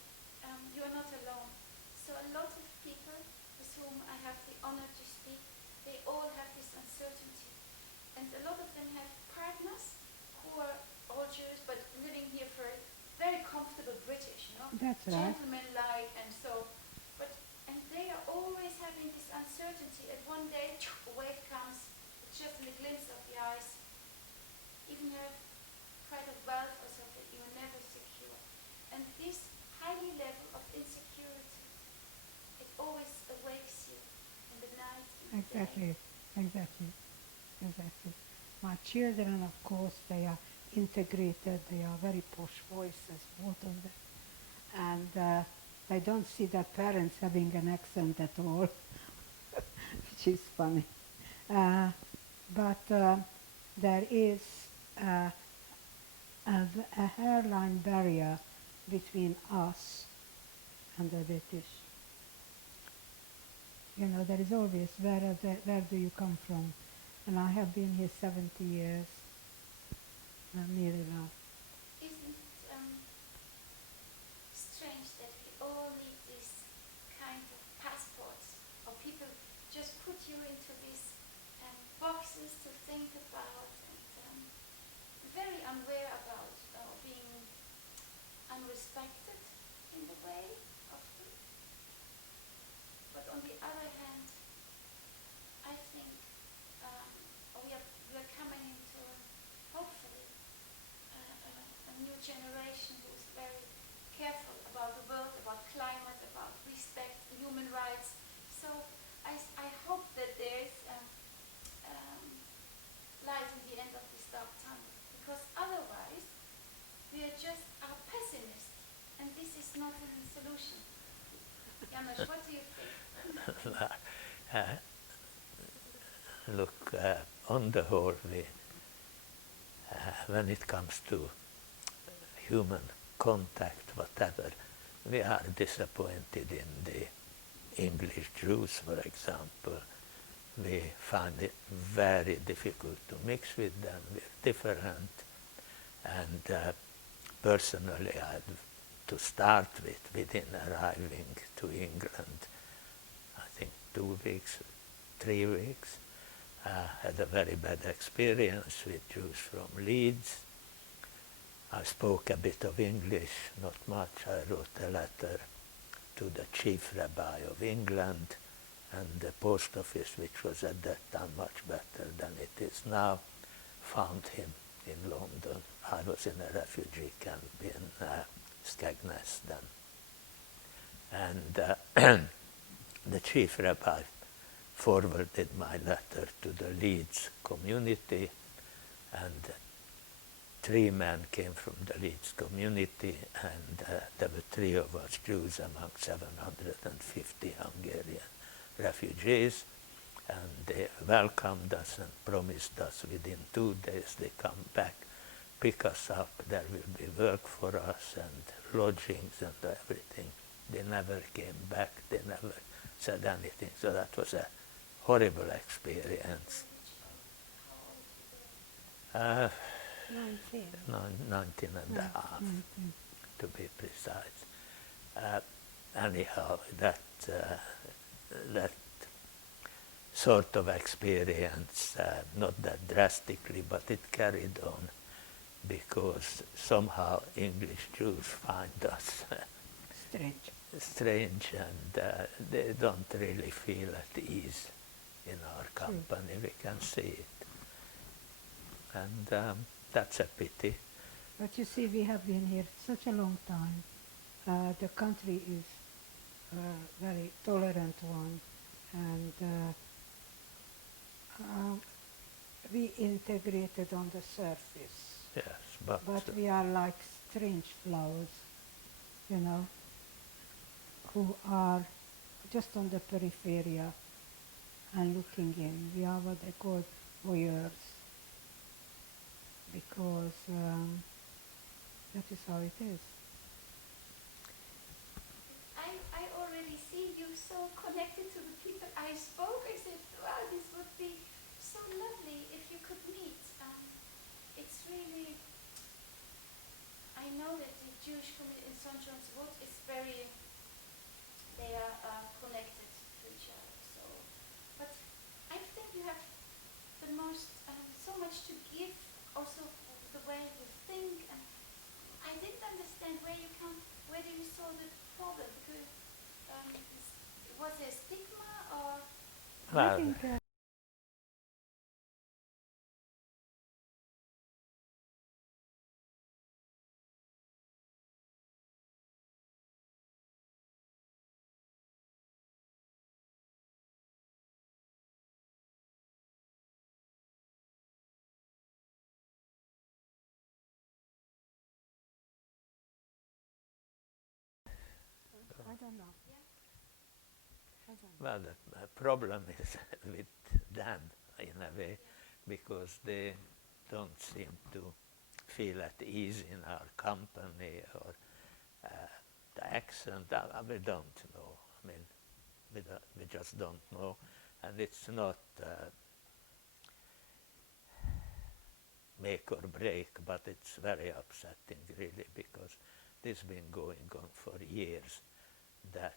you are not alone. So a lot of people with whom I have the honor to speak, they all have this uncertainty. And a lot of them have partners who are all Jews but living here for very comfortable British, you know? That's right. Gentleman-like and so. And they are always having this uncertainty. And one day, a wave comes, it's just in a glimpse of the eyes. Even you have quite a wealth or something, you are never secure. And this highly level of insecurity, it always awakes you in the night. In Exactly, exactly, exactly. My children, of course, they are integrated, they are very posh voices, both of them. And they don't see their parents having an accent at all, which is funny. But there is a hairline barrier between us and the British. You know, there is always, where do you come from? And I have been here 70 years, nearly now. Isn't it strange that we all need these kind of passports, or people just put you into these boxes to think about, and very unaware about being unrespected in a way often. But on the other hand, I think we are coming into hopefully a new generation who is very careful about the world, about climate, about respect, human rights. So I hope that there is light in the end of this dark tunnel, because otherwise we are just pessimists, and this is not a solution. Janos, what do you think? Look, on the whole, when it comes to human contact, whatever, we are disappointed in the English Jews, for example. We find it very difficult to mix with them. We're different. And personally, to start with, within arriving to England, I think 2 weeks, 3 weeks, had a very bad experience with Jews from Leeds. I spoke a bit of English, not much. I wrote a letter to the chief rabbi of England, and the post office, which was at that time much better than it is now, found him in London. I was in a refugee camp in Skegness then. And the chief rabbi forwarded my letter to the Leeds community, and 3 men came from the Leeds community, and there were 3 of us Jews among 750 Hungarian refugees, and they welcomed us and promised us within 2 days they come back, pick us up, there will be work for us and lodgings and everything. They never came back, they never said anything, so that was a horrible experience. 19 and a half, to be precise. Anyhow, that sort of experience, not that drastically, but it carried on, because somehow English Jews find us strange, and they don't really feel at ease in our company. We can see it. And that's a pity. But you see, we have been here such a long time. The country is a very tolerant one, and we integrated on the surface. Yes, but we are like strange flowers, you know, who are just on the periphery and looking in. We are what they call voyeurs, because that is how it is. much to give, also the way you think. And I didn't understand whether you saw the problem, because was there stigma or? Well, I think I don't know. I don't know. well, the problem is with them in a way, because they don't seem to feel at ease in our company, or the accent, we don't know. I mean, we just don't know, and it's not make or break, but it's very upsetting really, because this has been going on for years, that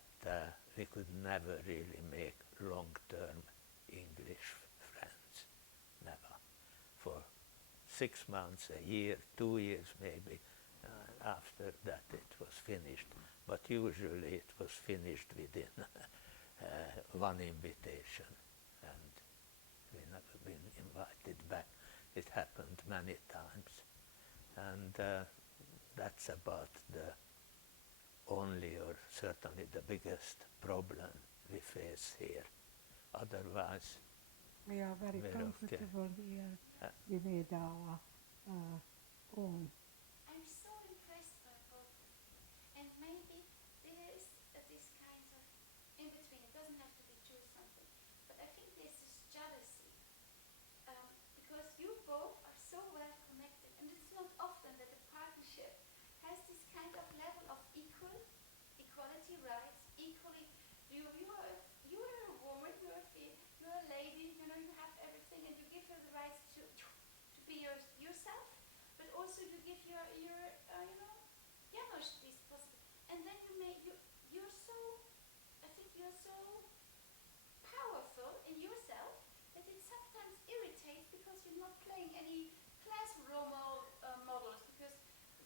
we could never really make long-term English friends, never. For 6 months, a year, 2 years maybe, after that it was finished, but usually it was finished within one invitation, and we never been invited back. It happened many times, and that's about the only, or certainly the biggest problem we face here. Otherwise, We are very we're okay. comfortable here. We made our own. I'm so impressed by both of you. And maybe there is this kind of in between. It doesn't have to be true something, but I think there's this jealousy, because you both are so well connected, and it's not often that a partnership has this kind of level of equality rights. Equally, you're a woman, you're a lady. You know, you have everything, and you give her the rights to be yourself, but also you give your Janos these possible. And then you're so, I think you're so powerful in yourself that it sometimes irritates, because you're not playing any class role models, because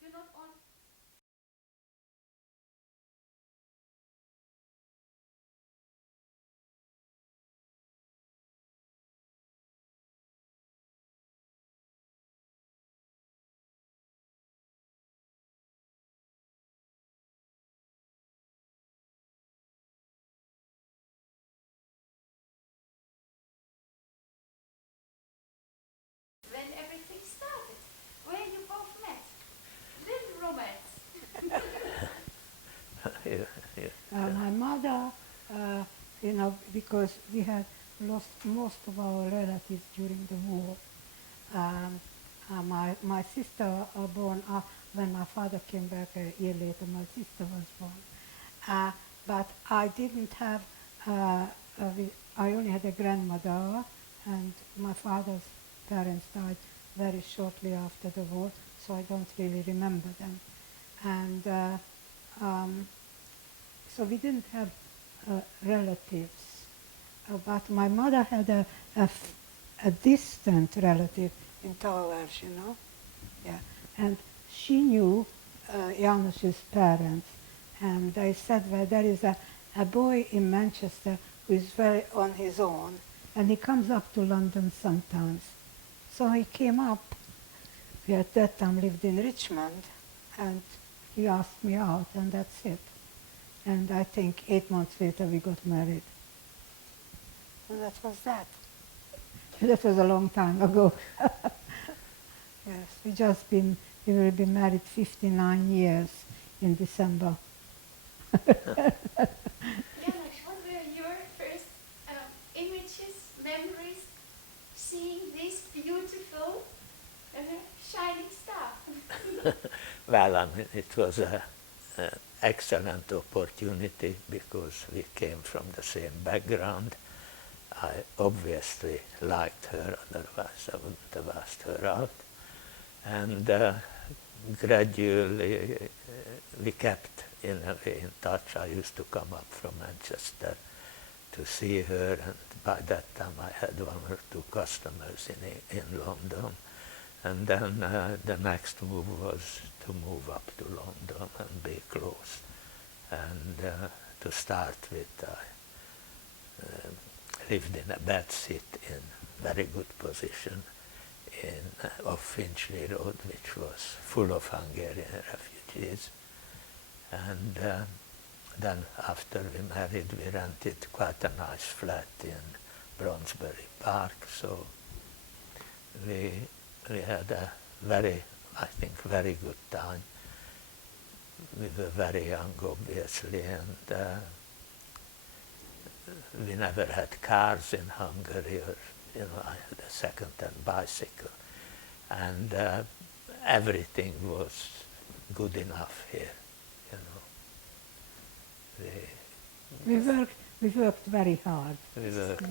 you're not on. When everything started, where you both met, little romance. My mother, because we had lost most of our relatives during the war. My sister born when my father came back a year later. My sister was born, but I didn't have. I only had a grandmother, and my father's parents died very shortly after the war, so I don't really remember them. And so we didn't have relatives, but my mother had a distant relative in Towers, yeah, and she knew Janos's parents, and they said, well, there is a boy in Manchester who is very on his own, and he comes up to London sometimes. So he came up. We at that time lived in Richmond, and he asked me out, and that's it. And I think 8 months later we got married. And that was that. That was a long time ago. Yes, we will be married 59 years in December. Janos, what were your first images, memories, seeing this beautiful shining star? Well, I mean, it was an excellent opportunity, because we came from the same background. I obviously liked her, otherwise I wouldn't have asked her out. And gradually we kept in touch. I used to come up from Manchester to see her, and by that time I had 1 or 2 customers in London. And then the next move was to move up to London and be close. And to start with, I lived in a bed sit in very good position off Finchley Road, which was full of Hungarian refugees. And then after we married, we rented quite a nice flat in Bronsbury Park. So we had a very, I think, very good time. We were very young, obviously, and we never had cars in Hungary, or I had a second-hand bicycle, and everything was good enough here. We worked very hard. We worked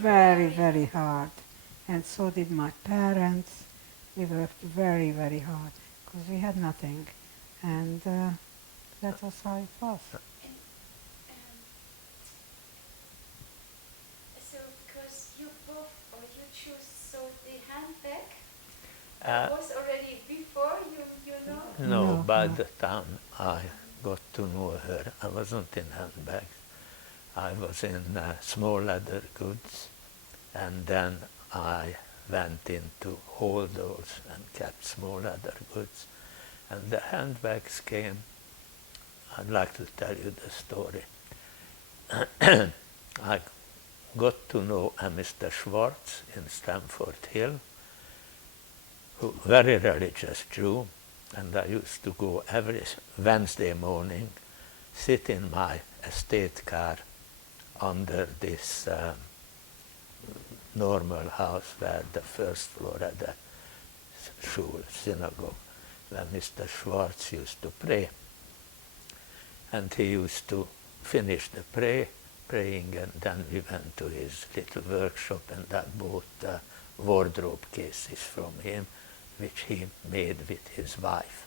Very hard. And so did my parents. We worked very, very hard because we had nothing. And that was how it was. So, because you both, or you sold the handbag, was already before you know? No, by the time I got to know her, I wasn't in handbags. I was in small leather goods, and then I went into holdalls and kept small leather goods. And the handbags came. I'd like to tell you the story. I got to know a Mr. Schwartz in Stamford Hill, who very religious Jew, and I used to go every Wednesday morning, sit in my estate car under this normal house where the first floor had a shul, synagogue, where Mr. Schwartz used to pray. And he used to finish the praying, and then we went to his little workshop, and I bought wardrobe cases from him, which he made with his wife.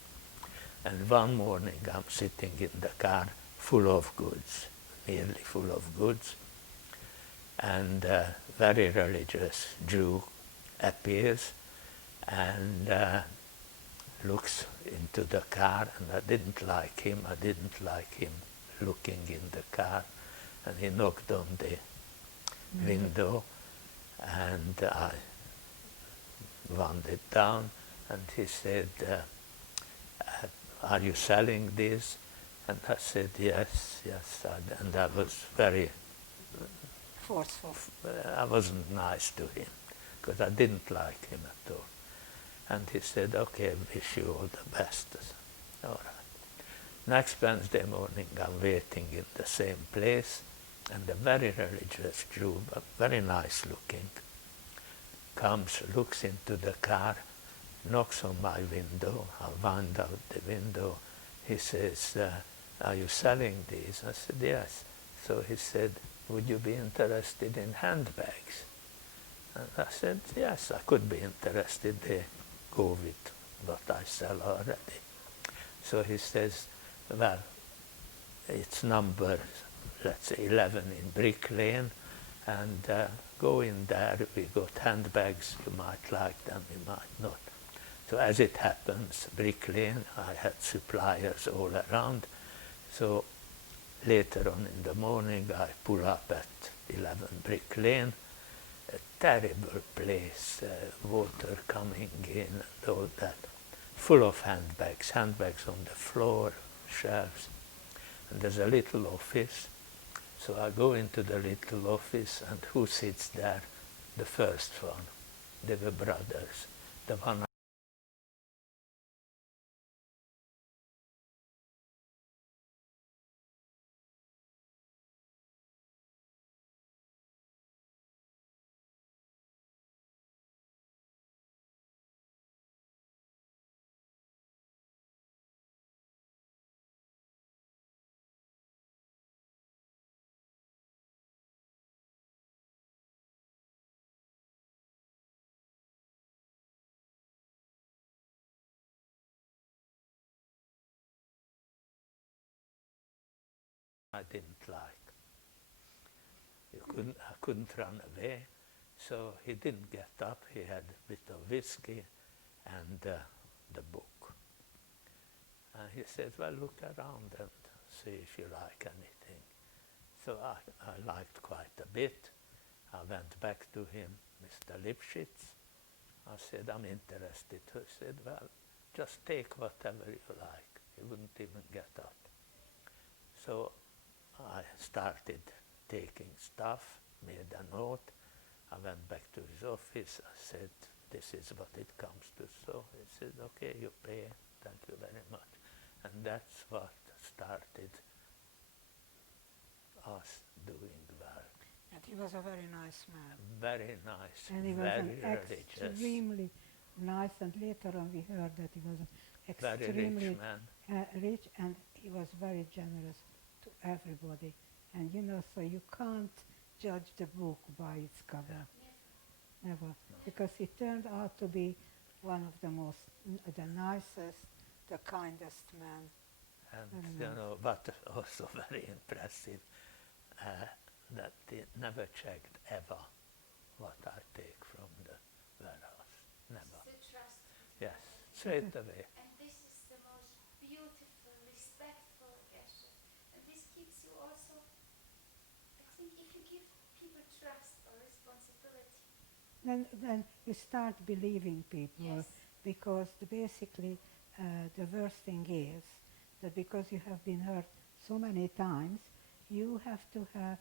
And one morning I'm sitting in the car full of goods, nearly full of goods, and a very religious Jew appears and looks into the car, and I didn't like him looking in the car, and he knocked on the window, and I wound it down, and he said, are you selling this? And I said, yes, and I was very Forceful. I wasn't nice to him, because I didn't like him at all. And he said, okay, wish you all the best. I said, all right. Next Wednesday morning, I'm waiting in the same place, and a very religious Jew, but very nice looking, comes, looks into the car, knocks on my window. I wind out the window. He says, are you selling these? I said, yes. So he said, would you be interested in handbags? And I said, yes, I could be interested. They go with what I sell already. So he says, well, it's number, let's say 11 in Brick Lane, and go in there, we got handbags, you might like them, you might not. So as it happens, Brick Lane, I had suppliers all around, so later on in the morning I pull up at 11 Brick Lane, a terrible place, water coming in and all that, full of handbags on the floor, shelves, and there's a little office. So I go into the little office, and who sits there? The first one. They were brothers. The one I didn't like. I couldn't run away. So he didn't get up. He had a bit of whiskey and the book. And he said, well, look around and see if you like anything. So I liked quite a bit. I went back to him, Mr. Lipschitz. I said, I'm interested. He said, well, just take whatever you like. He wouldn't even get up. So I started taking stuff, made a note. I went back to his office. I said, this is what it comes to. So he said, okay, you pay. Thank you very much. And that's what started us doing work. And he was a very nice man. Very nice, and he was very an religious. extremely nice, and later on we heard that he was an extremely rich man. Rich, and he was very generous to everybody. And you know, so you can't judge the book by its cover. Never. Because he turned out to be one of the nicest, the kindest man. And you know, but also very impressive, that he never checked ever what I take from the warehouse. Never. The trust. Yes, straight away. And this is the most beautiful, respectful gesture. And this keeps you also, I think, if you give people trust or responsibility. Then you start believing people, Yes. because basically the worst thing is that because you have been hurt so many times, you have to have,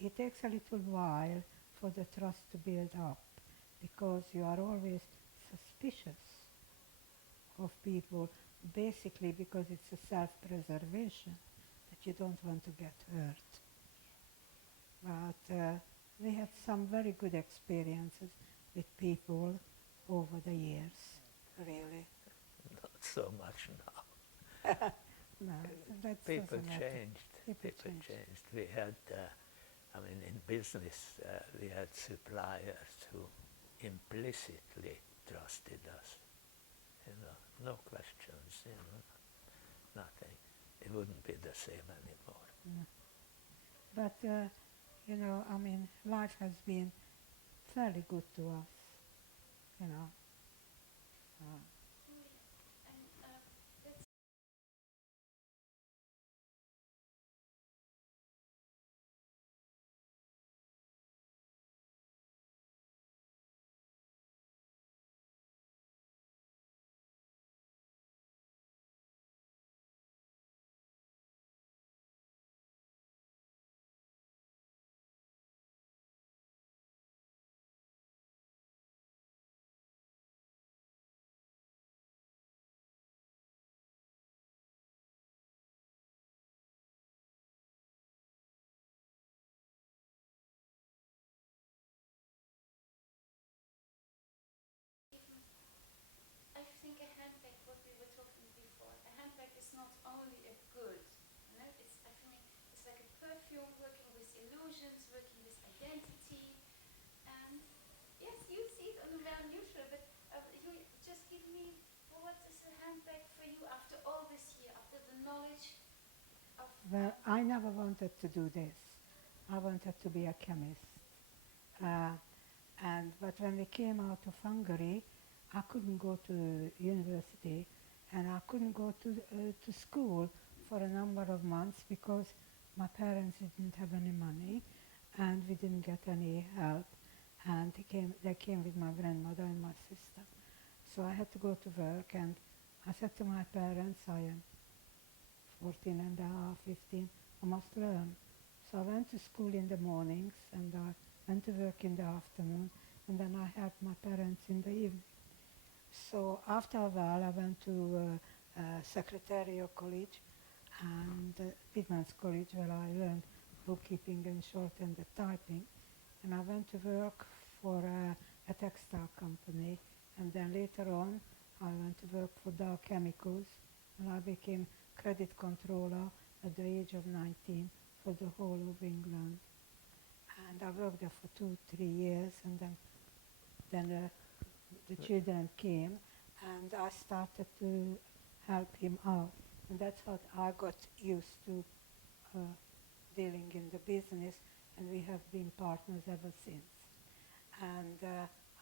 it takes a little while for the trust to build up, because you are always suspicious of people, basically because it's a self-preservation, that you don't want to get hurt. But we had some very good experiences with people over the years, really. Not so much now. No, that People doesn't matter. changed. People People changed. changed. We had, I mean, in business, we had suppliers who implicitly trusted us. You know, no questions, you know, nothing. It wouldn't be the same anymore. No. But, you know, I mean, life has been fairly good to us, you know. And that's I think a handbag, what we were talking before, a handbag is not only a good, you know, it's, I think it's like a perfume, working with illusions, working with identity, and yes, you see it on the Neutral, but you just give me, what is a handbag for you after all this year, after the knowledge of... Well, I never wanted to do this. I wanted to be a chemist. But when we came out of Hungary, I couldn't go to university, and I couldn't go to school for a number of months because my parents didn't have any money, and we didn't get any help. And they came with my grandmother and my sister. So I had to go to work, and I said to my parents, I am 14 and a half, 15, I must learn. So I went to school in the mornings, and I went to work in the afternoon, and then I helped my parents in the evening. So after a while, I went to Secretarial College and Pitman's College, where I learned bookkeeping and shorthand and typing. And I went to work for a textile company, and then later on, I went to work for Dow Chemicals, and I became credit controller at the age of 19 for the whole of England. And I worked there for 2-3 years, and then the children came, and I started to help him out. And that's how I got used to dealing in the business and we have been partners ever since. And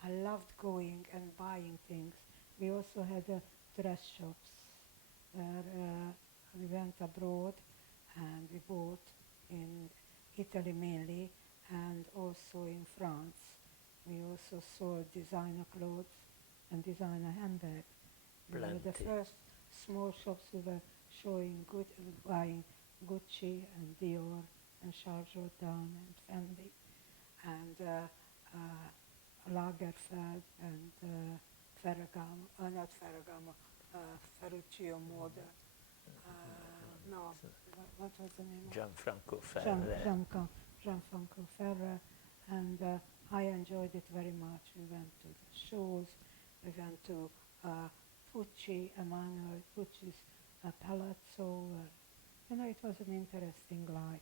I loved going and buying things. We also had dress shops where we went abroad and we bought in Italy mainly, and also in France. We also sold designer clothes and designer handbags. We were the first small shops who were showing buying Gucci and Dior and Charles Jourdan and Fendi and Lagerfeld and Ferragamo, not Ferragamo, Ferruccio Moda. No, what was the name? Gianfranco Ferrer. Gianfranco Ferrer, and I enjoyed it very much. We went to the shows, we went to Pucci, Emanuel Pucci's Palazzo. It was an interesting life.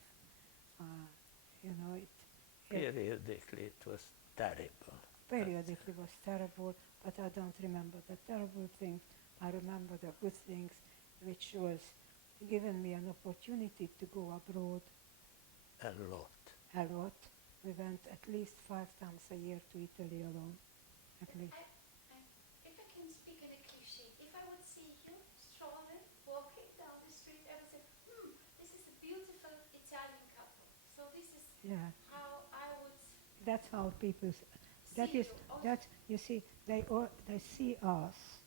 Periodically it was terrible. Periodically it was terrible, but I don't remember the terrible things. I remember the good things, which was given me an opportunity to go abroad. A lot. A lot. We went at least 5 times a year to Italy alone, at least. If I can speak in a cliché, if I would see you strolling, walking down the street, I would say, this is a beautiful Italian couple. So this is how I would. That's how people. You see, they see us,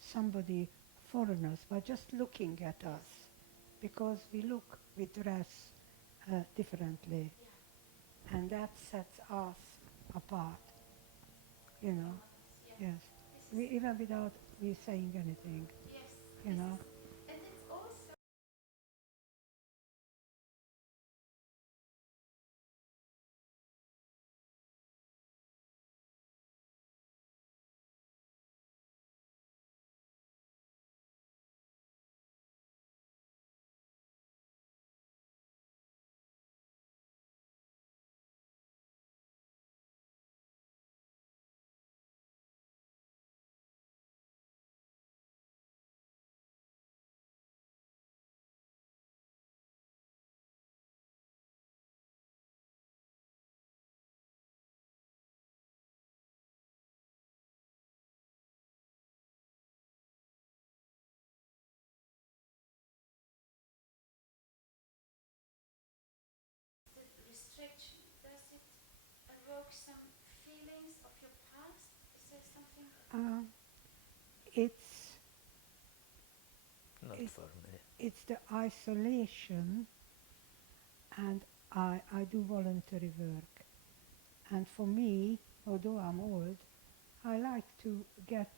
somebody, foreigners, by just looking at us, because we dress differently, and that sets us apart. Yes. Even without we saying anything. Yes. And it's also. Restriction, does it evoke some feelings of your past? Is there something? Not for me. It's the isolation, and I do voluntary work. And for me, although I'm old, I like to get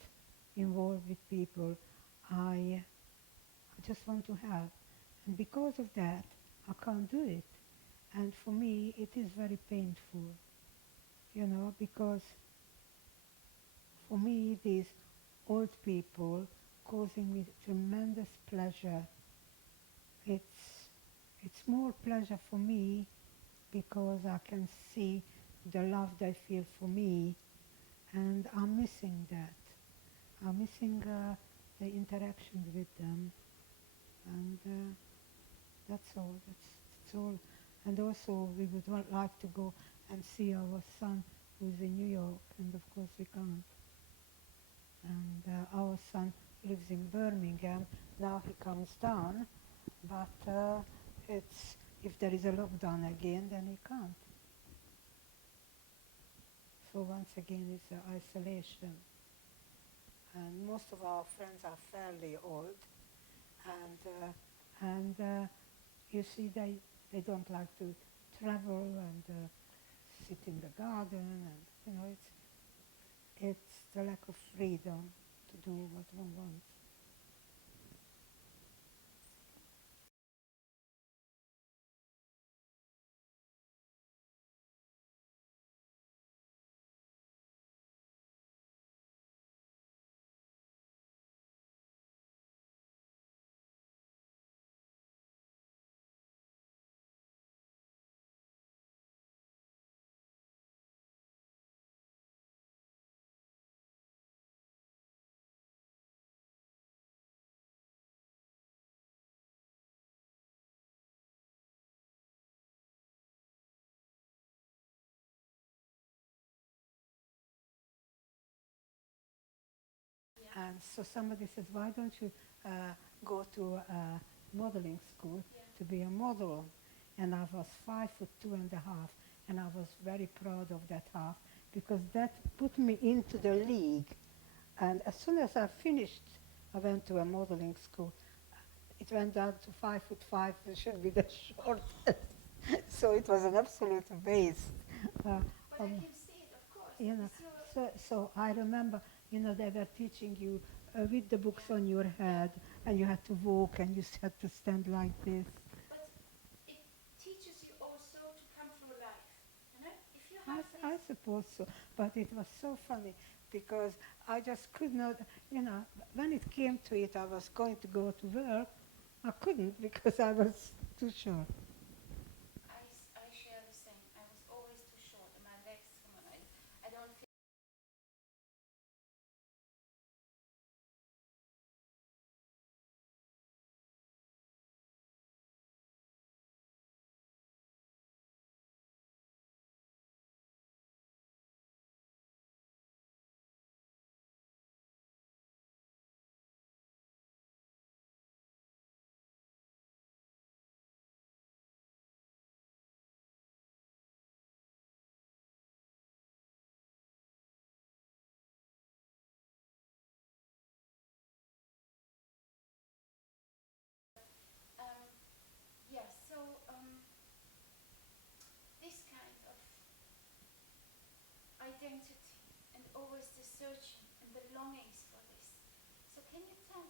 involved with people. I just want to help. And because of that, I can't do it. And for me, it is very painful, because for me, these old people causing me tremendous pleasure. It's more pleasure for me because I can see the love they feel for me, and I'm missing that. I'm missing the interaction with them, and that's all. That's all. And also, we would like to go and see our son who's in New York, and of course we can't. And our son lives in Birmingham. Now he comes down, but if there is a lockdown again, then he can't. So once again, it's the isolation. And most of our friends are fairly old, and you see, they don't like to travel and sit in the garden, and it's the lack of freedom to do what one wants. And so somebody said, why don't you go to a modeling school to be a model? And I was 5'2.5", and I was very proud of that half because that put me into the league. And as soon as I finished, I went to a modeling school. It went down to 5'5", which should be the shortest. So it was an absolute waste. But I can see it, of course. You know, so I remember, you know, they were teaching you with the books on your head, and you had to walk, and you had to stand like this. But it teaches you also to come through life. You know? If you have I suppose so, but it was so funny because I just could not, you know, when it came to it, I was going to go to work. I couldn't because I was too short. I share the same. I was always too short, and my legs, come on, I don't feel. Yes, so this kind of identity and always the searching and the longings for this. So can you tell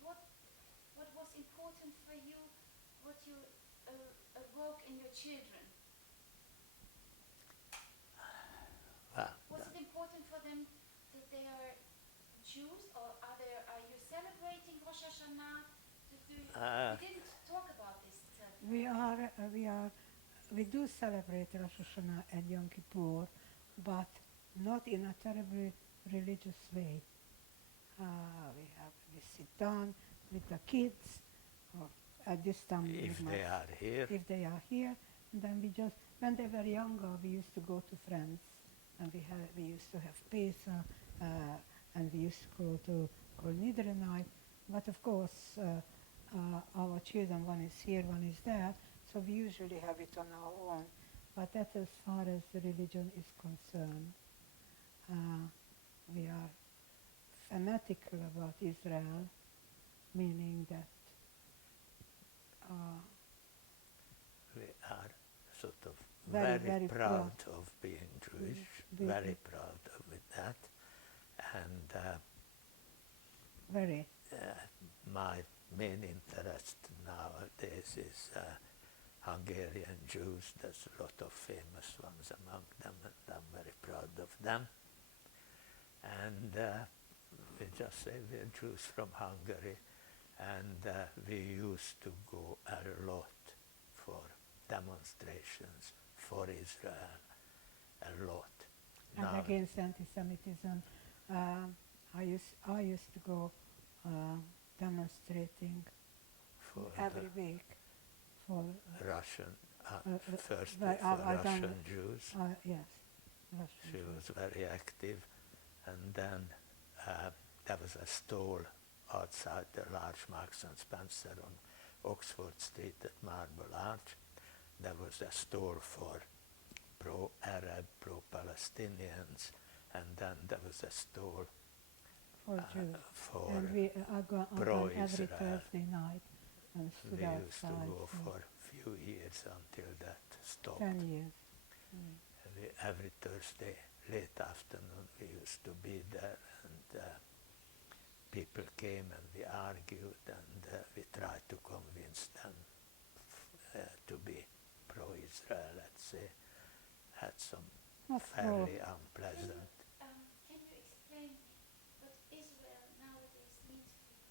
what was important for you, what you awoke in your children? Was it important for them that they are Jews, or are you celebrating Rosh Hashanah? We didn't talk about this. We do celebrate Rosh Hashanah and Yom Kippur, but not in a terribly religious way. We sit down with the kids, or at this time if they are here. If they are here, and then we just, when they were younger, we used to go to friends, and we used to have pizza, and we used to go to Kol Nidre night. But of course, our children, one is here, one is there, so we usually have it on our own. But that's as far as the religion is concerned. We are fanatical about Israel, meaning that we are sort of very, very very proud of being Jewish, very proud of that. And very. My main interest nowadays is Hungarian Jews. There's a lot of famous ones among them, and I'm very proud of them. And we just say we're Jews from Hungary, and we used to go a lot for demonstrations for Israel, a lot. And Now, against anti-Semitism, I used to go demonstrating for every week for Russian, first but for Russian Jews. Yes, Russian She Jews. was very active, and then there was a stall outside the large Marks and Spencer on Oxford Street at Marble Arch. There was a store for pro-Arab, pro-Palestinians, and then there was a store For Jews. for And I go every pro-Israel. Thursday night and stood We outside. used to go for a few years until that stopped. 10 years. Every Thursday, late afternoon, we used to be there, and people came and we argued, and we tried to convince them to be pro-Israel, let's say. Had some fairly unpleasant. Can you explain what Israel nowadays means for you?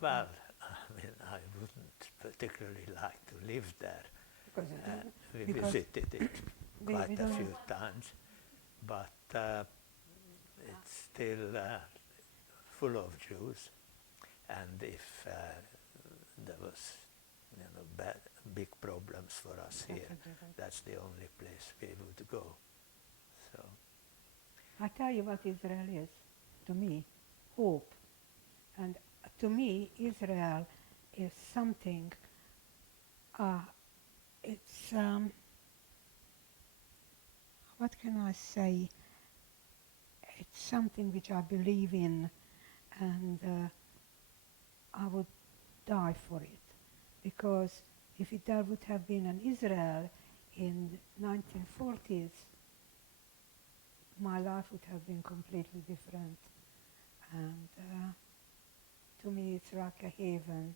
Well, I mean, I wouldn't particularly like to live there. We visited it quite a few times, but it's still full of Jews, and if there was, big problems for us here, that's the only place we would go. So I tell you what Israel is to me. hope. And to me, Israel is something, it's, what can I say? It's something which I believe in, and I would die for it. Because if there would have been an Israel in 1940s, my life would have been completely different. And to me, it's like a haven,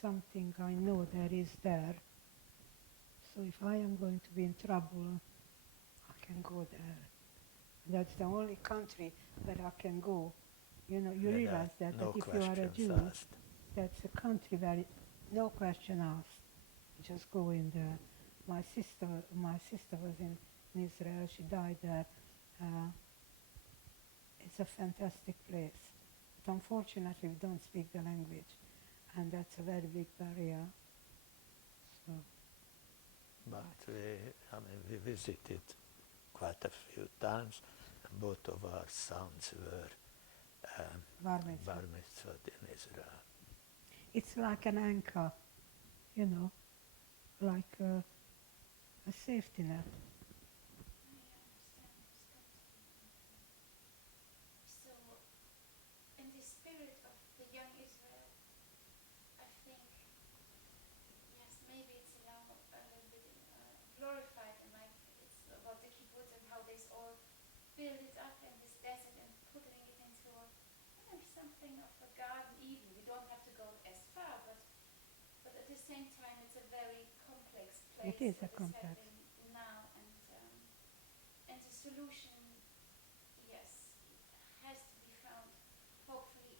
something I know there is there. So if I am going to be in trouble, I can go there. That's the only country that I can go. You know, you realize that, no that if you are a Jew, asked. that's a country where no question asked. You just go in there. My sister was in Israel. She died there. It's a fantastic place. But unfortunately, we don't speak the language, and that's a very big barrier. So. But we visited quite a few times, and both of our sons were bar mitzvahed in Israel. It's like an anchor, you know, like a safety net. So, in the spirit of the young Israel, I think, yes, maybe it's a little bit glorified, and like it's about the kibbutz and how they all build it up in this desert and putting it into something of a Garden Eden. We don't have to go as far, but at the same time, it's a very complex place. It is a complex. Now, and the solution, yes, has to be found. Hopefully,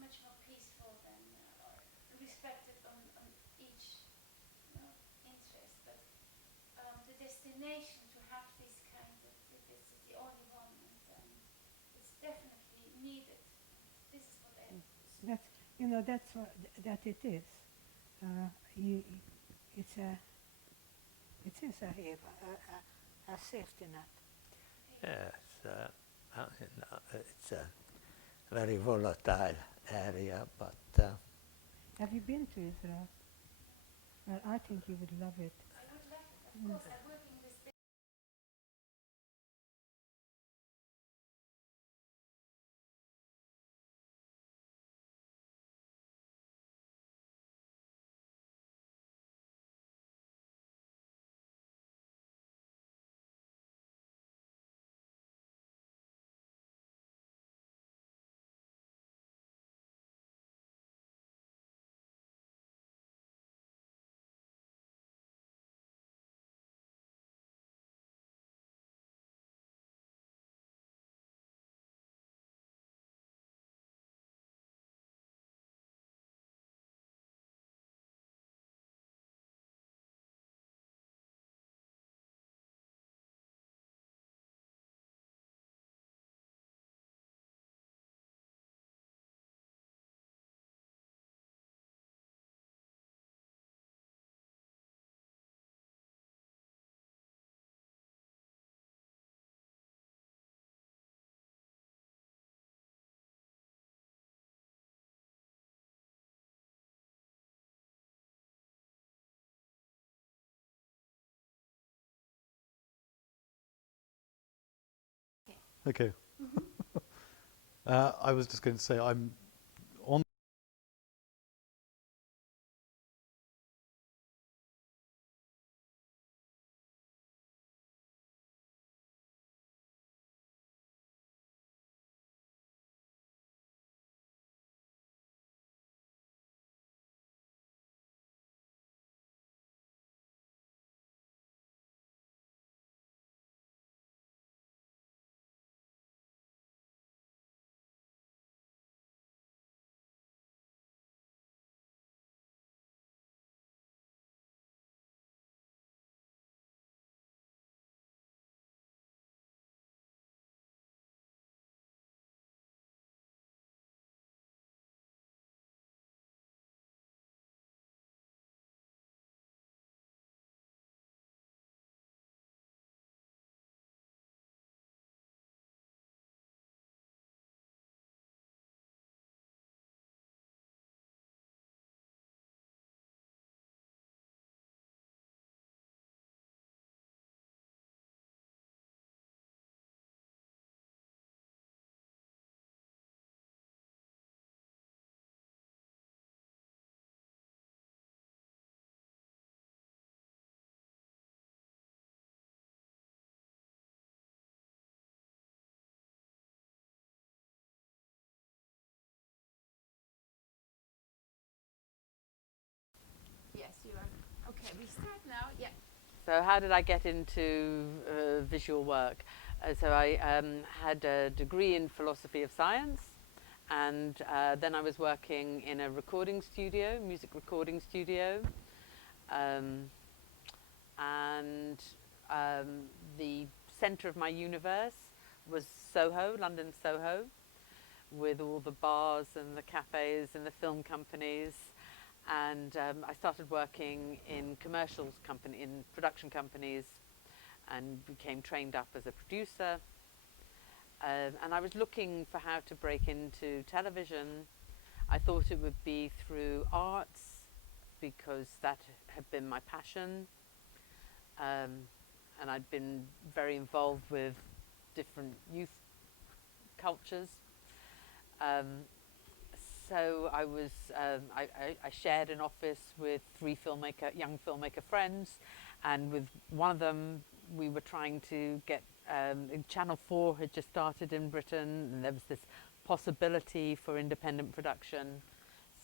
much more peaceful than or respected on each interest. But the destination to have this kind of this is the only one, and it's definitely needed. This is what I. That's that's what that it is. It is a haven, a safety net. Yes, it's a very volatile area, but. Have you been to Israel? Well, I think you would love it. I would love it, of course. I work in this Okay. I was just going to say I'm start now. Yeah. So how did I get into visual work? So I had a degree in philosophy of science, and then I was working in a recording studio, music recording studio, and the centre of my universe was Soho, London Soho, with all the bars and the cafes and the film companies. And I started working in in production companies, and became trained up as a producer. And I was looking for how to break into television. I thought it would be through arts, because that had been my passion. And I'd been very involved with different youth cultures. So I was, I shared an office with three young filmmaker friends, and with one of them we were trying to get, Channel 4 had just started in Britain, and there was this possibility for independent production.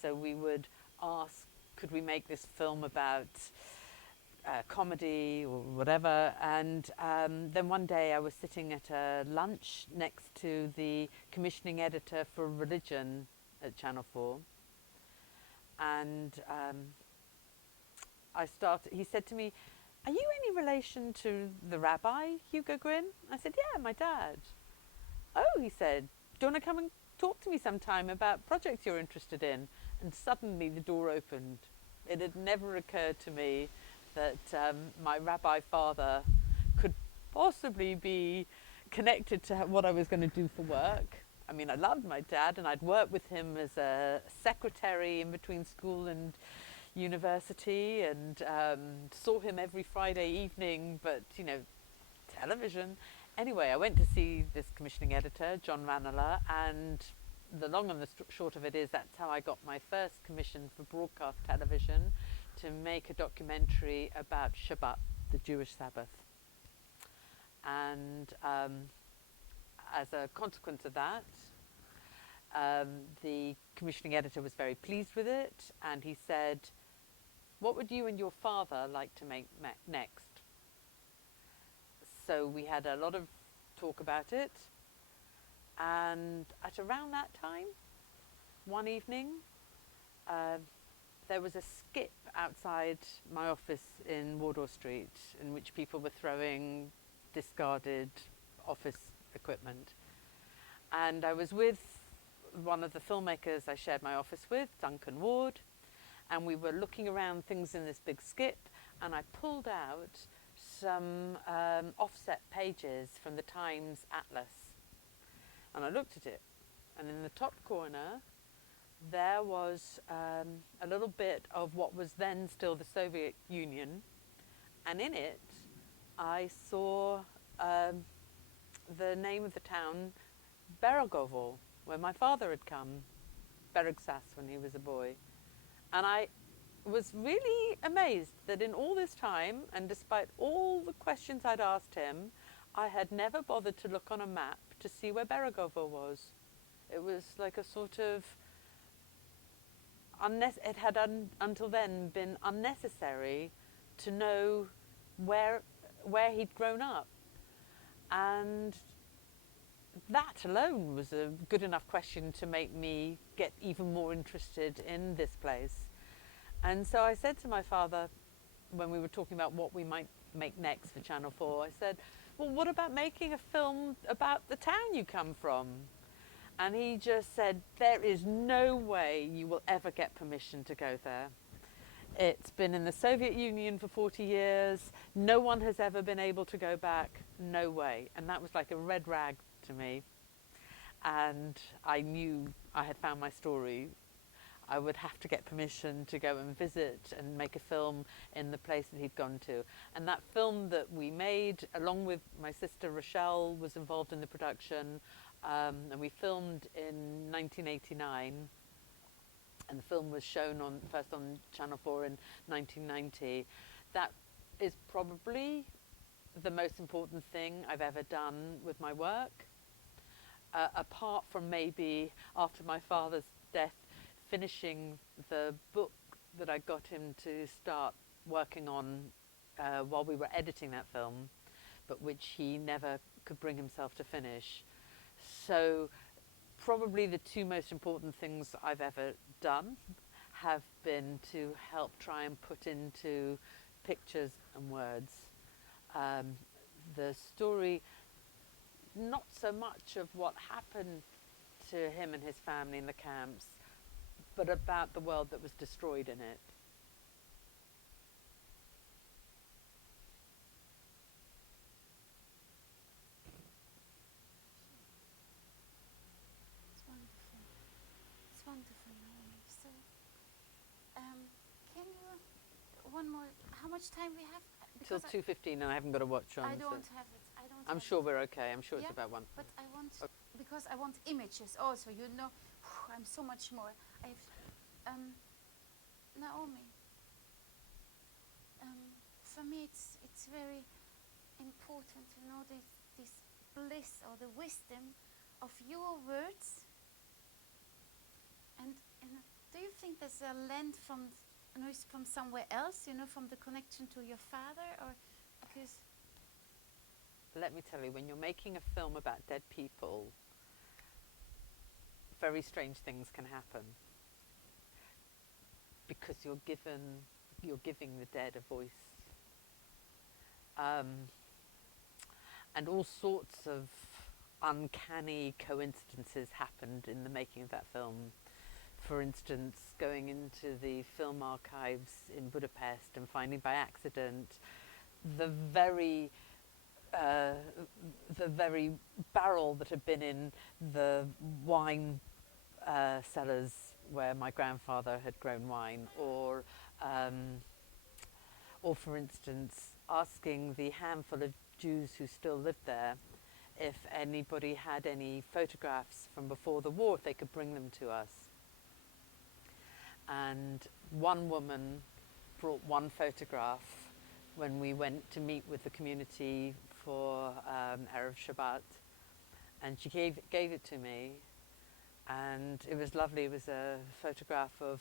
So we would ask, could we make this film about comedy or whatever? And then one day I was sitting at a lunch next to the commissioning editor for religion at Channel 4, and he said to me, "Are you any relation to the rabbi, Hugo Gryn?" I said, "Yeah, my dad." "Oh," he said, "do you want to come and talk to me sometime about projects you're interested in?" And suddenly the door opened. It had never occurred to me that my rabbi father could possibly be connected to what I was going to do for work. I mean, I loved my dad, and I'd worked with him as a secretary in between school and university, and saw him every Friday evening, but, television. Anyway, I went to see this commissioning editor, John Ranelagh, and the long and the short of it is that's how I got my first commission for broadcast television, to make a documentary about Shabbat, the Jewish Sabbath. And as a consequence of that, the commissioning editor was very pleased with it, and he said, "What would you and your father like to make next?" So we had a lot of talk about it, and at around that time, one evening, there was a skip outside my office in Wardour Street, in which people were throwing discarded office equipment. And I was with one of the filmmakers I shared my office with, Duncan Ward, and we were looking around things in this big skip, and I pulled out some offset pages from the Times Atlas. And I looked at it, and in the top corner there was a little bit of what was then still the Soviet Union, and in it I saw the name of the town Beregovo, where my father had come, Beregzas, when he was a boy. And I was really amazed that in all this time, and despite all the questions I'd asked him, I had never bothered to look on a map to see where Beregovo was. It was like a sort of, it had until then been unnecessary to know where he'd grown up. And that alone was a good enough question to make me get even more interested in this place. And so I said to my father, when we were talking about what we might make next for Channel 4, I said, "Well, what about making a film about the town you come from?" And he just said, "There is no way you will ever get permission to go there. It's been in the Soviet Union for 40 years. No one has ever been able to go back. No way." And that was like a red rag to me. And I knew I had found my story. I would have to get permission to go and visit and make a film in the place that he'd gone to. And that film that we made, along with my sister Rochelle, was involved in the production. And we filmed in 1989. And the film was shown first on Channel 4 in 1990. That is probably the most important thing I've ever done with my work. Apart from maybe after my father's death, finishing the book that I got him to start working on while we were editing that film, but which he never could bring himself to finish. So probably the two most important things I've ever done have been to help try and put into pictures and words the story, not so much of what happened to him and his family in the camps, but about the world that was destroyed in it. It's wonderful. It's wonderful, Naomi. So, can you, one more, how much time we have? Till Because 2:15, and I haven't got a watch on. I so don't have it. I don't I'm have sure it. we're okay. I'm sure it's Yeah, about one. But I want, Okay. because I want images also, you know. I'm so much more. Naomi, for me it's very important to know this bliss or the wisdom of your words. And do you think there's a lend from, from somewhere else, from the connection to your father, or because? Let me tell you, when you're making a film about dead people, very strange things can happen because you're giving the dead a voice, and all sorts of uncanny coincidences happened in the making of that film. For instance, going into the film archives in Budapest and finding by accident the very barrel that had been in the wine cellars where my grandfather had grown wine, or for instance, asking the handful of Jews who still lived there if anybody had any photographs from before the war, if they could bring them to us. And one woman brought one photograph when we went to meet with the community for Erev Shabbat, and she gave it to me, and it was lovely. It was a photograph of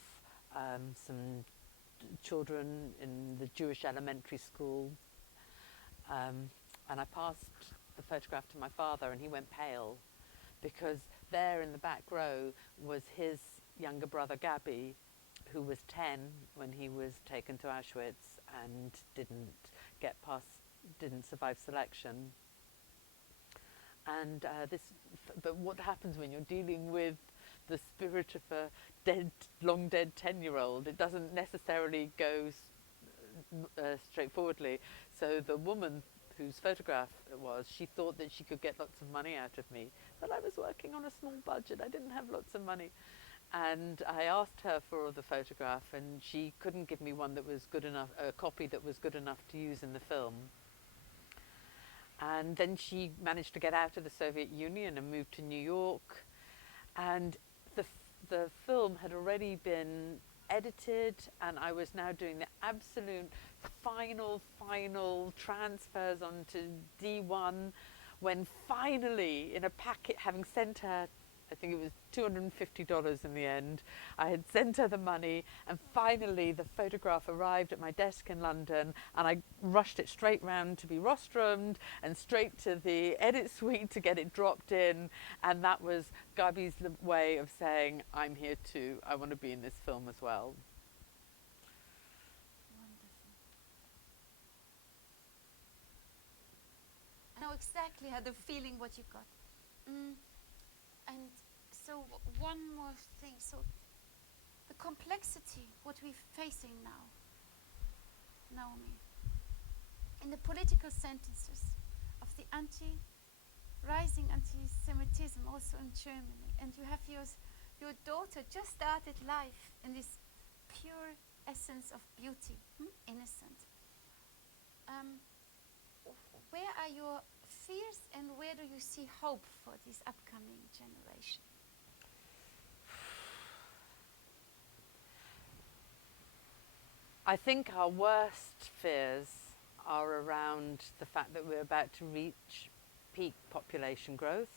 some children in the Jewish elementary school, and I passed the photograph to my father, and he went pale, because there in the back row was his younger brother Gabi, who was 10 when he was taken to Auschwitz and didn't survive selection. And but what happens when you're dealing with the spirit of a long dead 10-year-old? It doesn't necessarily go straightforwardly. So the woman whose photograph it was, she thought that she could get lots of money out of me, but I was working on a small budget. I didn't have lots of money. And I asked her for the photograph, and she couldn't give me one that was good enough, a copy that was good enough to use in the film. And then she managed to get out of the Soviet Union and moved to New York. And the film had already been edited, and I was now doing the absolute final transfers onto D1, when finally, in a packet, having sent her, I think it was $250 in the end, I had sent her the money, and finally the photograph arrived at my desk in London, and I rushed it straight round to be rostrummed and straight to the edit suite to get it dropped in, and that was Gabi's way of saying, I'm here too, I want to be in this film as well. I know exactly how the feeling what you got. And so one more thing, so the complexity, what we're facing now, Naomi, in the political sentences of the rising anti-Semitism also in Germany, and you have your daughter just started life in this pure essence of beauty, innocent. Where are your fears, and where do you see hope for this upcoming generation? I think our worst fears are around the fact that we're about to reach peak population growth,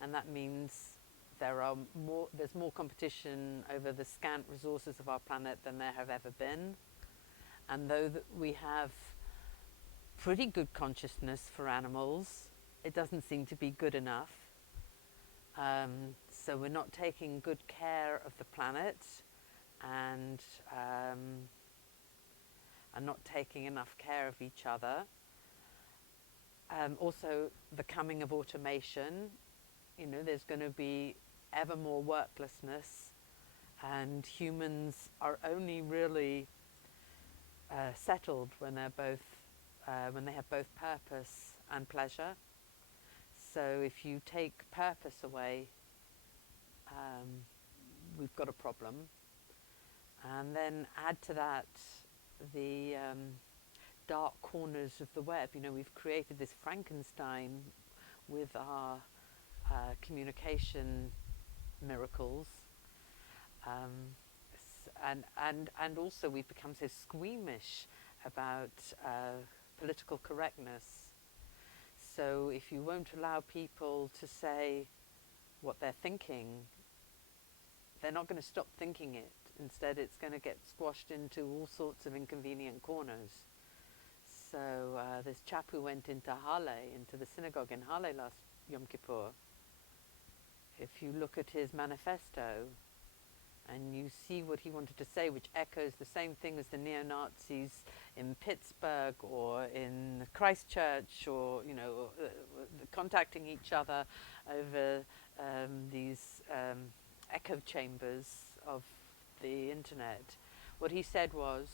and that means there's more competition over the scant resources of our planet than there have ever been. And though we have pretty good consciousness for animals, it doesn't seem to be good enough. So we're not taking good care of the planet, and not taking enough care of each other. Also, the coming of automation. You know, there's going to be ever more worklessness, and humans are only really settled when they're both when they have both purpose and pleasure. So if you take purpose away, we've got a problem. And then add to that the dark corners of the web. You know, we've created this Frankenstein with our communication miracles. And also we've become so squeamish about political correctness. So if you won't allow people to say what they're thinking, they're not going to stop thinking it. Instead, it's going to get squashed into all sorts of inconvenient corners. So this chap who went into Halle, into the synagogue in Halle last Yom Kippur, if you look at his manifesto and you see what he wanted to say, which echoes the same thing as the neo-Nazis in Pittsburgh or in Christchurch, or, you know, contacting each other over these echo chambers of the internet. What he said was,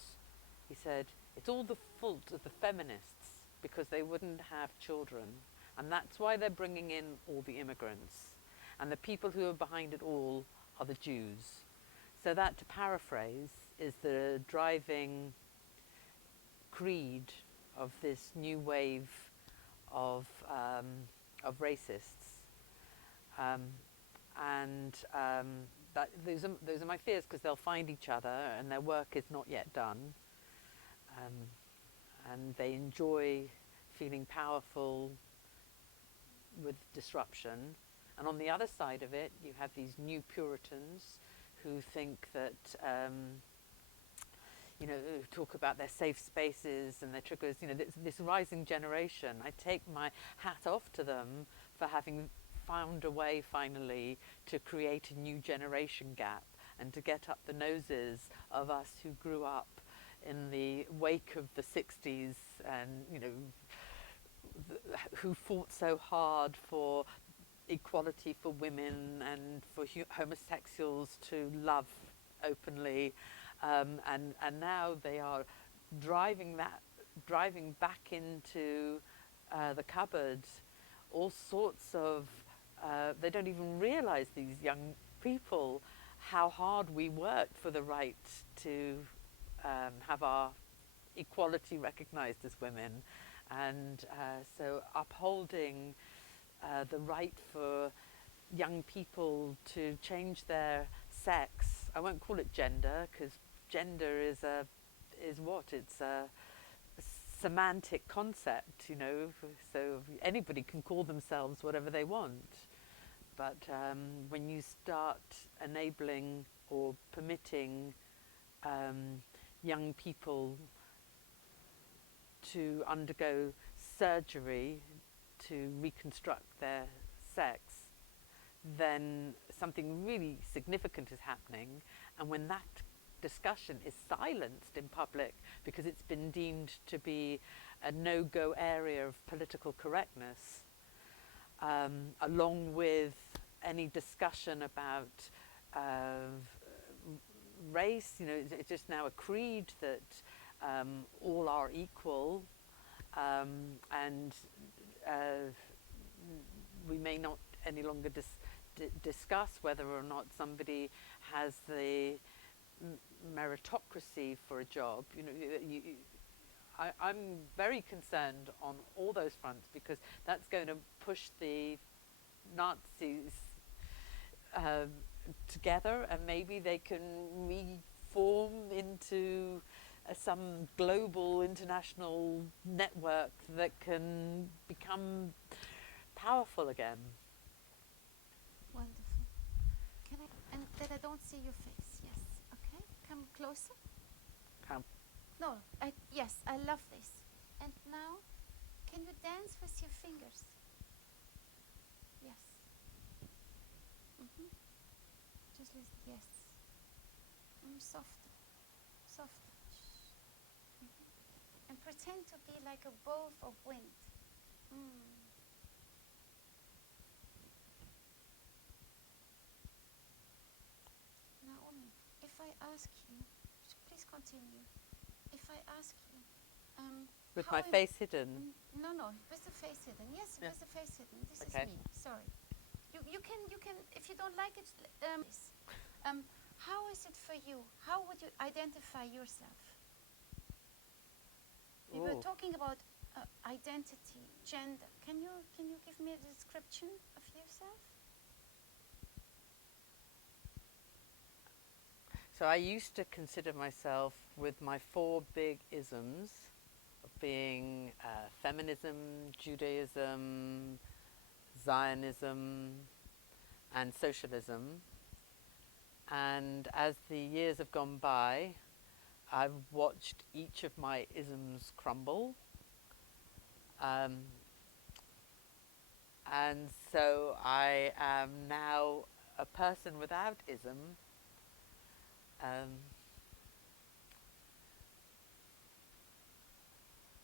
he said, it's all the fault of the feminists because they wouldn't have children, and that's why they're bringing in all the immigrants, and the people who are behind it all are the Jews. So that, to paraphrase, is the driving creed of this new wave of racists, that those are my fears, because they'll find each other and their work is not yet done, and they enjoy feeling powerful with disruption. And on the other side of it, you have these new Puritans who think that, you know, talk about their safe spaces and their triggers. You know, this rising generation, I take my hat off to them for having found a way finally to create a new generation gap and to get up the noses of us who grew up in the wake of the 60s and, you know, who fought so hard for equality for women and for homosexuals to love openly, and now they are driving back into the cupboard all sorts of they don't even realize, these young people, how hard we worked for the right to have our equality recognized as women, and so upholding the right for young people to change their sex. I won't call it gender, because gender is what? It's a semantic concept, you know, so anybody can call themselves whatever they want. But when you start enabling or permitting young people to undergo surgery to reconstruct their sex, then something really significant is happening. And when that discussion is silenced in public because it's been deemed to be a no-go area of political correctness, along with any discussion about race, you know, it's just now a creed that all are equal, and we may not any longer discuss whether or not somebody has the meritocracy for a job. You know, I'm very concerned on all those fronts, because that's going to push the Nazis together, and maybe they can reform into some global international network that can become powerful again. Wonderful. Can I, and that I don't see your face, yes. Okay, come closer. Come. No, yes, I love this. And now, can you dance with your fingers? Yes. Just listen, yes. Softer, softer. And pretend to be like a bolt of wind. Naomi, if I ask you, please continue. If I ask you, With my face hidden. No, with the face hidden. Yes, with the face hidden. This Okay. is me. Sorry. You can. If you don't like it, how is it for you? How would you identify yourself? We were Ooh. talking about identity, gender. Can you give me a description of yourself? So I used to consider myself with my 4 big isms of being feminism, Judaism, Zionism, and socialism. And as the years have gone by, I've watched each of my isms crumble. And so I am now a person without ism.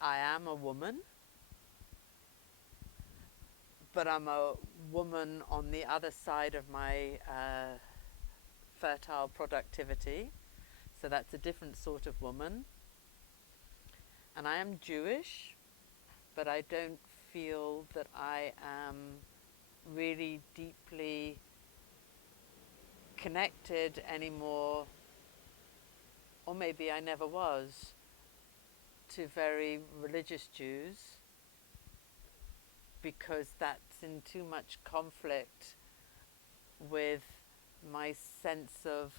I am a woman, but I'm a woman on the other side of my fertile productivity, so that's a different sort of woman. And I am Jewish, but I don't feel that I am really deeply connected anymore, or maybe I never was, to very religious Jews, because that's in too much conflict with my sense of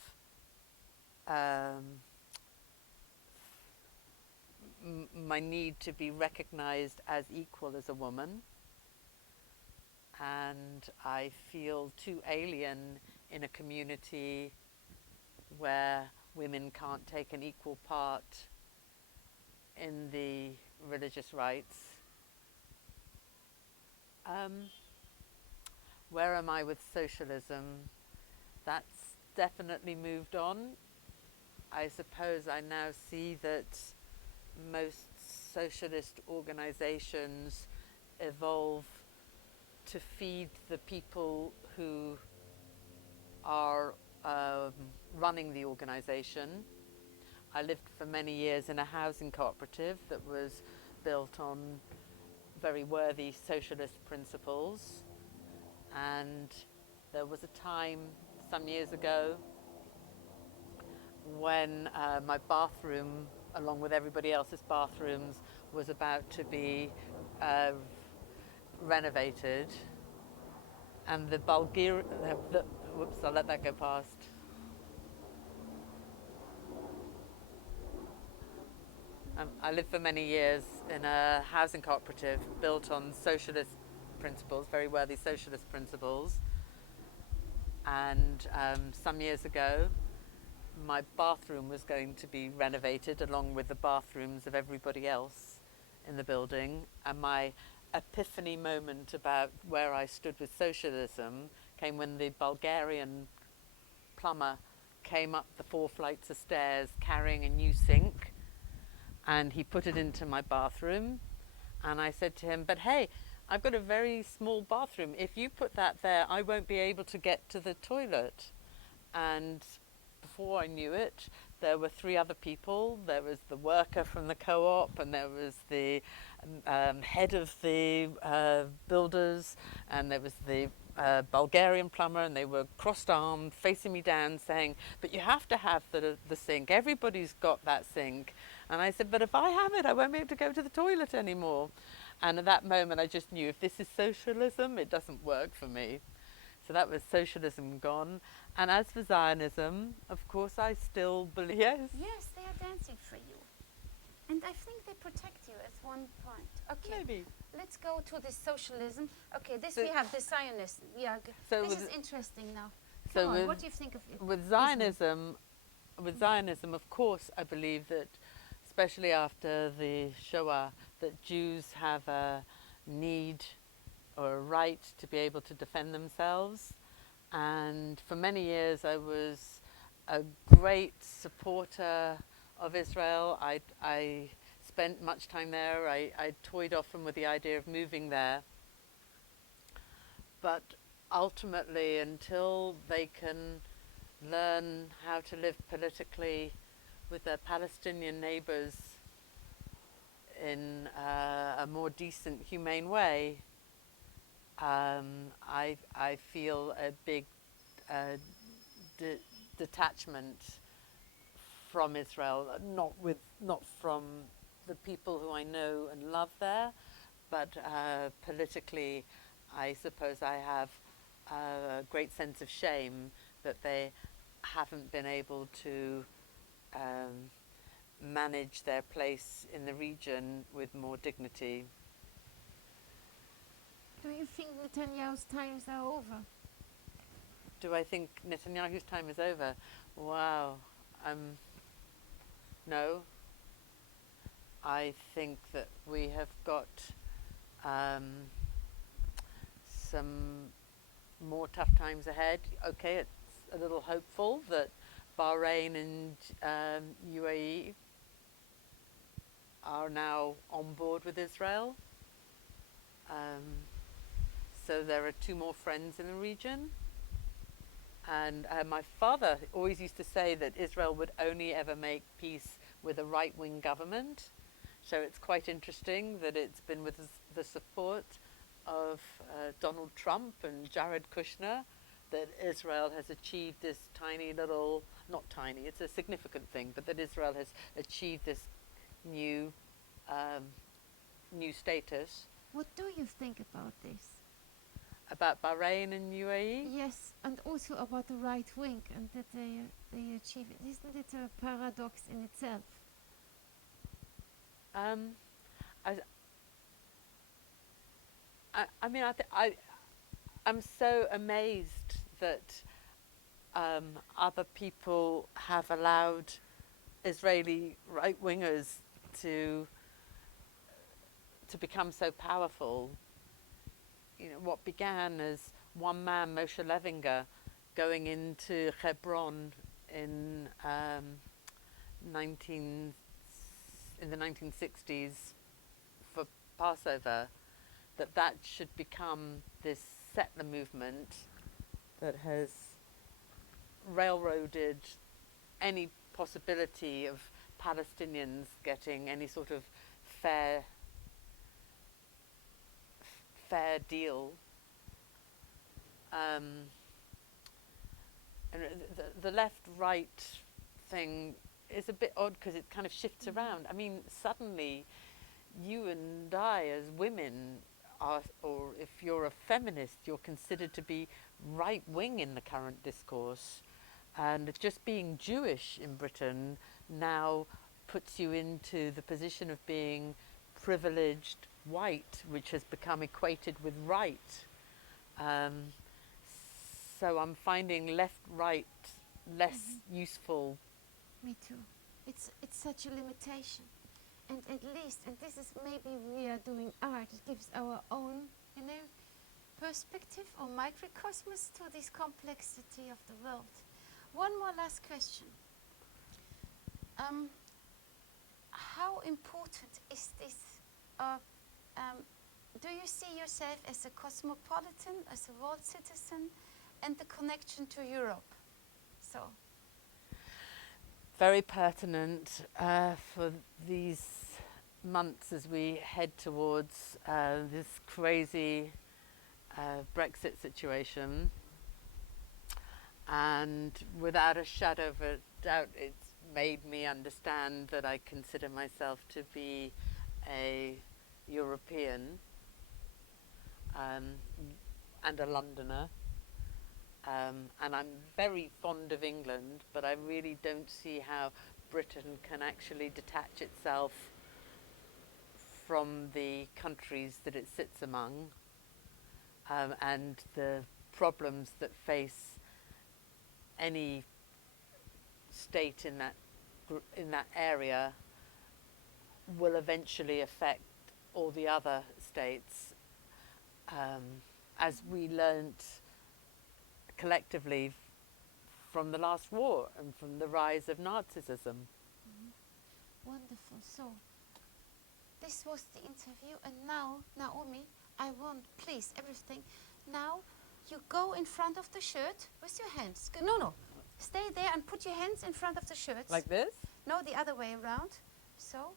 my need to be recognized as equal as a woman, and I feel too alien in a community where women can't take an equal part in the religious rites. Where am I with socialism? That's definitely moved on. I suppose I now see that most socialist organizations evolve to feed the people who are running the organization. I lived for many years in a housing cooperative that was built on very worthy socialist principles, and there was a time some years ago when my bathroom, along with everybody else's bathrooms, was about to be renovated, and the whoops, I'll let that go past. I lived for many years in a housing cooperative built on socialist principles, very worthy socialist principles. And some years ago, my bathroom was going to be renovated along with the bathrooms of everybody else in the building. And my epiphany moment about where I stood with socialism came when the Bulgarian plumber came up the 4 flights of stairs carrying a new sink, and he put it into my bathroom. And I said to him, but hey, I've got a very small bathroom. If you put that there, I won't be able to get to the toilet. And before I knew it, there were 3 other people. There was the worker from the co-op, and there was the head of the builders, and there was the Bulgarian plumber, and they were crossed-armed, facing me down, saying, but you have to have the sink. Everybody's got that sink. And I said, but if I have it, I won't be able to go to the toilet anymore. And at that moment, I just knew if this is socialism, it doesn't work for me. So that was socialism gone. And as for Zionism, of course, I still believe... Yes? Yes, they are dancing for you. And I think they protect you at one point. Okay. Maybe. Let's go to the socialism. Okay, So- we have the Zionism. Yeah, So this with- is interesting now. so Come on, with- what do you think of it? With Zionism, of course, I believe that especially after the Shoah, that Jews have a need or a right to be able to defend themselves. And for many years I was a great supporter of Israel. I spent much time there. I toyed often with the idea of moving there. But ultimately, until they can learn how to live politically with their Palestinian neighbors in a more decent, humane way, I feel a big detachment from Israel, not from the people who I know and love there, but politically, I suppose I have a great sense of shame that they haven't been able to manage their place in the region with more dignity. Do you think Netanyahu's times are over? Do I think Netanyahu's time is over? Wow. No. I think that we have got some more tough times ahead. Okay, it's a little hopeful that Bahrain and UAE are now on board with Israel. So there are two more friends in the region. And my father always used to say that Israel would only ever make peace with a right-wing government. So it's quite interesting that it's been with the support of Donald Trump and Jared Kushner that Israel has achieved this tiny little, not tiny, it's a significant thing, but that Israel has achieved this new status. What do you think about this? About Bahrain and UAE? Yes, and also about the right wing and that they achieve it. Isn't it a paradox in itself? I'm so amazed that other people have allowed Israeli right-wingers to become so powerful. You know, what began as one man, Moshe Levinger, going into Hebron in the 1960s for Passover, that should become this settler movement that has railroaded any possibility of Palestinians getting any sort of fair deal. And the left-right thing is a bit odd because it kind of shifts around. I mean, suddenly you and I as women are, or if you're a feminist, you're considered to be right-wing in the current discourse. And just being Jewish in Britain now puts you into the position of being privileged white, which has become equated with right. So I'm finding left-right less useful. Me too. It's such a limitation. And at least, and this is maybe we are doing art, it gives our own, perspective or microcosmos to this complexity of the world. One more last question. How important is this? Do you see yourself as a cosmopolitan, as a world citizen, and the connection to Europe? So. Very pertinent for these months as we head towards this crazy Brexit situation. And without a shadow of a doubt, it's made me understand that I consider myself to be a European and a Londoner. And I'm very fond of England, but I really don't see how Britain can actually detach itself from the countries that it sits among, and the problems that face any state in that area will eventually affect all the other states, as we learnt collectively from the last war and from the rise of Nazism. Wonderful. So, this was the interview, and now, Naomi, I want, please, everything. Now, you go in front of the shirt with your hands. No. Stay there and put your hands in front of the shirt. Like this? No, the other way around. So,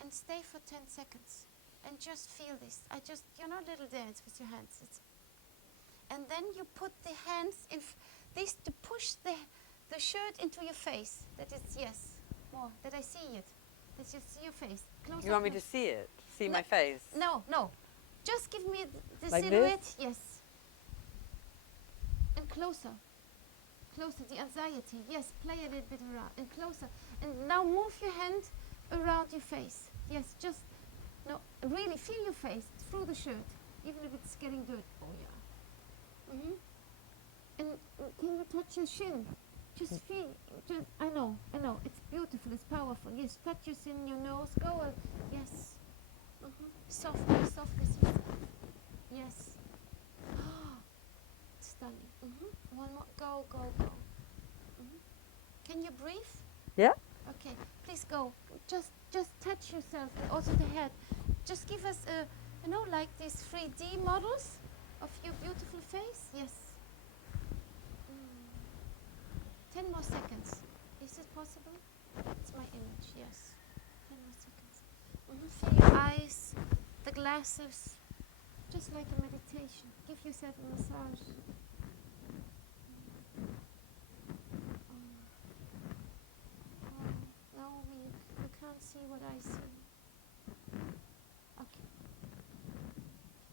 and stay for 10 seconds. And just feel this. Little dance with your hands. And then you put the hands in this to push the shirt into your face. That is, yes, more, that I see it. That you see your face. Close You want me to see it? See my face? No. Just give me the Like silhouette. this? Yes. And closer. The anxiety. Yes, play a little bit around. And closer. And now move your hand around your face. Yes, just, no, really feel your face through the shirt. Even if it's getting dirt. Oh, yeah. And can you touch your shin? Just feel, I know, it's beautiful, it's powerful. Yes, touch your shin, your nose, go, yes. Softly, yes. Stunning. One more, go. Can you breathe? Yeah? Okay, please go. Just touch yourself, and also the head. Just give us, like these 3D models of your beautiful face. Yes. 10 more seconds. Is it possible? It's my image, yes. 10 more seconds. Feel your eyes, the glasses, just like a meditation. Give yourself a massage. No, you can't see what I see. Okay.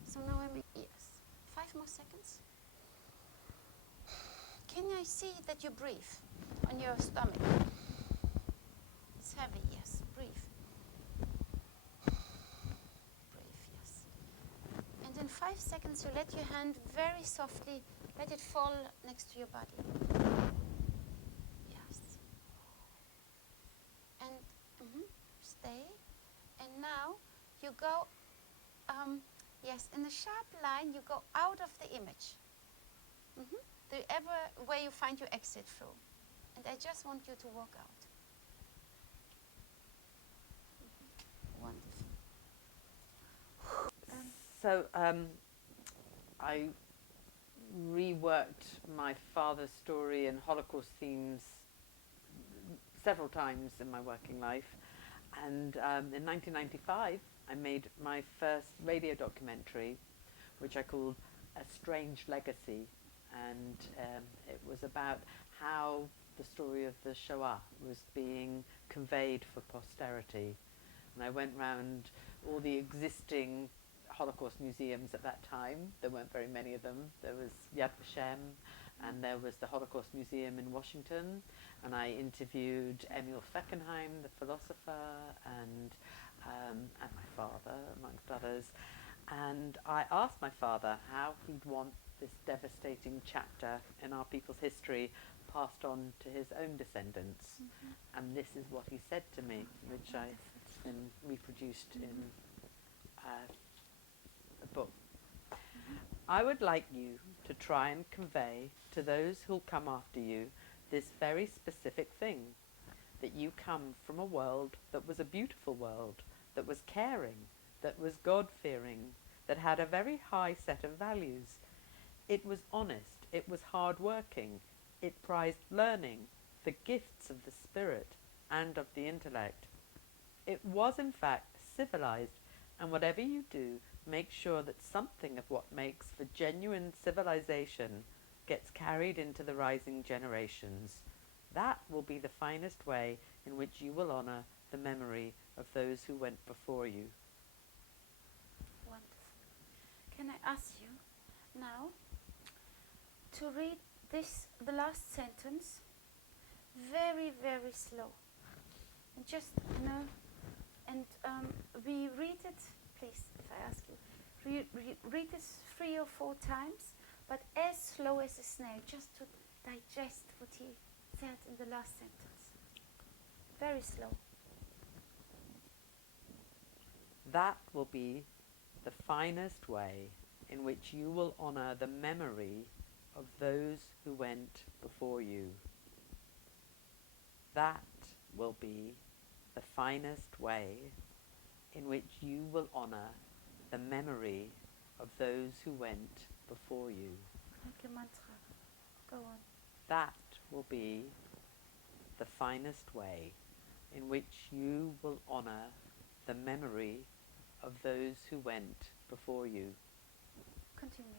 So now yes. 5 more seconds. Can I see that you breathe on your stomach? It's heavy, yes. Breathe. Breathe, yes. And in 5 seconds, you let your hand very softly, let it fall next to your body. Yes. And stay. And now you go, yes, in the sharp line, you go out of the image. The ever way you find your exit through. And I just want you to walk out. Wonderful. So I reworked my father's story and Holocaust themes several times in my working life. And in 1995, I made my first radio documentary, which I called A Strange Legacy. And it was about how the story of the Shoah was being conveyed for posterity. And I went round all the existing Holocaust museums at that time. There weren't very many of them. There was Yad Vashem, and there was the Holocaust Museum in Washington. And I interviewed Emil Fackenheim, the philosopher, and my father, amongst others. And I asked my father how he'd want this devastating chapter in our people's history passed on to his own descendants. And this is what he said to me, which I then reproduced in a book. I would like you to try and convey to those who'll come after you this very specific thing, that you come from a world that was a beautiful world, that was caring, that was God-fearing, that had a very high set of values. It was honest, it was hard-working, it prized learning, the gifts of the spirit and of the intellect. It was in fact civilized, and whatever you do, make sure that something of what makes for genuine civilization gets carried into the rising generations. That will be the finest way in which you will honor the memory of those who went before you. Wonderful. Can I ask you now to read the last sentence, very, very slow. And just, we read it, please, if I ask you, read it 3 or 4 times, but as slow as a snail, just to digest what he said in the last sentence. Very slow. That will be the finest way in which you will honor the memory of those who went before you. That will be the finest way in which you will honor the memory of those who went before you. Like a mantra. Go on. That will be the finest way in which you will honor the memory of those who went before you. Continue.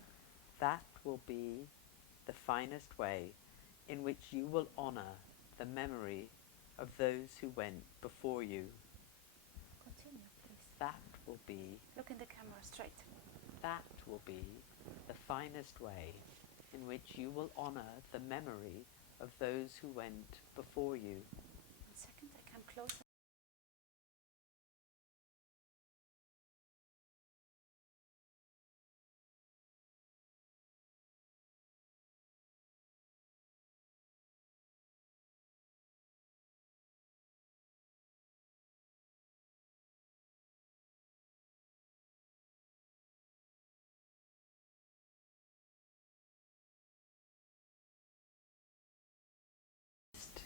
That will be the finest way in which you will honor the memory of those who went before you. Continue, please. That will be, Look in the camera straight. that will be the finest way in which you will honor the memory of those who went before you. 1 second, I come closer.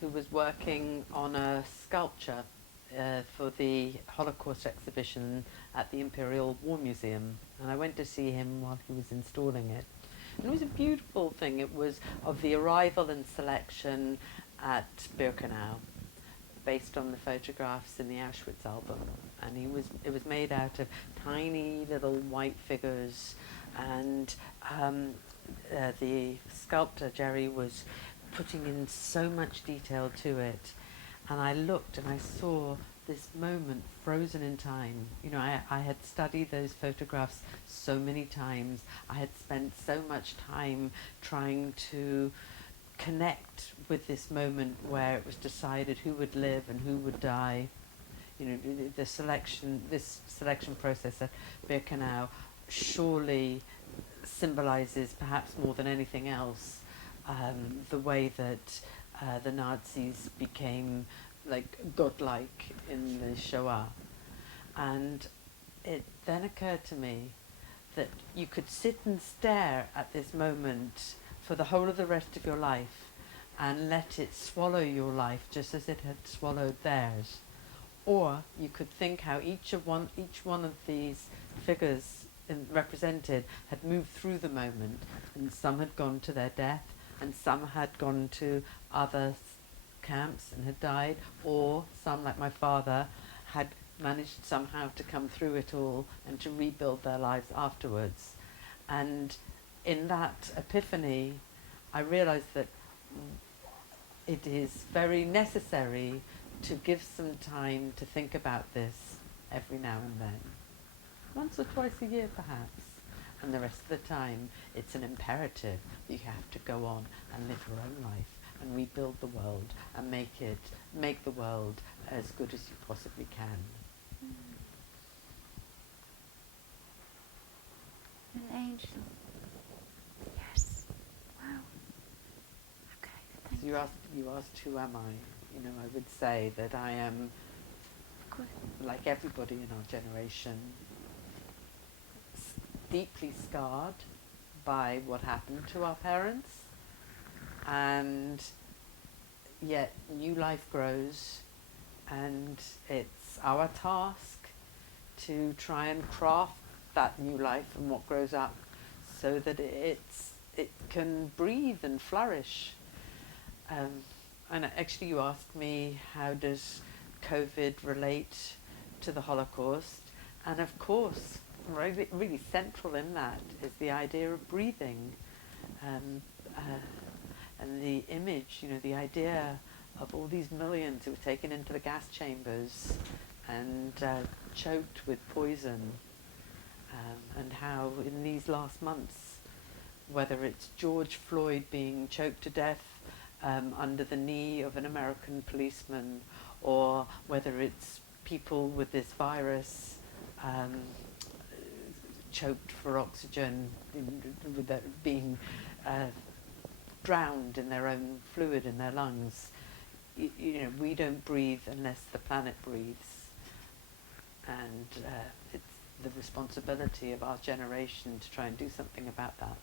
Who was working on a sculpture for the Holocaust exhibition at the Imperial War Museum, and I went to see him while he was installing it. And it was a beautiful thing. It was of the arrival and selection at Birkenau, based on the photographs in the Auschwitz album. And it was made out of tiny little white figures, and the sculptor, Jerry, was putting in so much detail to it. And I looked and I saw this moment frozen in time. You know, I had studied those photographs so many times. I had spent so much time trying to connect with this moment where it was decided who would live and who would die. You know, this selection process at Birkenau surely symbolizes, perhaps more than anything else, the way that the Nazis became like godlike in the Shoah. And it then occurred to me that you could sit and stare at this moment for the whole of the rest of your life and let it swallow your life just as it had swallowed theirs. Or you could think how each one of these figures represented had moved through the moment, and some had gone to their death, and some had gone to other camps and had died, or some, like my father, had managed somehow to come through it all and to rebuild their lives afterwards. And in that epiphany, I realized that it is very necessary to give some time to think about this every now and then. Once or twice a year, perhaps. And the rest of the time, it's an imperative that you have to go on and live your own life and rebuild the world and make the world as good as you possibly can. An angel. Yes. Wow. Okay. Thank So you asked who am I? You know, I would say that I am, Good. like everybody in our generation, deeply scarred by what happened to our parents, and yet new life grows, and it's our task to try and craft that new life and what grows up so that it can breathe and flourish. And actually you asked me, how does COVID relate to the Holocaust? And of course, really, really central in that is the idea of breathing, and the image, you know, the idea of all these millions who were taken into the gas chambers and choked with poison, and how in these last months, whether it's George Floyd being choked to death under the knee of an American policeman, or whether it's people with this virus choked for oxygen, being drowned in their own fluid in their lungs. You know, we don't breathe unless the planet breathes, and the responsibility of our generation to try and do something about that.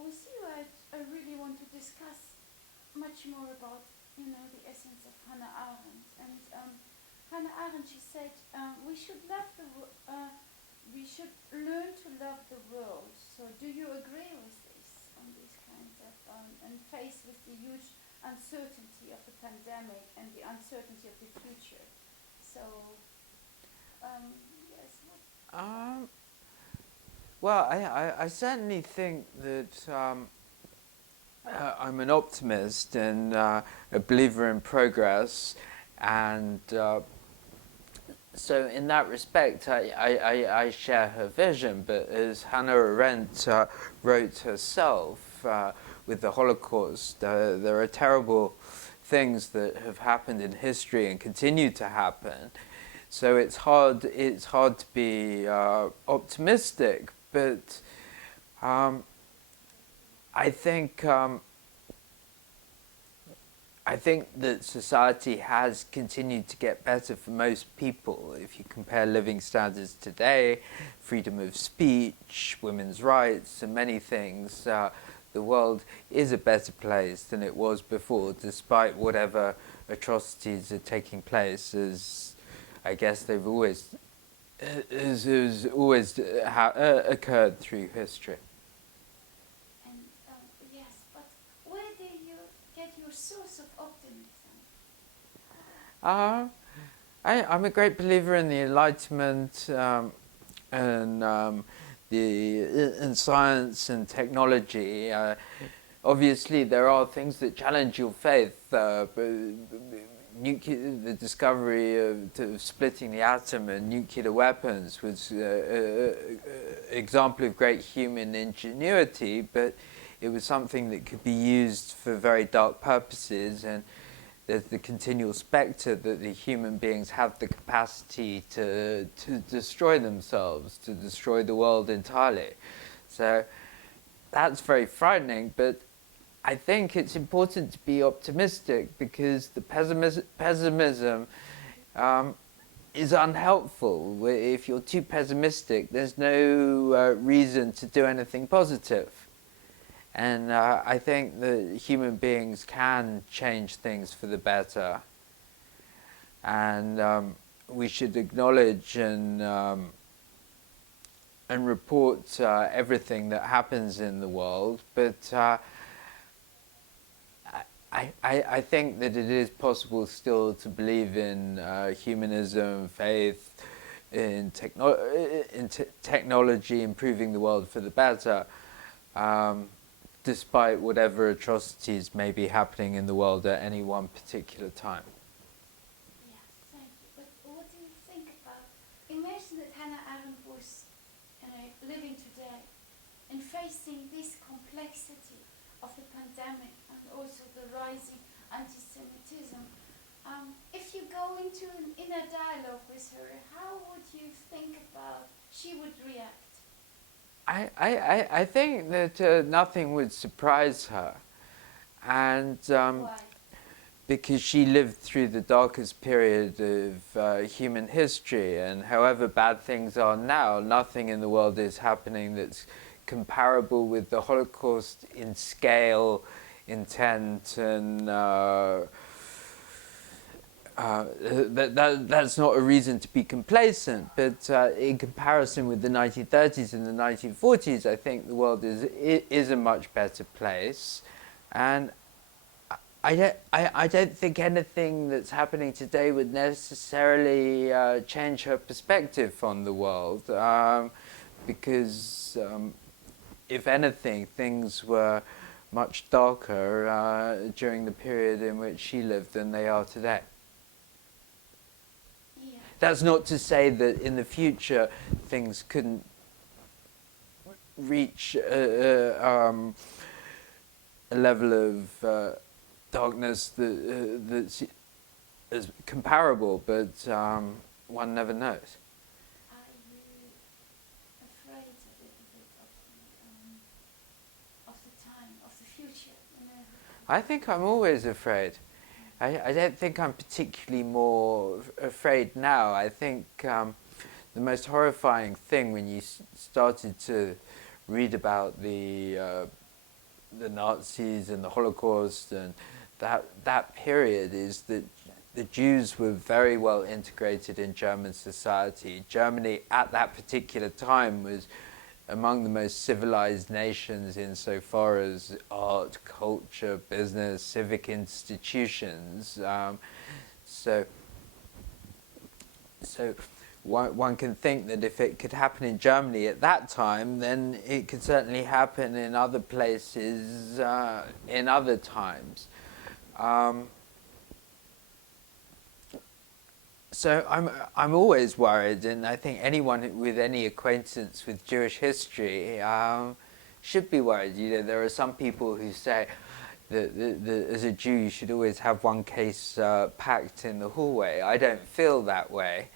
With you, I really want to discuss much more about, the essence of Hannah Arendt. And Hannah Arendt, she said, we should we should learn to love the world. So, do you agree with this? On these kinds of, and faced with the huge uncertainty of the pandemic and the uncertainty of the future. So, yes. Well, I certainly think that I'm an optimist and a believer in progress, and so in that respect, I share her vision. But as Hannah Arendt wrote herself, with the Holocaust, there are terrible things that have happened in history and continue to happen. So it's hard to be optimistic. But I think I think that society has continued to get better for most people. If you compare living standards today, freedom of speech, women's rights, and many things, the world is a better place than it was before, despite whatever atrocities are taking place, as I guess they've always occurred through history. And yes, but where do you get your source of optimism? I'm a great believer in the Enlightenment and in science and technology. Obviously, there are things that challenge your faith. The discovery of splitting the atom and nuclear weapons was an example of great human ingenuity, but it was something that could be used for very dark purposes, and there's the continual spectre that the human beings have the capacity to destroy themselves, to destroy the world entirely. So that's very frightening, but I think it's important to be optimistic, because the pessimism is unhelpful. If you're too pessimistic, there's no reason to do anything positive. And I think that human beings can change things for the better. And we should acknowledge and report everything that happens in the world. But I think that it is possible still to believe in humanism, faith, in technology, improving the world for the better, despite whatever atrocities may be happening in the world at any one particular time. Yes, thank you. But what do you think about, imagine that Hannah Arendt was living today and facing this complexity of the pandemic and also the rising anti-Semitism. If you go into an inner dialogue with her, how would you think about she would react? I think that nothing would surprise her, and Why? because she lived through the darkest period of human history, and however bad things are now, nothing in the world is happening that's comparable with the Holocaust in scale, intent, and that's not a reason to be complacent, but in comparison with the 1930s and the 1940s, I think the world is a much better place, and I don't think anything that's happening today would necessarily change her perspective on the world, because if anything, things were much darker during the period in which she lived than they are today. Yeah. That's not to say that in the future things couldn't reach a level of darkness that's is comparable, but one never knows. Are you afraid a little bit of the time, of the future? I think I'm always afraid. I don't think I'm particularly more afraid now. I think the most horrifying thing when you started to read about the Nazis and the Holocaust and that period is that the Jews were very well integrated in German society. Germany at that particular time was among the most civilized nations insofar as art, culture, business, civic institutions. So one can think that if it could happen in Germany at that time, then it could certainly happen in other places in other times. So I'm always worried, and I think anyone with any acquaintance with Jewish history should be worried. You know, there are some people who say that as a Jew you should always have one case packed in the hallway. I don't feel that way,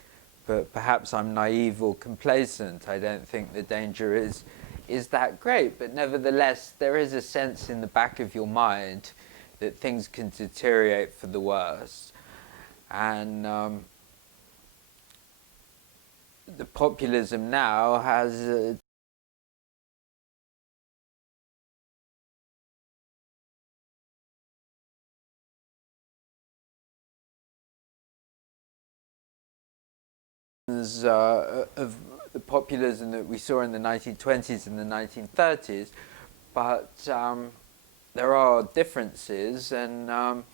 but perhaps I'm naive or complacent. I don't think the danger is that great, but nevertheless there is a sense in the back of your mind that things can deteriorate for the worse. And the populism now has of the populism that we saw in the 1920s and the 1930s, but there are differences, and what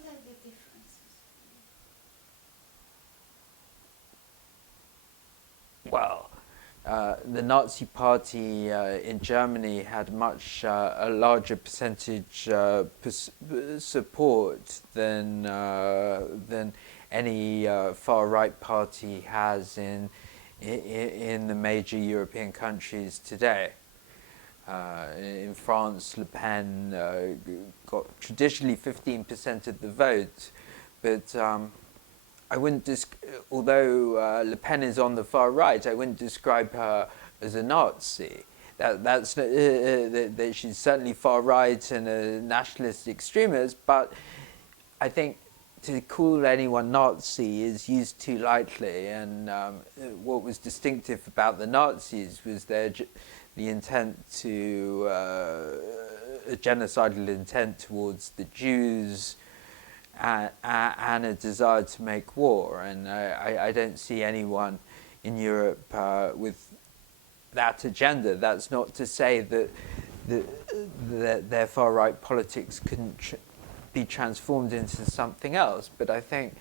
are the differences? well, the Nazi Party in Germany had much a larger percentage support than any far-right party has in the major European countries today. In France, Le Pen got traditionally 15% of the vote, but I wouldn't. Although Le Pen is on the far right, I wouldn't describe her as a Nazi. That she's certainly far right and a nationalist extremist, but I think to call anyone Nazi is used too lightly, and what was distinctive about the Nazis was the intent to a genocidal intent towards the Jews and a desire to make war. And I don't see anyone in Europe with that agenda. That's not to say that their far-right politics couldn't be transformed into something else, but I think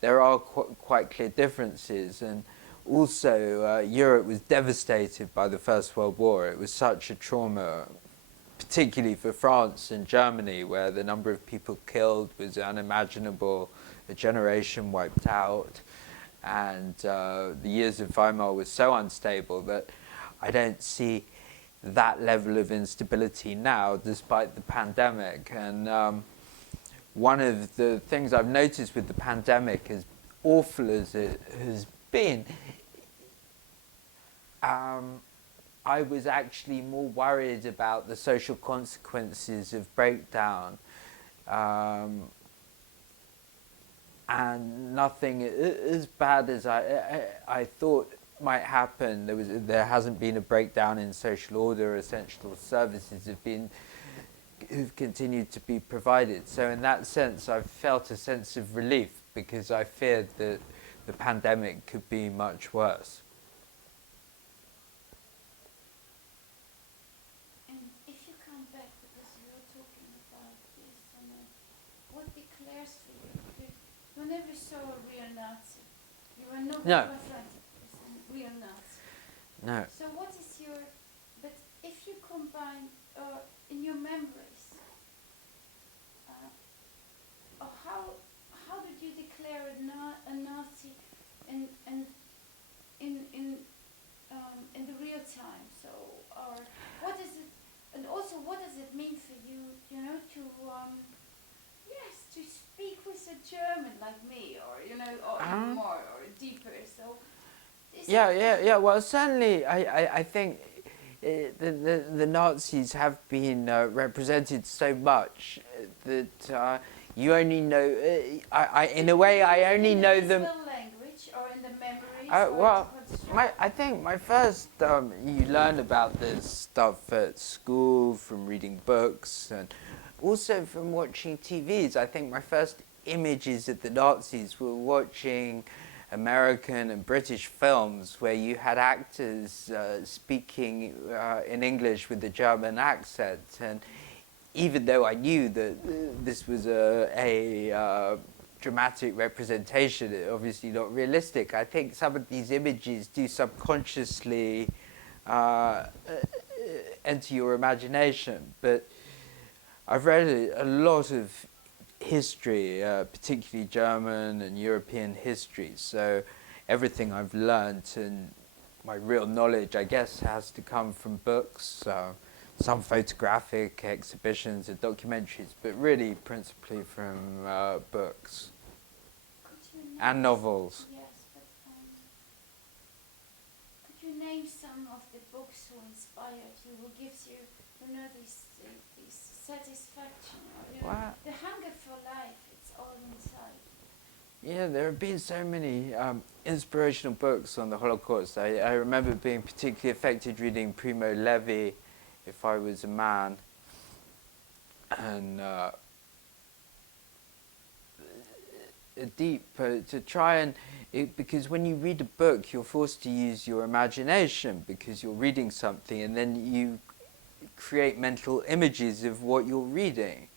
there are quite clear differences. And also, Europe was devastated by the First World War. It was such a trauma, particularly for France and Germany, where the number of people killed was unimaginable, a generation wiped out, and the years of Weimar was so unstable that I don't see that level of instability now, despite the pandemic. And one of the things I've noticed with the pandemic, as awful as it has been, I was actually more worried about the social consequences of breakdown, and nothing as bad as I thought might happen. There hasn't been a breakdown in social order. Essential services have continued to be provided. So in that sense, I've felt a sense of relief, because I feared that the pandemic could be much worse. And if you come back, because you were talking about this, what declares for you? Because you never saw a real Nazi. You were not confronted with a real Nazi. No. So what is your, but if you combine in your memories, how did you declare a Nazi in the real time? So, or what is it, and also what does it mean for you, to speak with a German like me, or or even more, or deeper? So. Yeah. Well, certainly, I think the Nazis have been represented so much that you only know. In a way, I only know them. In the language or in the memories. Well, I think my first you learn about this stuff at school from reading books and also from watching TVs. I think my first images of the Nazis were watching American and British films where you had actors speaking in English with a German accent, and even though I knew that this was a dramatic representation, obviously not realistic, I think some of these images do subconsciously enter your imagination. But I've read a lot of history, particularly German and European history, so everything I've learnt and my real knowledge, I guess, has to come from books, some photographic exhibitions and documentaries, but really principally from books and novels. Yes, but could you name some of the books who inspired you, who gives you, you know, this satisfaction, or, you know, the hunger for life, it's all inside. Yeah, there have been so many inspirational books on the Holocaust. I remember being particularly affected reading Primo Levi, If I Was a Man, and deep to try and because when you read a book you're forced to use your imagination because you're reading something and then you create mental images of what you're reading,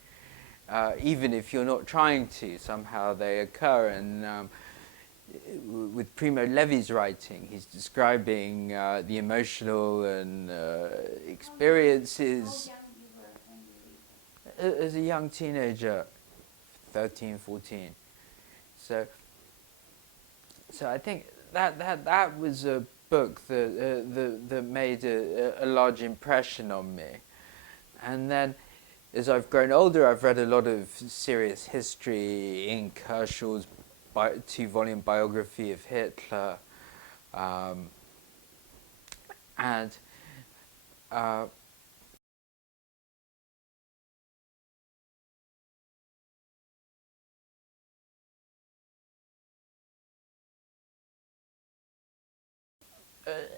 even if you're not trying to. Somehow they occur, and with Primo Levi's writing, he's describing the emotional and experiences How young you were when you read it? as a young teenager, 13, 14. So I think that was a book that made a large impression on me. And then as I've grown older, I've read a lot of serious history in Kerschel's 2-volume biography of Hitler,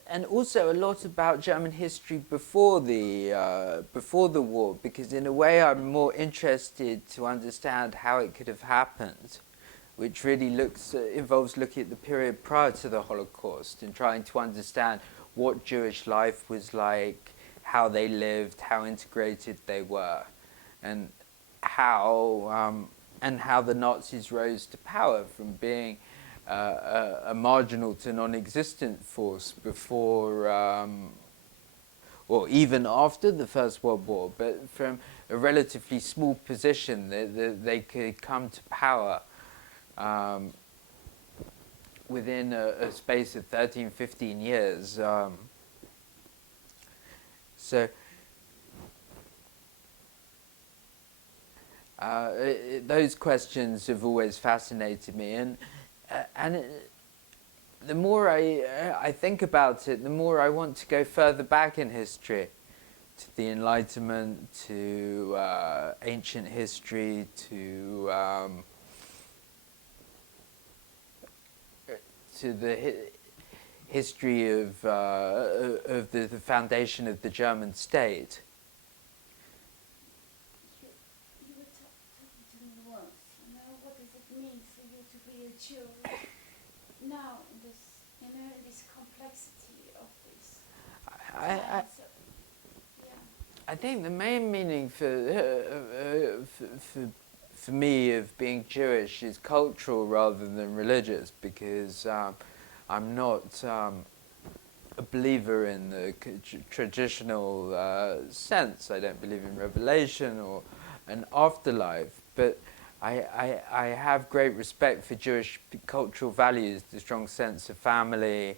and also a lot about German history before the war, because in a way I'm more interested to understand how it could have happened, which really involves looking at the period prior to the Holocaust and trying to understand what Jewish life was like, how they lived, how integrated they were, and how the Nazis rose to power from being a marginal to non-existent force before, or even after the First World War, but from a relatively small position they could come to power within a space of 13, 15 years. Those questions have always fascinated me, and the more I think about it, the more I want to go further back in history, to the Enlightenment, to ancient history, to the history of the foundation of the German state. You were talking to me once, you know, what does it mean for you to be a Jew now in this, you know, in this complexity of this? I think the main meaning for me of being Jewish is cultural rather than religious, because I'm not a believer in the traditional sense. I don't believe in revelation or an afterlife, but I have great respect for Jewish cultural values, the strong sense of family,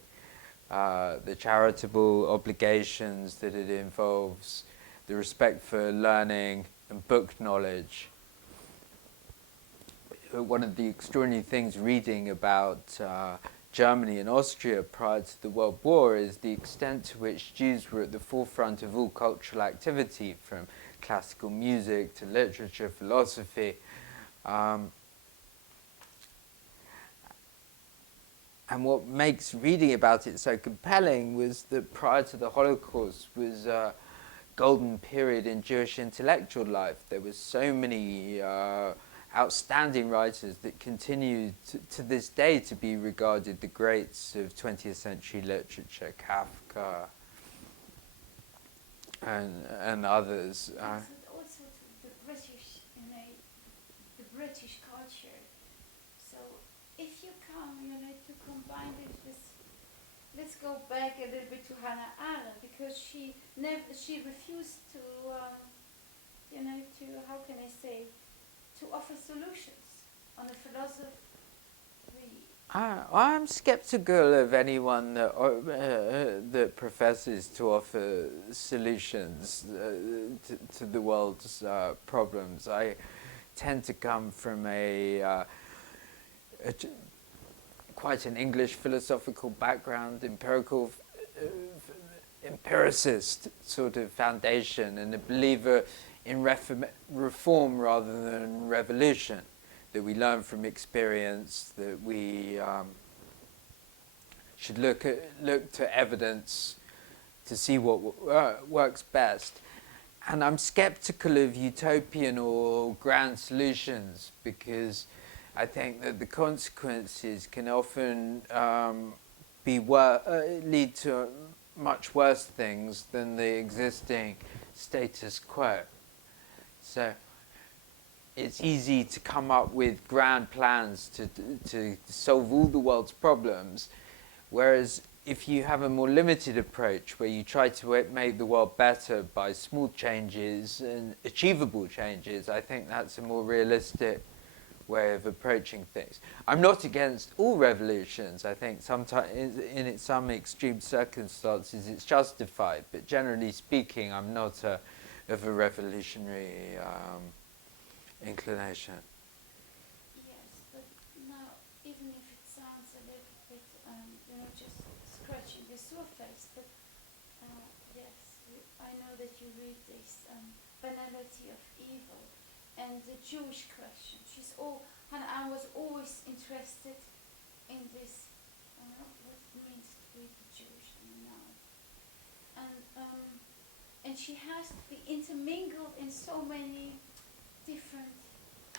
the charitable obligations that it involves, the respect for learning and book knowledge. One of the extraordinary things reading about Germany and Austria prior to the World War is the extent to which Jews were at the forefront of all cultural activity, from classical music to literature, philosophy. And what makes reading about it so compelling was that prior to the Holocaust was a golden period in Jewish intellectual life. There were so many outstanding writers that continue to this day to be regarded the greats of 20th century literature, Kafka and others. Also the British, you know, the British culture. So if you come, you know, to combine it with, let's go back a little bit to Hannah Arendt, because she refused to, you know, to, how can I say, to offer solutions on a philosophy. I'm skeptical of anyone that professes to offer solutions to the world's problems. I tend to come from quite an English philosophical background, empirical empiricist sort of foundation and a believer in reform rather than revolution, that we learn from experience, that we should look to evidence to see what works best. And I'm skeptical of utopian or grand solutions, because I think that the consequences can often lead to much worse things than the existing status quo. So it's easy to come up with grand plans to solve all the world's problems, whereas if you have a more limited approach where you try to make the world better by small changes and achievable changes, I think that's a more realistic way of approaching things. I'm not against all revolutions. I think sometimes in some extreme circumstances it's justified, but generally speaking I'm not of a revolutionary inclination. Yes, but now even if it sounds a little bit, just scratching the surface, but yes, I know that you read this Banality of Evil and the Jewish question. And I was always interested in this, what it means to be Jewish now. And she has to be intermingled in so many different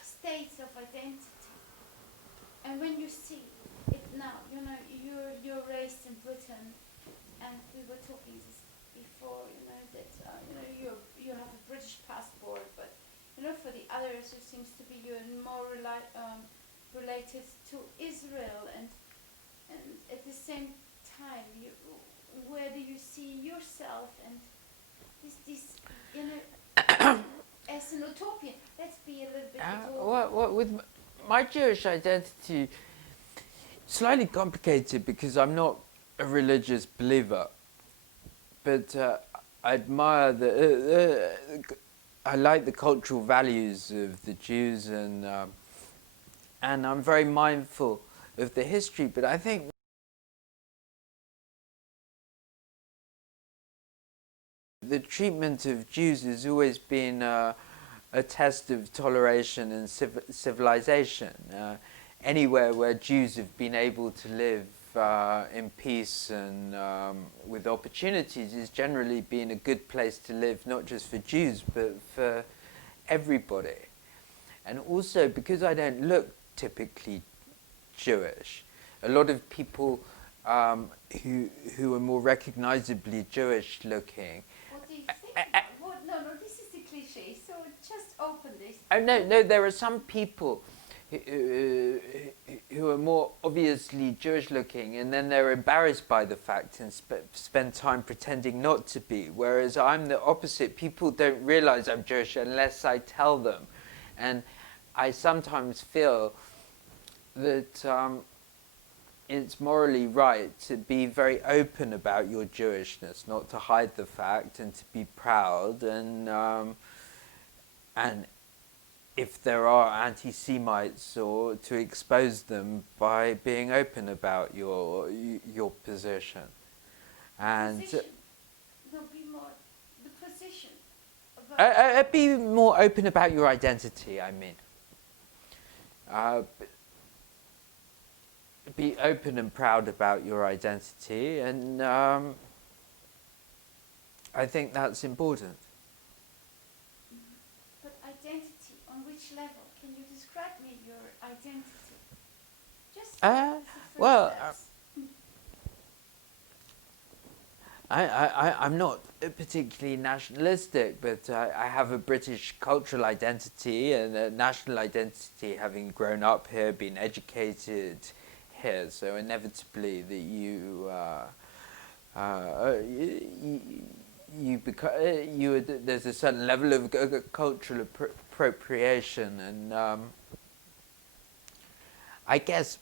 states of identity. And when you see it now, you're raised in Britain, and we were talking this before, that you have a British passport, but for the others, it seems to be you're more related to Israel, and at the same time, where do you see yourself and this as an utopian? Let's be a little bit. With my Jewish identity, slightly complicated because I'm not a religious believer, but I admire I like the cultural values of the Jews, and I'm very mindful of the history, but I think the treatment of Jews has always been a test of toleration and civilization. Anywhere where Jews have been able to live in peace and with opportunities is generally been a good place to live, not just for Jews but for everybody. And also because I don't look typically Jewish, a lot of people who are more recognizably Jewish looking. What do you think? No, this is the cliche, so just open this. Oh no, there are some people who are more obviously Jewish looking, and then they're embarrassed by the fact and spend time pretending not to be, whereas I'm the opposite. People don't realize I'm Jewish unless I tell them, and I sometimes feel that it's morally right to be very open about your Jewishness, not to hide the fact, and to be proud, and if there are anti-Semites, or to expose them by being open about your position. And position. No, be more the position. be more open about your identity, I mean. Be open and proud about your identity, and I think that's important. But identity, on which level? Can you describe me your identity? Just well, I'm not particularly nationalistic, but I have a British cultural identity and a national identity, having grown up here, been educated here. So inevitably, that there's a certain level of cultural appropriation, and I guess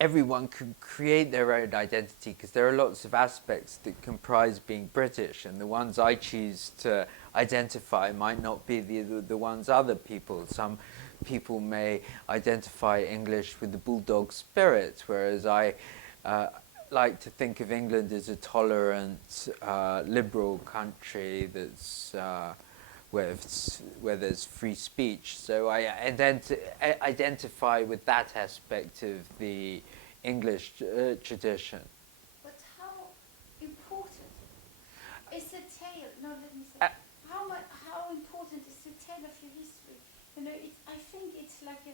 everyone can create their own identity, because there are lots of aspects that comprise being British, and the ones I choose to identify might not be the ones other people. Some people may identify English with the bulldog spirit, whereas I like to think of England as a tolerant, liberal country that's where there's free speech. So I identify with that aspect of the English tradition. But how important is the tale? No, let me say. How important is the tale of your history? You know, I think it's like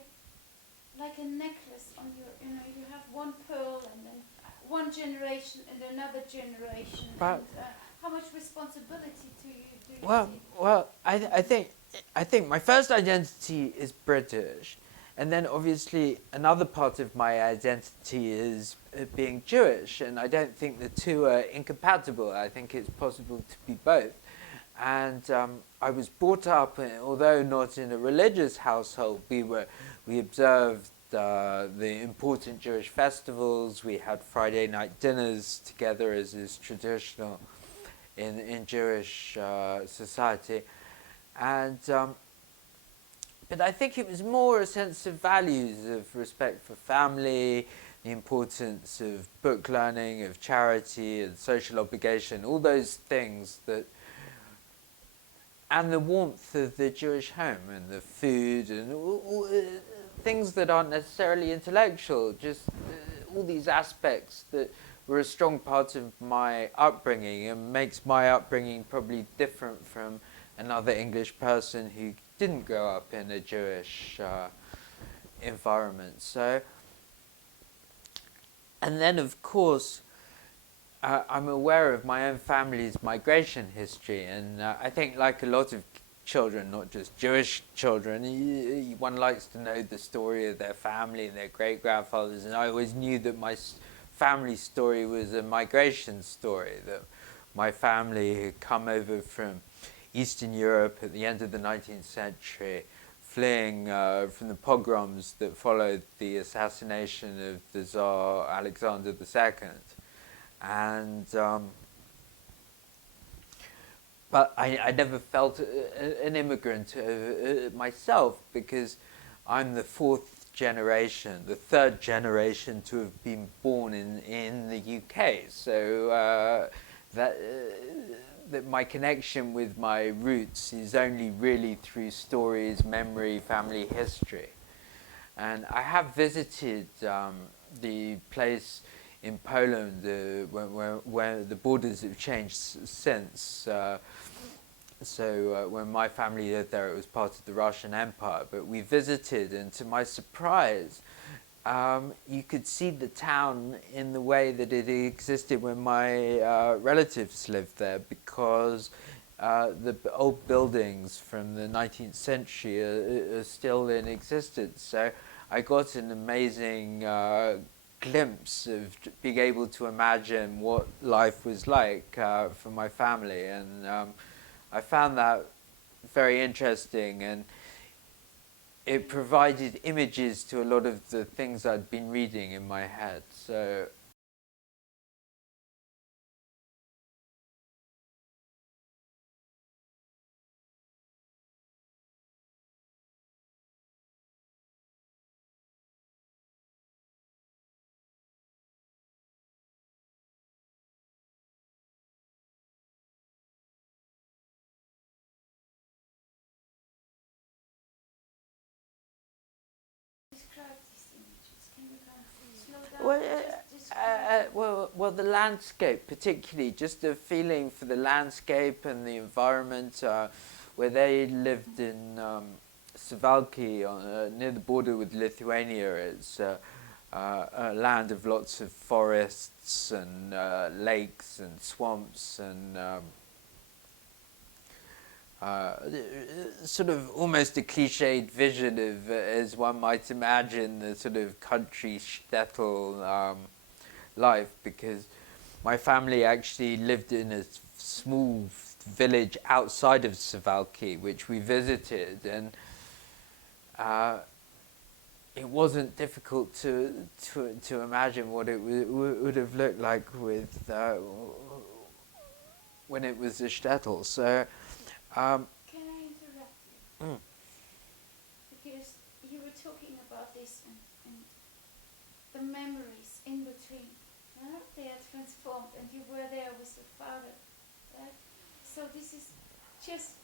a necklace on your. You know, you have one pearl and then one generation and another generation. Right. And, how much responsibility do you see? Well, I think my first identity is British, and then obviously another part of my identity is being Jewish, and I don't think the two are incompatible. I think it's possible to be both. And I was brought up, although not in a religious household, we observed the important Jewish festivals. We had Friday night dinners together, as is traditional in Jewish society, and but I think it was more a sense of values, of respect for family, the importance of book learning, of charity and social obligation, all those things that, and the warmth of the Jewish home and the food and all things that aren't necessarily intellectual, just all these aspects that were a strong part of my upbringing and makes my upbringing probably different from another English person who didn't grow up in a Jewish environment. So, and then of course, I'm aware of my own family's migration history, and I think like a lot of children, not just Jewish children, one likes to know the story of their family and their great-grandfathers, and I always knew that my family story was a migration story, that my family had come over from Eastern Europe at the end of the 19th century, fleeing from the pogroms that followed the assassination of the Tsar Alexander II. And but I never felt an immigrant myself, because I'm the fourth generation, the third generation to have been born in the UK. So that my connection with my roots is only really through stories, memory, family history. And I have visited the place in Poland where the borders have changed since. So when my family lived there, it was part of the Russian Empire. But we visited, and to my surprise, you could see the town in the way that it existed when my relatives lived there, because the old buildings from the 19th century are still in existence. So I got an amazing glimpse of being able to imagine what life was like for my family, and I found that very interesting, and it provided images to a lot of the things I'd been reading in my head. So Describe these images. Can you kind of slow down? well, the landscape, particularly, just a feeling for the landscape and the environment, where they lived in Suwałki, near the border with Lithuania. It's a land of lots of forests and lakes and swamps, and sort of almost a cliched vision of, as one might imagine, the sort of country shtetl life, because my family actually lived in a small village outside of Suwałki, which we visited, and it wasn't difficult to imagine what it would have looked like with when it was a shtetl. So. Can I interrupt you? Because you were talking about this and the memories in between. They are transformed, and you were there with your father, right? So this is just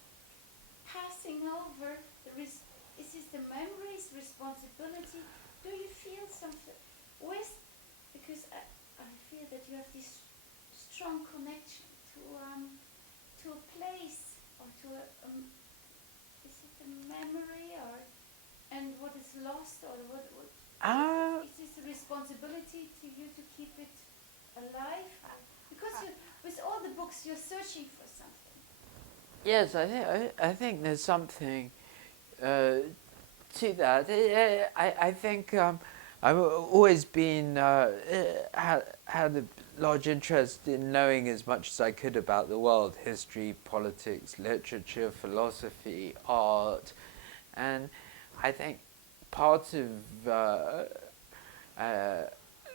passing over this is the memories, responsibility. Do you feel something because I feel that you have this strong connection to a place or to is it a memory or and what is lost or what is this a responsibility to you to keep it alive? Because with all the books you're searching for something. Yes, I think there's something to that. I think I've always been had a large interest in knowing as much as I could about the world: history, politics, literature, philosophy, art, and I think part of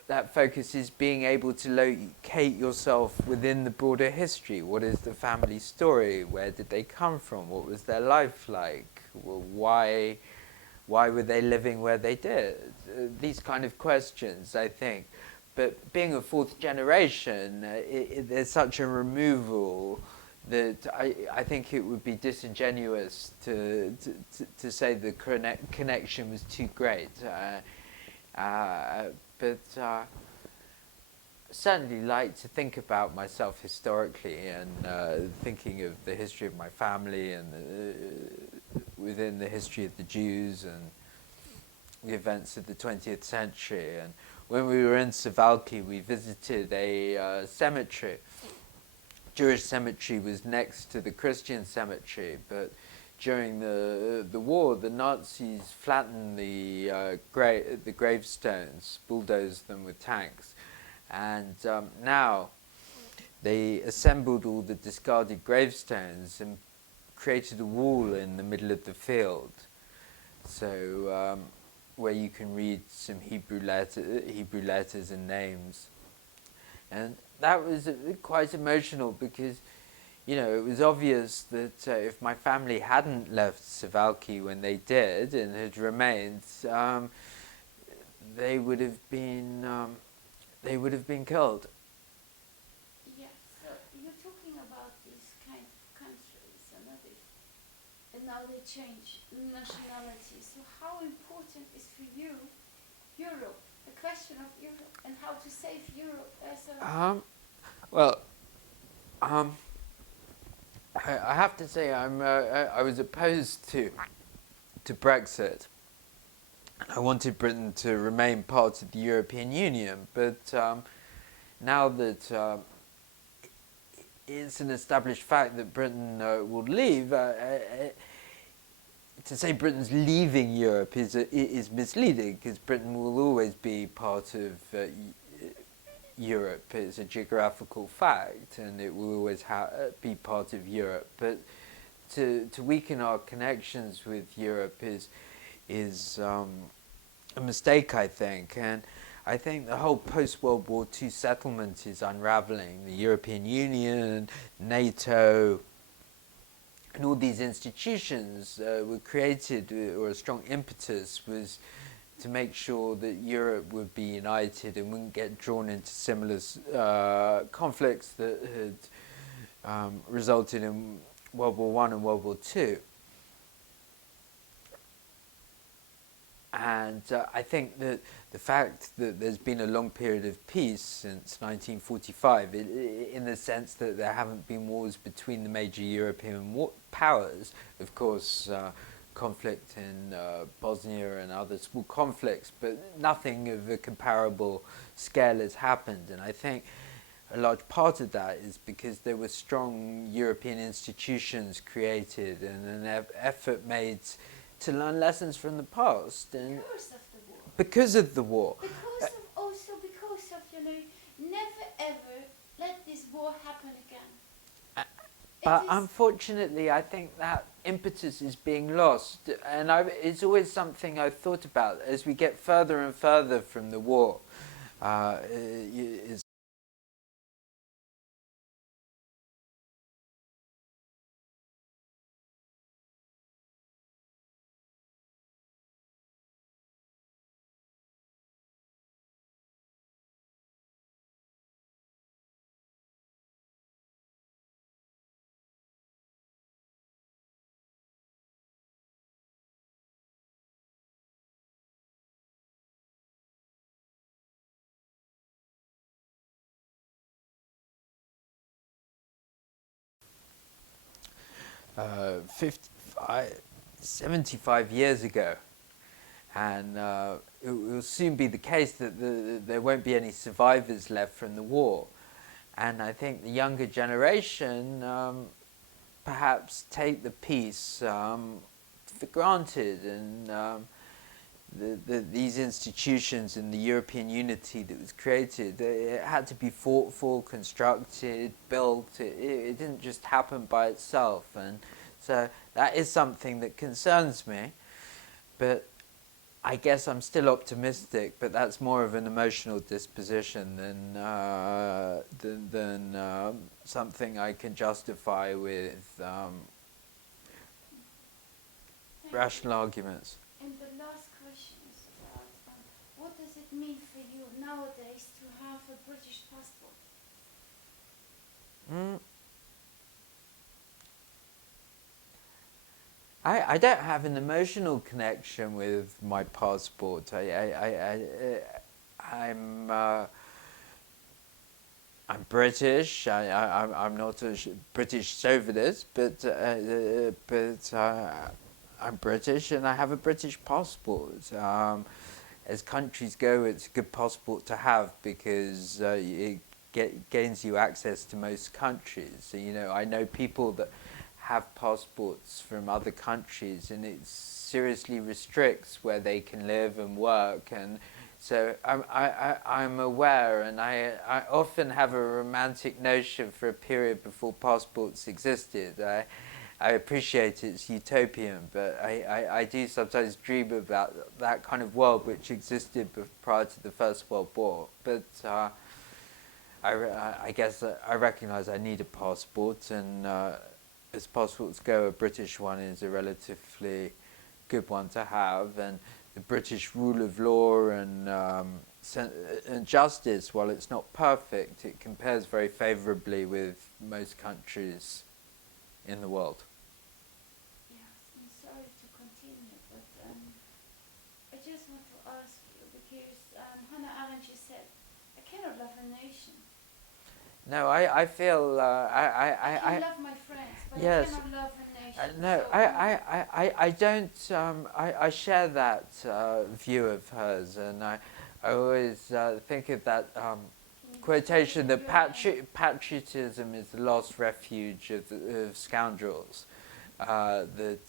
that focus is being able to locate yourself within the broader history. What is the family story? Where did they come from? What was their life like? Why were they living where they did? These kind of questions, I think. But being a fourth generation, there's such a removal that I think it would be disingenuous to say the connection was too great. But certainly like to think about myself historically and thinking of the history of my family and within the history of the Jews and the events of the 20th century. And when we were in Suwałki, we visited a cemetery. Jewish cemetery was next to the Christian cemetery, but during the war, the Nazis flattened the gravestones, bulldozed them with tanks, and now they assembled all the discarded gravestones and created a wall in the middle of the field, so where you can read some Hebrew letters and names, and that was quite emotional because, you know, it was obvious that if my family hadn't left Suwałki when they did and had remained, they would have been killed. Yeah. So you're talking about these kind of countries, and now they change nationality. So how important is for you Europe? The question of Europe and how to save Europe as a. I have to say I was opposed to Brexit. I wanted Britain to remain part of the European Union, but now that it's an established fact that Britain will leave, to say Britain's leaving Europe is misleading, because Britain will always be part of Europe. It's a geographical fact, and it will always be part of Europe. But to weaken our connections with Europe is a mistake, I think. And I think the whole post-World War II settlement is unraveling. The European Union, NATO, and all these institutions were created, or a strong impetus was to make sure that Europe would be united and wouldn't get drawn into similar conflicts that had resulted in World War I and World War II. And I think that the fact that there's been a long period of peace since 1945, in the sense that there haven't been wars between the major European powers, of course, conflict in Bosnia and other small conflicts, but nothing of a comparable scale has happened. And I think a large part of that is because there were strong European institutions created and an effort made to learn lessons from the past. And because of the war. Because of, you know, never ever let this war happen again. But unfortunately, I think that impetus is being lost, and it's always something I've thought about as we get further and further from the war. 75 years ago. And it will soon be the case that there won't be any survivors left from the war. And I think the younger generation perhaps take the peace for granted, and these institutions and the European unity that was created, it had to be fought for, constructed, built. It didn't just happen by itself. And so that is something that concerns me. But I guess I'm still optimistic, but that's more of an emotional disposition than something I can justify with rational arguments. And the last question is about what does it mean for you nowadays to have a British passport? I don't have an emotional connection with my passport. I'm British. I'm not a British chauvinist, but I'm British and I have a British passport. As countries go, it's a good passport to have because it gains you access to most countries. So, you know, I know people that have passports from other countries, and it seriously restricts where they can live and work. And so I'm aware, and I often have a romantic notion for a period before passports existed. I appreciate it's utopian, but I do sometimes dream about that kind of world which existed prior to the First World War. But I guess I recognise I need a passport, and as passports go, a British one is a relatively good one to have, and the British rule of law and justice, while it's not perfect, it compares very favourably with most countries in the world. Yes, I'm sorry to continue, but I just want to ask you, because Hannah Arendt said, I cannot love a nation. No, I feel I can love my friends, but yes. I cannot love a nation. No, so I don't. I share that view of hers, and I always think of that quotation that patriotism is the last refuge of scoundrels. That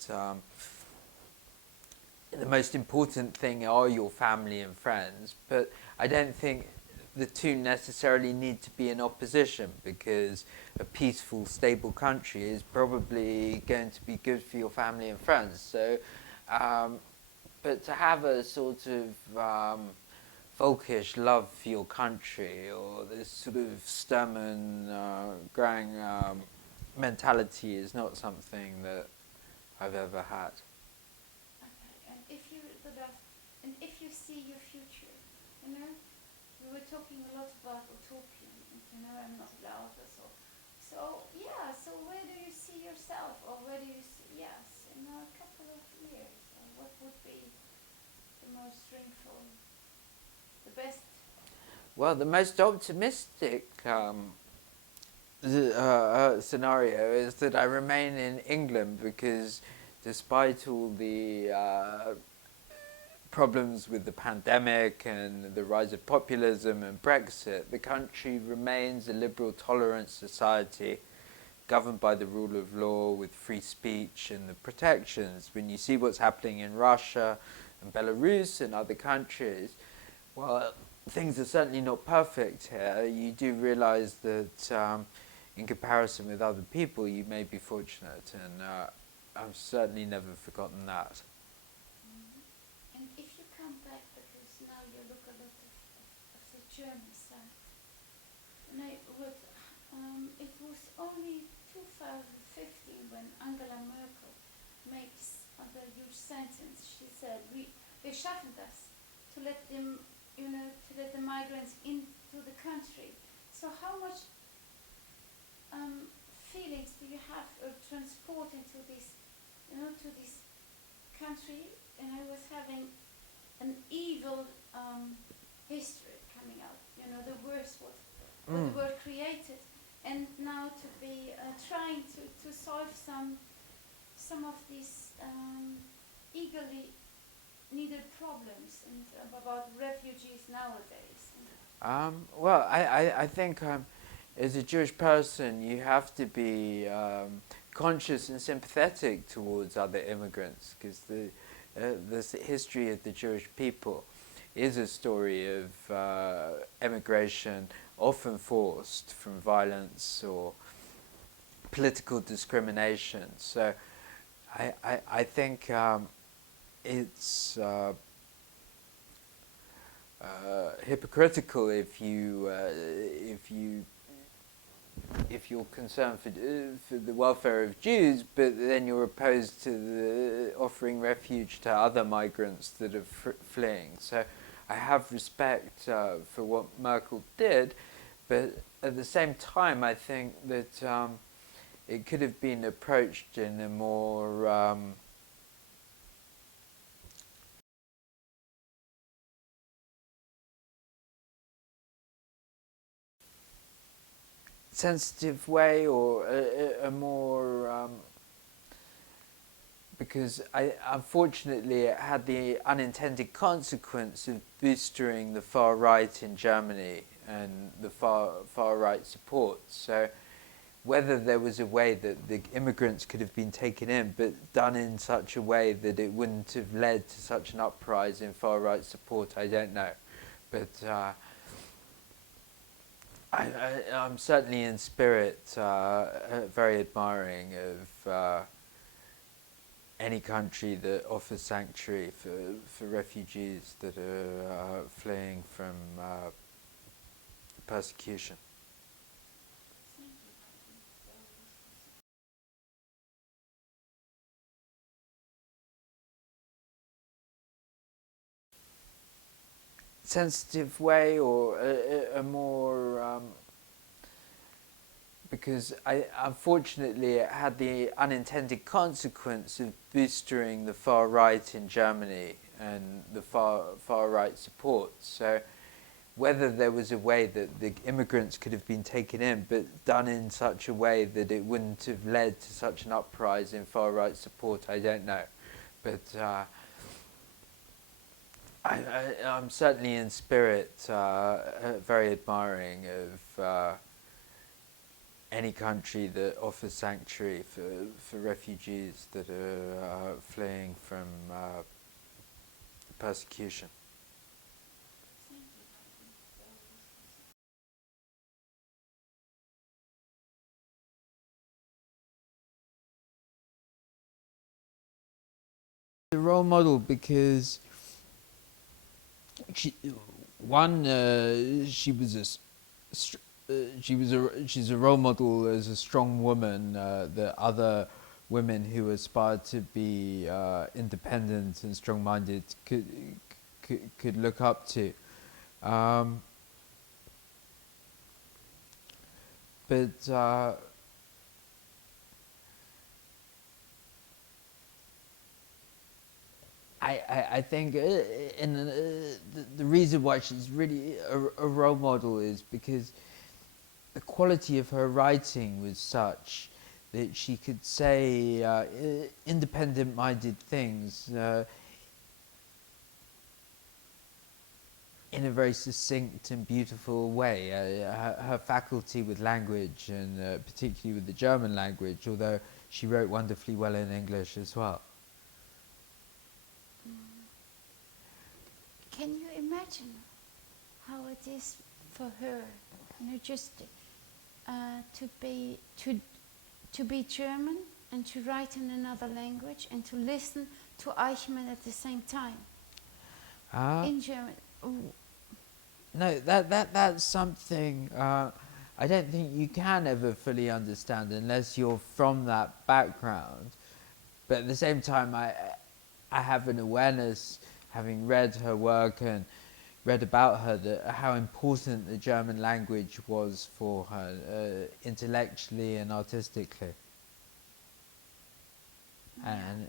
the most important thing are your family and friends, but I don't think the two necessarily need to be in opposition, because a peaceful, stable country is probably going to be good for your family and friends. So, but to have a sort of folkish love for your country, or this sort of Sturman Grang mentality, is not something that I've ever had. Okay, and if you see your future, you know. We were talking a lot about utopian, and you know, I'm not allowed or so. So yeah, so where do you see yourself, or where do you see, yes, in a couple of years, what would be the most dreamful, the best? Well, the most optimistic scenario is that I remain in England, because despite all the problems with the pandemic and the rise of populism and Brexit, the country remains a liberal, tolerant society governed by the rule of law, with free speech and the protections. When you see what's happening in Russia and Belarus and other countries, well, things are certainly not perfect here. You do realize that in comparison with other people, you may be fortunate, and I've certainly never forgotten that. And if you come back, because now you look a lot of the German side, and it was only 2015 when Angela Merkel makes the huge sentence. She said, "Wir schaffen das," to let them, you know, to let the migrants into the country. So how much feelings do you have of transport into this, you know, to this country? And I was having an evil history coming out, you know, the worst what the world created, and now to be trying to solve some some of these eagerly needed problems and about refugees nowadays? Well, I think as a Jewish person, you have to be conscious and sympathetic towards other immigrants, because the history of the Jewish people is a story of emigration, often forced from violence or political discrimination. So I think it's hypocritical if you're concerned for the welfare of Jews, but then you're opposed to offering refuge to other migrants that are fleeing. So I have respect for what Merkel did, but at the same time I think that it could have been approached in a more sensitive way, or a more because unfortunately it had the unintended consequence of boosting the far right in Germany and the far right support. So whether there was a way that the immigrants could have been taken in, but done in such a way that it wouldn't have led to such an uprising in far right support, I don't know. But I'm certainly in spirit very admiring of any country that offers sanctuary for refugees that are fleeing from persecution. Sensitive way, or a more because unfortunately it had the unintended consequence of boosting the far right in Germany and the far right support. So whether there was a way that the immigrants could have been taken in, but done in such a way that it wouldn't have led to such an uprising in far right support, I don't know. But I'm certainly in spirit very admiring of any country that offers sanctuary for refugees that are fleeing from persecution. The role model, because she's a role model as a strong woman that other women who aspire to be independent and strong-minded could look up to. But I think the reason why she's really a role model is because the quality of her writing was such that she could say independent-minded things in a very succinct and beautiful way. Her faculty with language, and particularly with the German language, although she wrote wonderfully well in English as well. Can you imagine how it is for her, just to be German and to write in another language and to listen to Eichmann at the same time in German? No, that's something I don't think you can ever fully understand unless you're from that background. But at the same time, I have an awareness, having read her work and read about her, that how important the German language was for her intellectually and artistically, and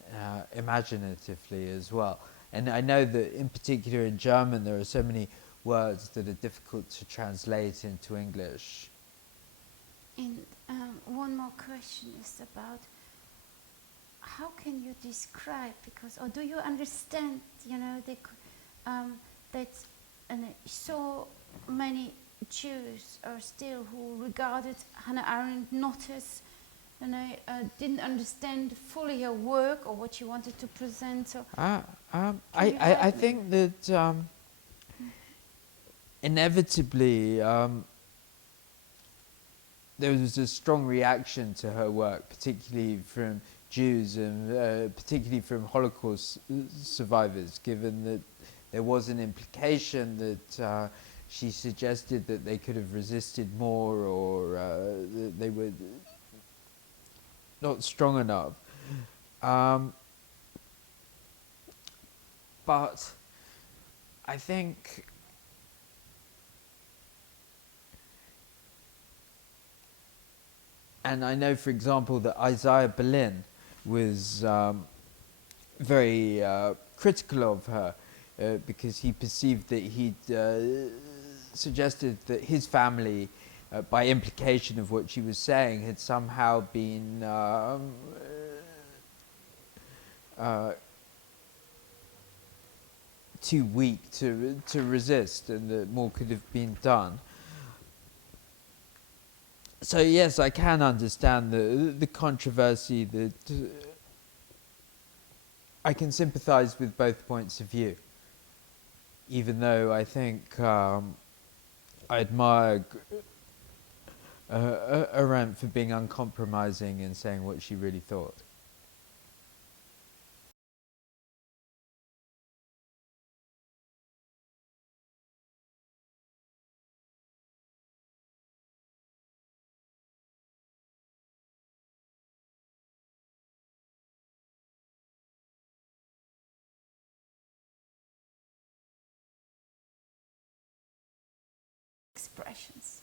imaginatively as well. And I know that in particular in German there are so many words that are difficult to translate into English. And one more question is about how can you describe, because, or do you understand, you know, that so many Jews are still who regarded Hannah Arendt not as, and I didn't understand fully her work or what she wanted to present. So I think that inevitably there was a strong reaction to her work, particularly from Jews and particularly from Holocaust survivors, given that there was an implication that she suggested that they could have resisted more, or that they were not strong enough. But I think and I know, for example, that Isaiah Berlin was very critical of her because he perceived that he'd suggested that his family, by implication of what she was saying, had somehow been too weak to resist, and that more could have been done. So yes, I can understand the controversy. That I can sympathise with both points of view, even though I think I admire Arendt for being uncompromising and saying what she really thought. Expressions.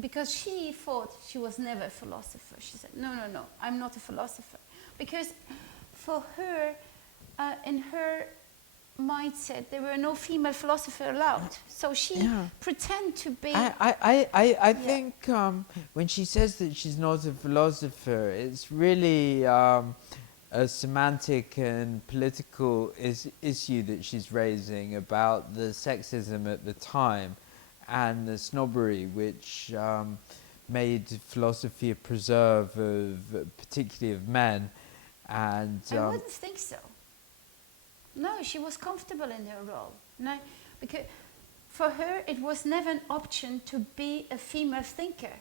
Because she thought she was never a philosopher. She said, no, I'm not a philosopher. Because for her, in her mindset, there were no female philosophers allowed. So she pretended to be... I think when she says that she's not a philosopher, it's really a semantic and political issue that she's raising about the sexism at the time and the snobbery which made philosophy a preserve of, particularly of men. And I wouldn't think so. No, she was comfortable in her role. No, because for her it was never an option to be a female thinker.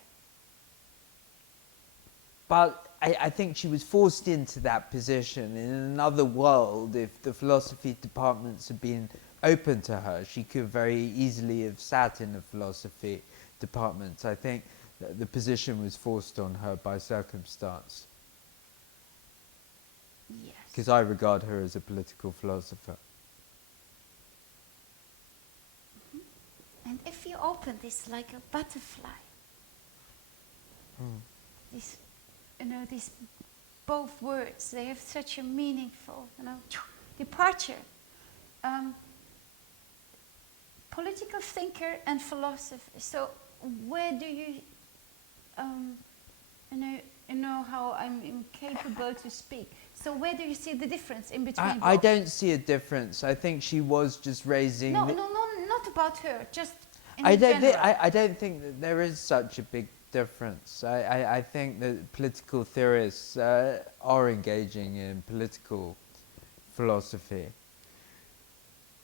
But I think she was forced into that position. In another world, if the philosophy departments had been open to her, she could very easily have sat in the philosophy departments. I think that the position was forced on her by circumstance. Yes. Because I regard her as a political philosopher. Mm-hmm. And if you open this like a butterfly, this, these both words, they have such a meaningful, departure. Political thinker and philosopher. So where do you, you know how I'm incapable to speak. So where do you see the difference in between? I don't see a difference. I think she was just raising. No, not about her. Just in I don't think that there is such a big difference. I think that political theorists are engaging in political philosophy.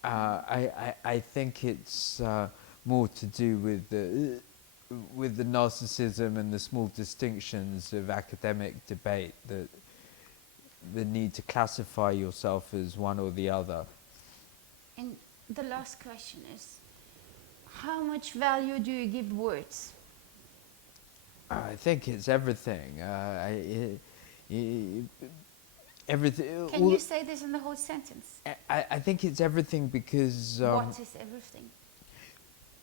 I think it's more to do with the narcissism and the small distinctions of academic debate, that the need to classify yourself as one or the other. And the last question is, how much value do you give words? I think it's everything. Everything. Can you say this in the whole sentence? I think it's everything because... what is everything?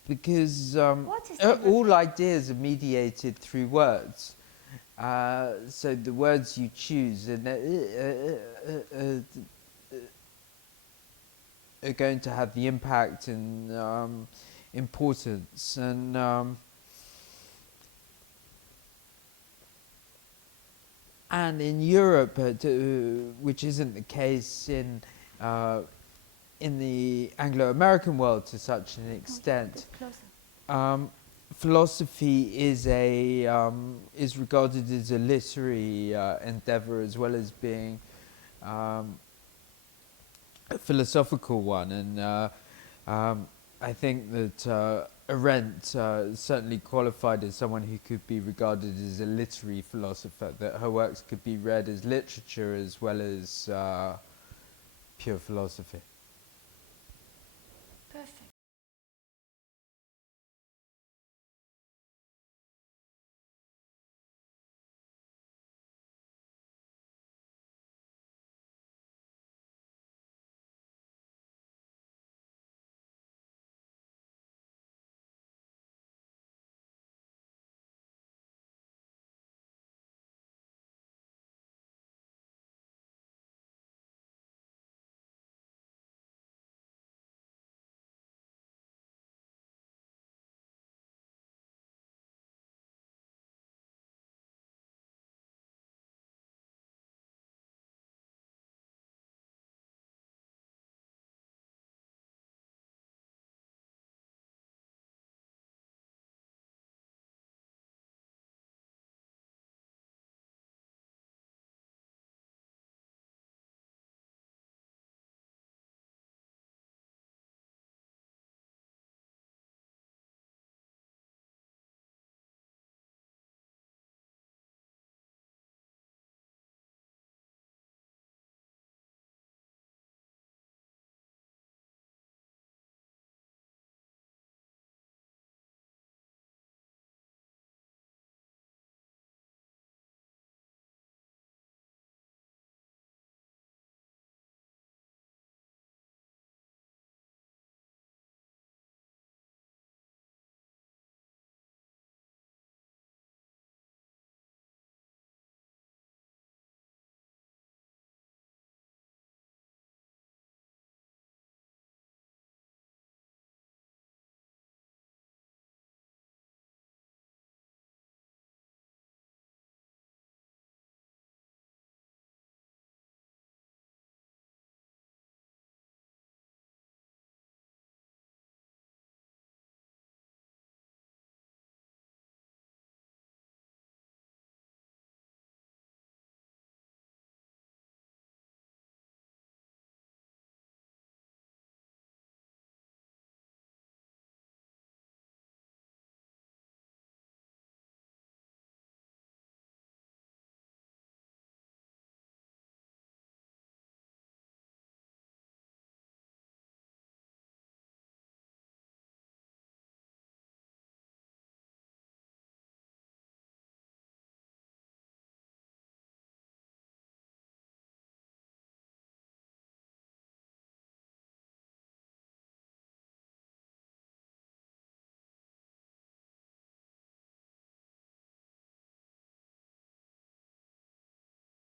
Because what is everything? All ideas are mediated through words. So the words you choose are going to have the impact and importance. And and in Europe, which isn't the case in the Anglo-American world to such an extent, philosophy is regarded as a literary endeavor as well as being a philosophical one, and I think that Arendt certainly qualified as someone who could be regarded as a literary philosopher, that her works could be read as literature as well as pure philosophy. Perfect.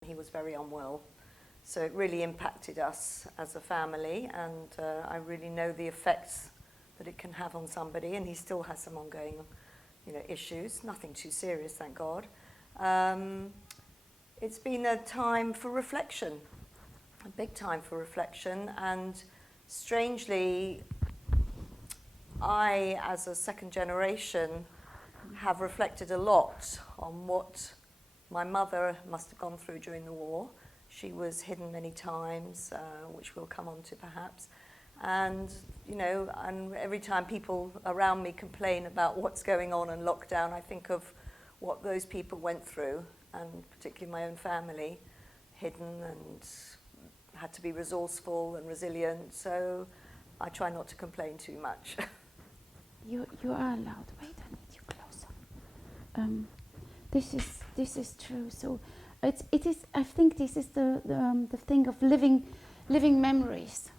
He was very unwell, so it really impacted us as a family, and I really know the effects that it can have on somebody, and he still has some ongoing, issues, nothing too serious, thank God. It's been a time for reflection, a big time for reflection, and strangely, I, as a second generation, have reflected a lot on what my mother must have gone through during the war. She was hidden many times, which we'll come on to perhaps. And, and every time people around me complain about what's going on in lockdown, I think of what those people went through, and particularly my own family, hidden and had to be resourceful and resilient. So I try not to complain too much. You are allowed. Wait, I need you closer. This is true. So it is. I think this is the thing of living memories,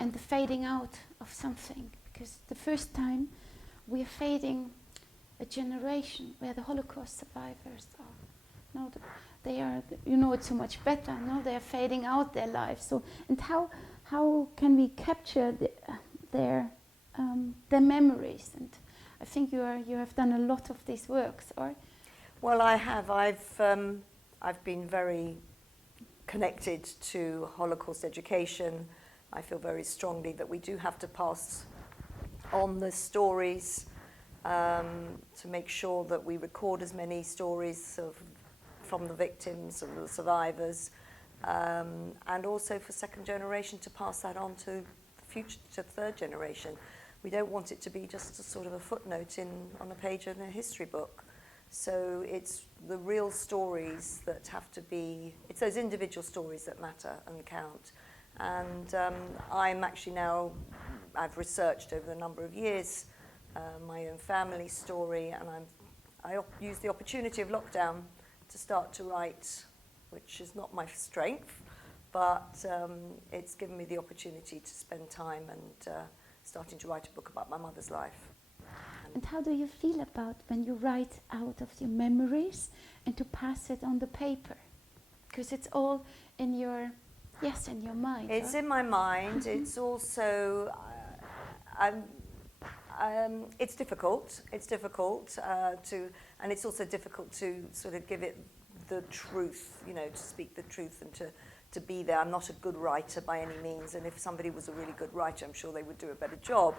and the fading out of something. Because the first time we are fading a generation where the Holocaust survivors are. No, they are. It's so much better. No, they are fading out their lives. So, and how can we capture their memories? And I think you have done a lot of these works, or? Well, I have. I've been very connected to Holocaust education. I feel very strongly that we do have to pass on the stories to make sure that we record as many stories from the victims and the survivors, and also for second generation to pass that on to the future, to third generation. We don't want it to be just a sort of a footnote on a page in a history book. So it's the real stories that have to be, it's those individual stories that matter and count. And I'm actually now, I've researched over a number of years my own family story, and I use the opportunity of lockdown to start to write, which is not my strength, but it's given me the opportunity to spend time and starting to write a book about my mother's life. And how do you feel about when you write out of your memories and to pass it on the paper? Because it's all in your, in your mind. It's in my mind. It's also, it's difficult. It's difficult and it's also difficult to sort of give it the truth, you know, to speak the truth and to be there. I'm not a good writer by any means, and if somebody was a really good writer, I'm sure they would do a better job.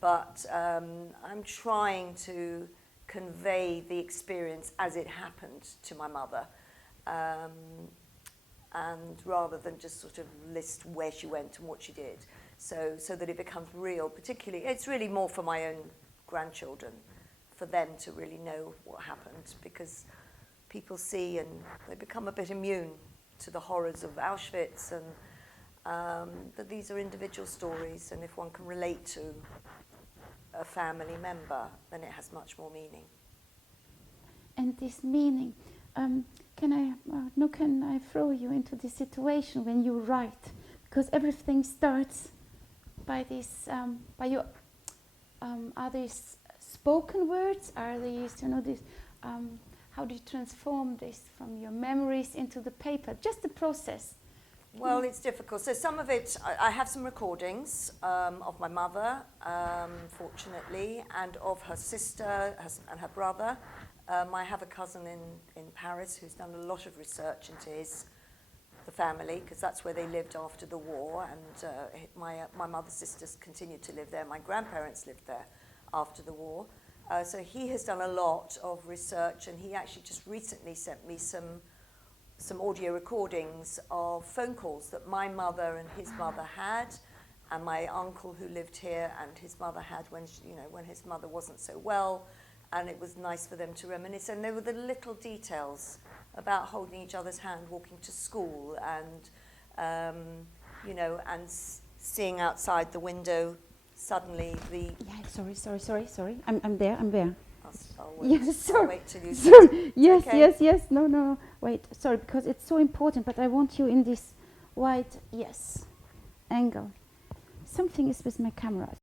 But I'm trying to convey the experience as it happened to my mother, and rather than just sort of list where she went and what she did, so that it becomes real. Particularly, it's really more for my own grandchildren, for them to really know what happened, because people see and they become a bit immune to the horrors of Auschwitz, and that these are individual stories, and if one can relate to a family member, then it has much more meaning. And this meaning, can I throw you into this situation when you write? Because everything starts by this, by your, are these spoken words? Are these, you know, this, how do you transform this from your memories into the paper? Just the process. Well, it's difficult. So some of it, I have some recordings of my mother, fortunately, and of her sister and her brother. I have a cousin in Paris who's done a lot of research into the family, because that's where they lived after the war, and my mother's sisters continued to live there. My grandparents lived there after the war. So he has done a lot of research, and he actually just recently sent me some audio recordings of phone calls that my mother and his mother had, and my uncle who lived here and his mother had when when his mother wasn't so well, and it was nice for them to reminisce. And there were the little details about holding each other's hand, walking to school, and and seeing outside the window suddenly the. Yeah, sorry. I'm there. I'll wait. Yes, sorry. I'll wait till you. Sorry. Yes, okay. yes. No. Wait, sorry, because it's so important. But I want you in this wide angle. Something is with my camera.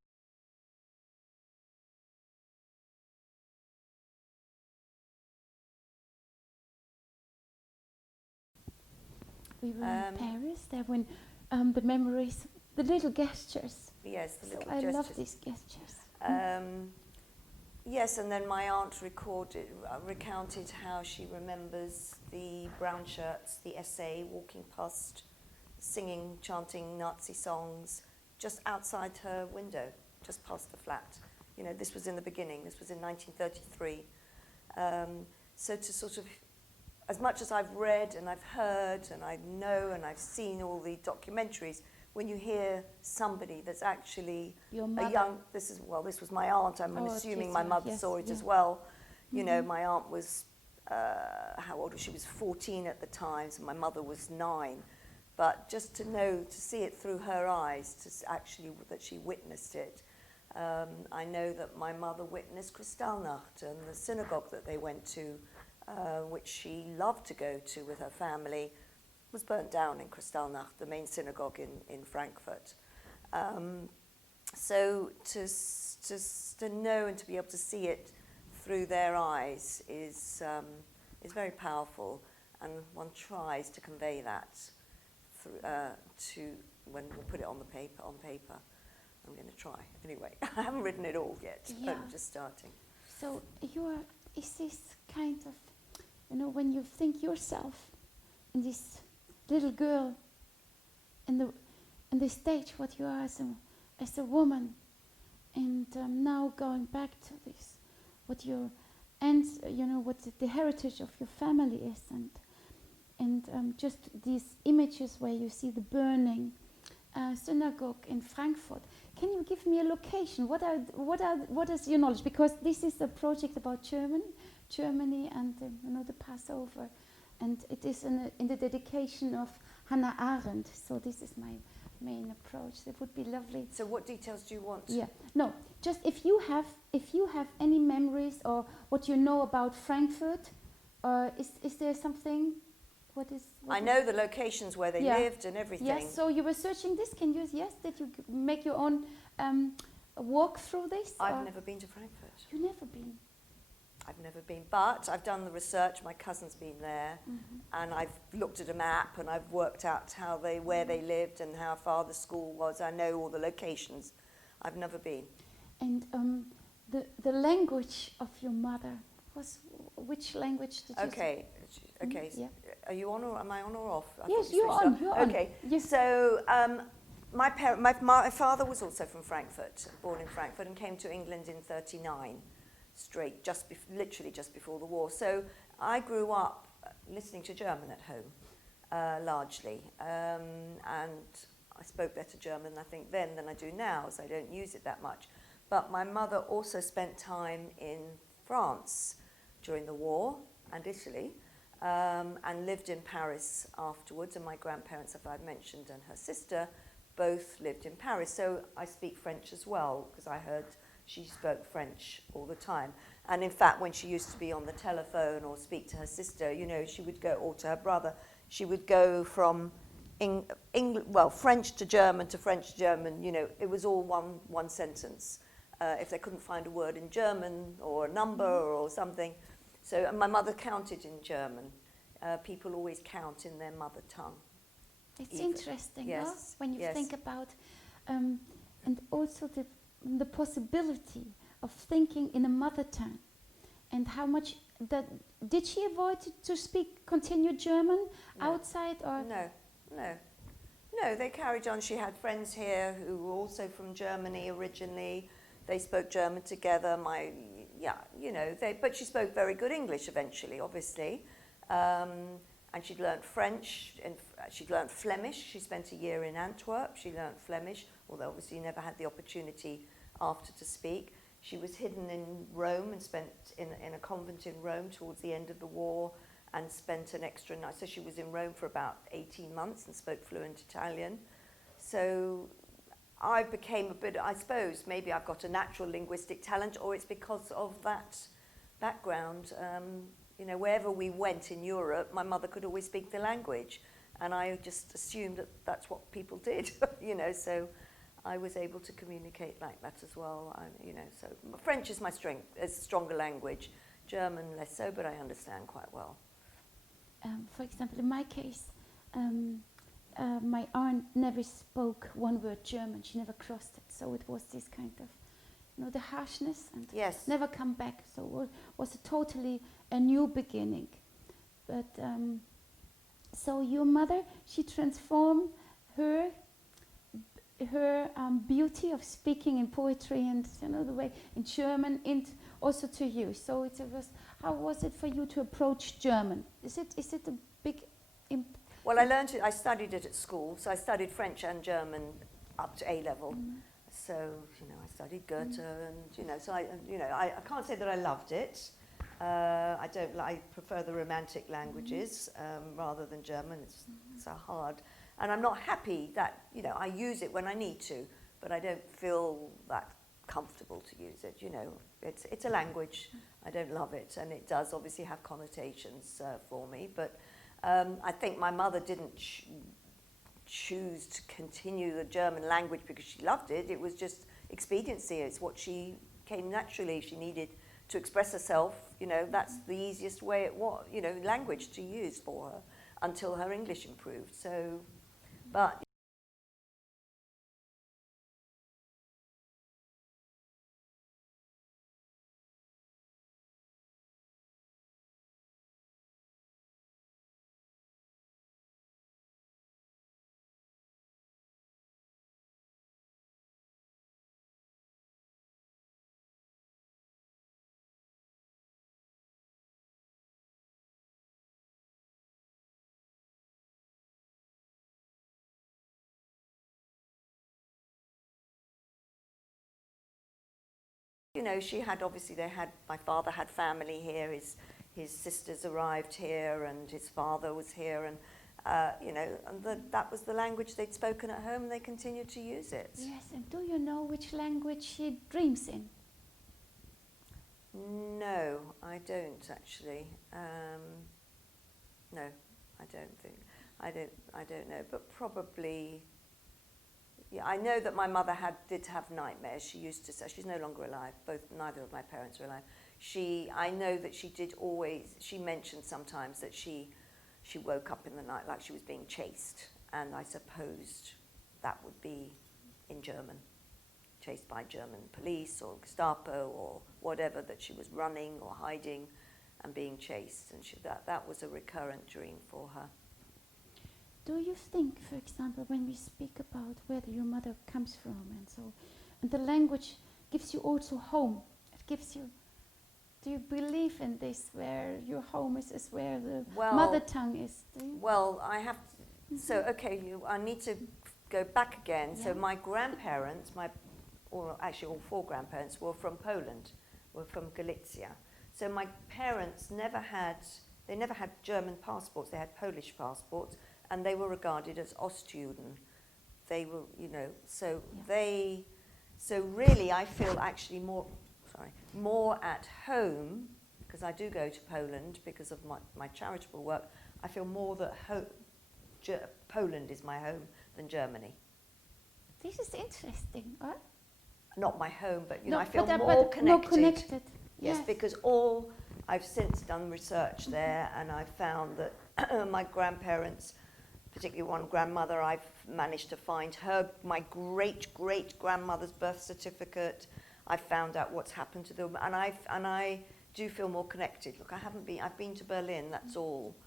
We were in Paris. There when the memories, the little gestures. Yes, the little gestures. I love these gestures. Yes, and then my aunt recounted how she remembers the brown shirts, the SA, walking past, singing, chanting Nazi songs, just outside her window, just past the flat. You know, this was in the beginning. This was in 1933. So to sort of, as much as I've read and I've heard and I know and I've seen all the documentaries, when you hear somebody that's actually a young, this was my aunt, I'm assuming my mother saw it as well. You know, my aunt was, how old was she? She was 14 at the time, so my mother was 9. But just to see it through her eyes, that she witnessed it. I know that my mother witnessed Kristallnacht, and the synagogue that they went to, which she loved to go to with her family, was burnt down in Kristallnacht, the main synagogue in Frankfurt. So to know and to be able to see it through their eyes is very powerful, and one tries to convey that to when we put it on paper. I'm going to try. Anyway, I haven't written it all yet. Yeah. I'm just starting. So is this kind of, when you think yourself, in this little girl, in the stage what you are as a woman, and now going back to this, what your what the heritage of your family is, and just these images where you see the burning synagogue in Frankfurt. Can you give me a location? What is your knowledge? Because this is a project about Germany, and the Passover, and it is in the dedication of Hannah Arendt. So this is my main approach. It would be lovely. So what details do you want? Yeah, no, just if you have any memories or what you know about Frankfurt, is there something? I know the locations where they lived and everything. Yes, so you were searching this. Can you, did you make your own walk through this? I've never been to Frankfurt. You've never been? I've never been, but I've done the research. My cousin's been there, and I've looked at a map, and I've worked out where they lived and how far the school was. I know all the locations. I've never been. And the language of your mother was, which language did you Okay. Yeah. Are you on or am I on or off? Yes, you're on. Okay. Yes. So my father was also from Frankfurt, born in Frankfurt, and came to England in '39, straight, literally just before the war. So I grew up listening to German at home, largely, and I spoke better German, I think, then than I do now, so I don't use it that much. But my mother also spent time in France during the war, and Italy, and lived in Paris afterwards, and my grandparents, as I've mentioned, and her sister both lived in Paris. So I speak French as well, because I heard she spoke French all the time. And in fact, when she used to be on the telephone or speak to her sister, she would go, or to her brother, she would go from French to German to French to German, it was all one sentence. If they couldn't find a word in German or a number or something. So and my mother counted in German. People always count in their mother tongue. It's interesting, yes, when you think about, and also the possibility of thinking in a mother tongue, and how much that did she avoid to continue German outside or no, they carried on. She had friends here who were also from Germany originally. They spoke German together. But she spoke very good English eventually, obviously. And she'd learned French, and she'd learned Flemish. She spent a year in Antwerp. She learned Flemish, although obviously never had the opportunity after to speak. She was hidden in Rome and spent in a convent in Rome towards the end of the war, and spent an extra night. So she was in Rome for about 18 months and spoke fluent Italian. So I became I suppose maybe I've got a natural linguistic talent, or it's because of that background. Wherever we went in Europe, my mother could always speak the language, and I just assumed that that's what people did, so I was able to communicate like that as well. So French is my strength, it's a stronger language. German less so, but I understand quite well. For example, in my case, my aunt never spoke one word German. She never crossed it. So it was this kind of, the harshness and never come back. So it was totally a new beginning. But so your mother, she transformed her beauty of speaking in poetry and the way in German also to you. So how was it for you to approach German? Is it a big Well, I learned it. I studied it at school, so I studied French and German up to A level. So I studied Goethe, and so I can't say that I loved it. I prefer the Romantic languages rather than German. It's so hard, and I'm not happy that I use it when I need to, but I don't feel that comfortable to use it. It's a language. I don't love it, and it does obviously have connotations for me, but. I think my mother didn't choose to continue the German language because she loved it. It was just expediency. It's what she came naturally. She needed to express herself. That's the easiest way language to use for her until her English improved. So, but. you know, she had, obviously my father had family here, his sisters arrived here and his father was here, and you know, and that was the language they'd spoken at home, and they continued to use it. Yes, and do you know which language she dreams in? No, I don't actually. No, I don't think. I don't know, but probably. Yeah, I know that my mother did have nightmares. She used to say, she's no longer alive. Neither of my parents are alive. I know that she did always. She mentioned sometimes that she woke up in the night like she was being chased, and I supposed that would be in German, chased by German police or Gestapo or whatever, that she was running or hiding and being chased, and that was a recurrent dream for her. Do you think, for example, when we speak about where your mother comes from and the language gives you also home, it gives you, do you believe in this, where your home is where the mother tongue is? Well, I have to, so okay, I need to go back again. Yeah. So my grandparents, or actually all four grandparents, were from Poland, were from Galicia. So my parents never had German passports, they had Polish passports, and they were regarded as Ostjuden. They were, you know, so really I feel actually more at home, because I do go to Poland because of my charitable work. I feel more that Poland is my home than Germany. This is interesting, right? Not my home, but you know, I feel more connected. Yes, because I've since done research there, and I've found that my grandparents, particularly one grandmother, I've managed to find my great-great-grandmother's birth certificate. I've found out what's happened to them, and I do feel more connected. Look, I've been to Berlin, that's all,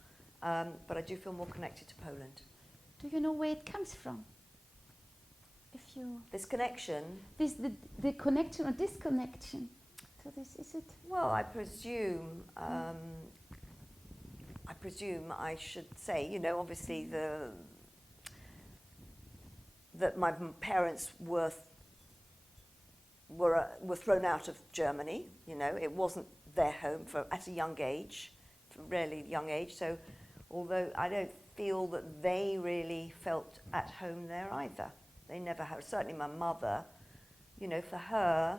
but I do feel more connected to Poland. Do you know where it comes from? This connection? The connection or disconnection. So this is it? Well, I presume I should say, you know, obviously that my parents were thrown out of Germany. You know, it wasn't their home at a young age, really young age. So, although I don't feel that they really felt at home there either. They never have. Certainly, my mother, you know, for her,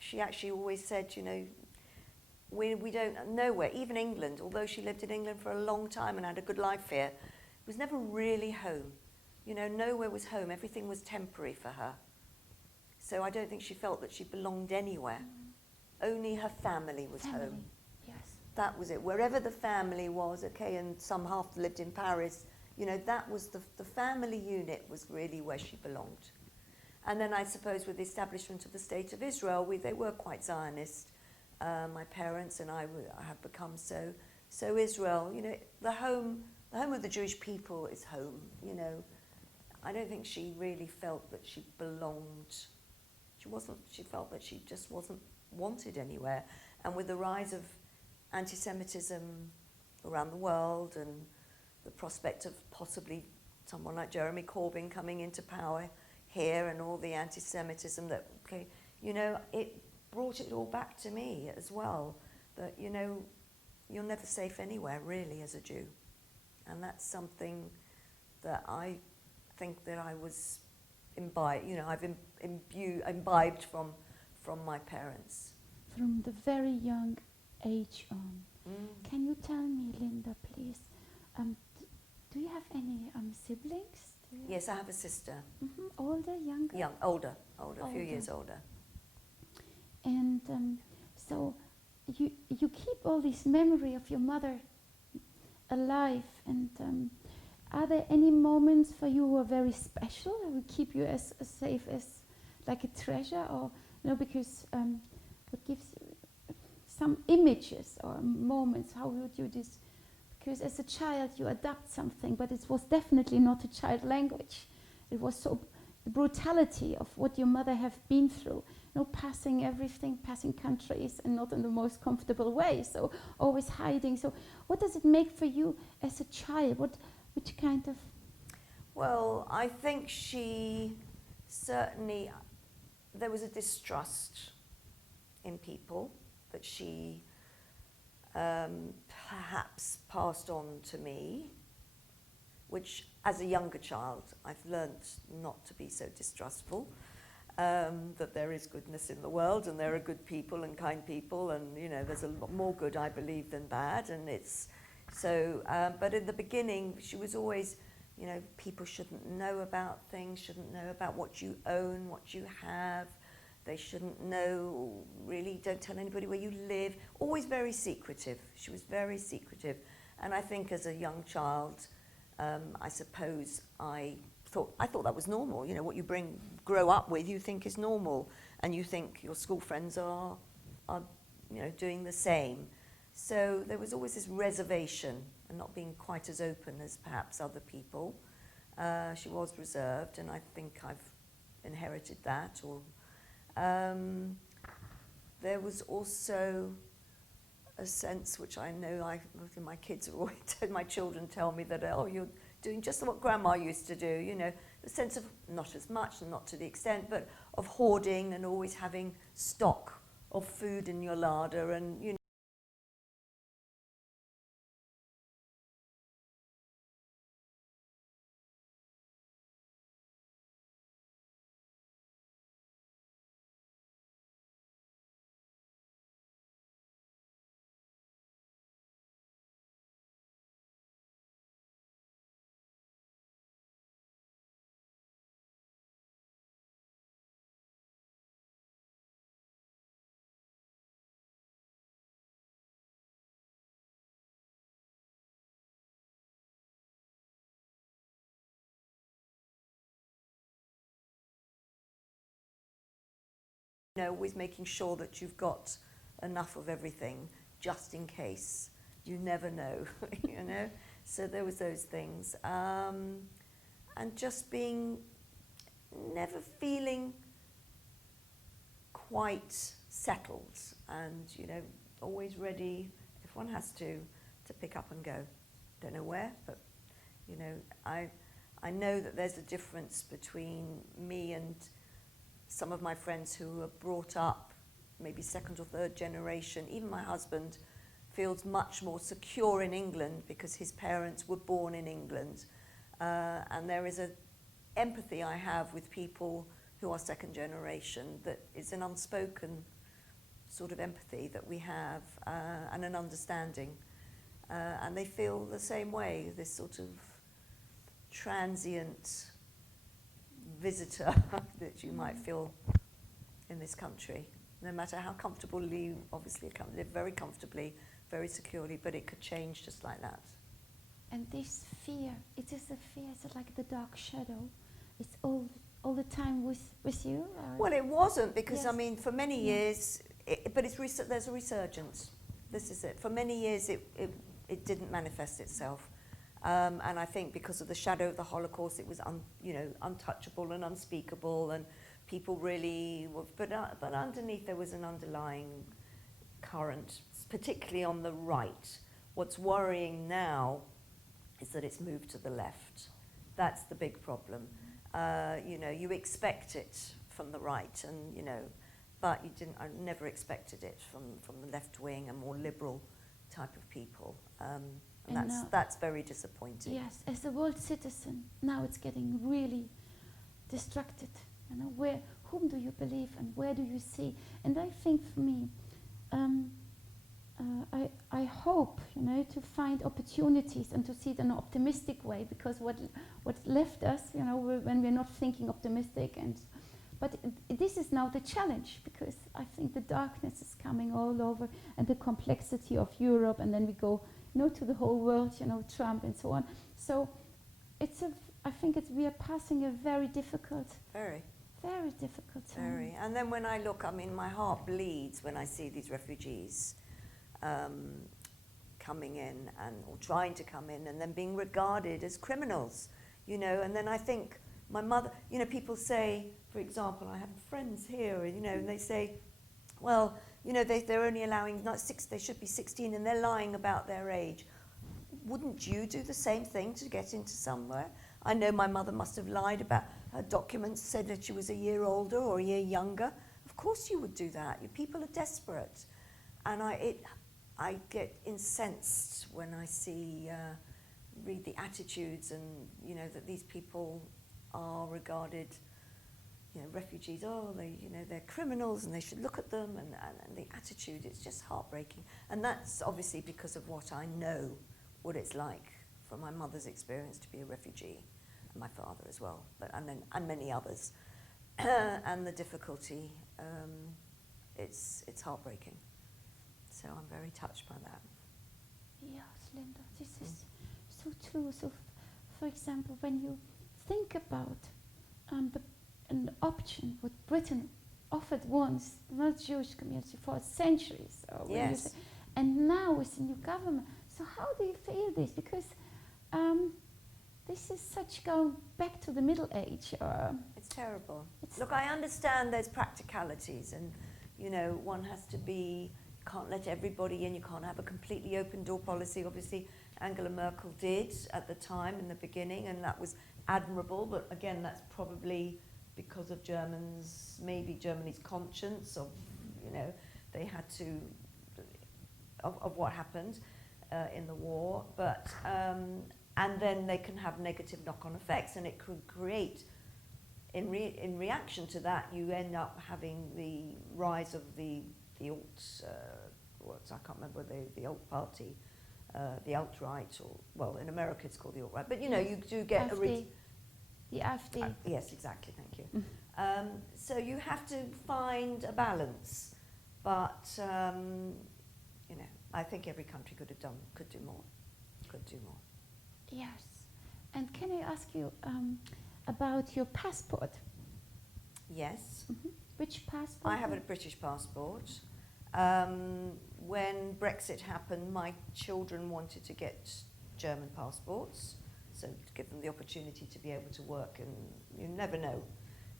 she actually always said, you know, we don't nowhere, even England, although she lived in England for a long time and had a good life here, it was never really home. You know, nowhere was home. Everything was temporary for her. So I don't think she felt that she belonged anywhere. Only her family was home. Yes. That was it. Wherever the family was, okay, and some half lived in Paris, you know, that was the family unit was really where she belonged. And then I suppose with the establishment of the State of Israel, they were quite Zionist. My parents and I have become so. So Israel, you know, the home of the Jewish people is home. You know, I don't think she really felt that she belonged. She felt that she just wasn't wanted anywhere. And with the rise of anti-Semitism around the world and the prospect of possibly someone like Jeremy Corbyn coming into power here and all the anti-Semitism that, okay, you know, it brought it all back to me as well, that, you know, you're never safe anywhere really as a Jew. And that's something that I think that I was I've imbibed from my parents. From the very young age on. Can you tell me, Linda, please, do you have any siblings? Yes, I have a sister. Older, younger? Older, a few years older. And so you keep all this memory of your mother alive, and are there any moments for you who are very special, that will keep you as safe as like a treasure, or because what gives you some images or moments? How would you because as a child you adapt something, but it was definitely not a child language. It was so the brutality of what your mother have been through, passing everything, passing countries, and not in the most comfortable way, so always hiding. So what does it make for you as a child? Which kind of... Well, I think she certainly, there was a distrust in people that she perhaps passed on to me, which as a younger child I've learnt not to be so distrustful, that there is goodness in the world and there are good people and kind people, and you know there's a lot more good, I believe, than bad. And it's so but in the beginning she was always, you know, people shouldn't know about things, shouldn't know about what you own, what you have. They shouldn't know, really, don't tell anybody where you live. Always very secretive. She was very secretive. And I think as a young child, I suppose I thought that was normal. You know, what you grow up with, you think is normal. And you think your school friends are you know, doing the same. So there was always this reservation and not being quite as open as perhaps other people. She was reserved, and I think I've inherited that. There was also a sense, which I know my kids are always, my children tell me that, oh, you're doing just what Grandma used to do, you know, the sense of not as much and not to the extent, but of hoarding and always having stock of food in your larder, and, you know, always making sure that you've got enough of everything just in case. You never know, you know. So there was those things, and just never feeling quite settled, and you know, always ready if one has to pick up and go. Don't know where, but you know, I know that there's a difference between me and some of my friends who were brought up maybe second or third generation. Even my husband feels much more secure in England because his parents were born in England. And there is an empathy I have with people who are second generation that is an unspoken sort of empathy that we have, and an understanding. And they feel the same way, this sort of transient visitor that you might feel in this country, no matter how comfortably you obviously live very comfortably, very securely, but it could change just like that. And this fear, it is a fear, it's like the dark shadow. It's all the time with you? Or? Well, it wasn't, because yes. I mean, for many years, but there's a resurgence. This is it. For many years, it didn't manifest itself. And I think because of the shadow of the Holocaust, it was untouchable and unspeakable, and people really were, but underneath there was an underlying current, particularly on the right. What's worrying now is that it's moved to the left. That's the big problem. You expect it from the right, and but you didn't. I never expected it from the left wing and more liberal type of people. And that's very disappointing. Yes, as a world citizen, now it's getting really distracted. Whom do you believe and where do you see? And I think for me, I hope, to find opportunities and to see it in an optimistic way, because what left us, when we're not thinking optimistic, but this is now the challenge, because I think the darkness is coming all over, and the complexity of Europe, and then we go, to the whole world, Trump and so on. So I think we are passing a very difficult, very difficult time. Very. And then when I look, my heart bleeds when I see these refugees coming in or trying to come in, and then being regarded as criminals, and then I think my mother, people say, for example, I have friends here, and they say, well, they're only allowing, they should be 16, and they're lying about their age. Wouldn't you do the same thing to get into somewhere? I know my mother must have lied about her documents, said that she was a year older or a year younger. Of of course you would do that. People are desperate. And I get incensed when I read the attitudes and, you know, that these people are regarded, you know, refugees, they're criminals and they should look at them, and the attitude, it's just heartbreaking. And that's obviously because of what I know, what it's like from my mother's experience to be a refugee, and my father as well, and many others. And the difficulty, it's heartbreaking. So I'm very touched by that. Yes, Linda, this is so true. So, for example, when you think about an option what Britain offered once the Jewish community for centuries, Yes. And now with the new government, so how do you feel this? Because this is such going back to the Middle Age. It's terrible. Look, I understand there's practicalities, and, you know, one has to be, you can't let everybody in, you can't have a completely open door policy. Obviously, Angela Merkel did at the time in the beginning, and that was admirable, but again, that's probably because of maybe Germany's conscience of, you know, they had to, of what happened in the war, but, and then they can have negative knock-on effects, and it could create, in reaction to that, you end up having the rise of the alt, I can't remember, the alt party, the alt-right, or, well, in America it's called the alt-right, but, you know, you do get the AfD. Yes, exactly, thank you. So you have to find a balance, but, you know, I think every country could do more. Yes. And can I ask you about your passport? Yes. Mm-hmm. Which passport? I have a British passport. When Brexit happened, my children wanted to get German passports, so to give them the opportunity to be able to work, and you never know,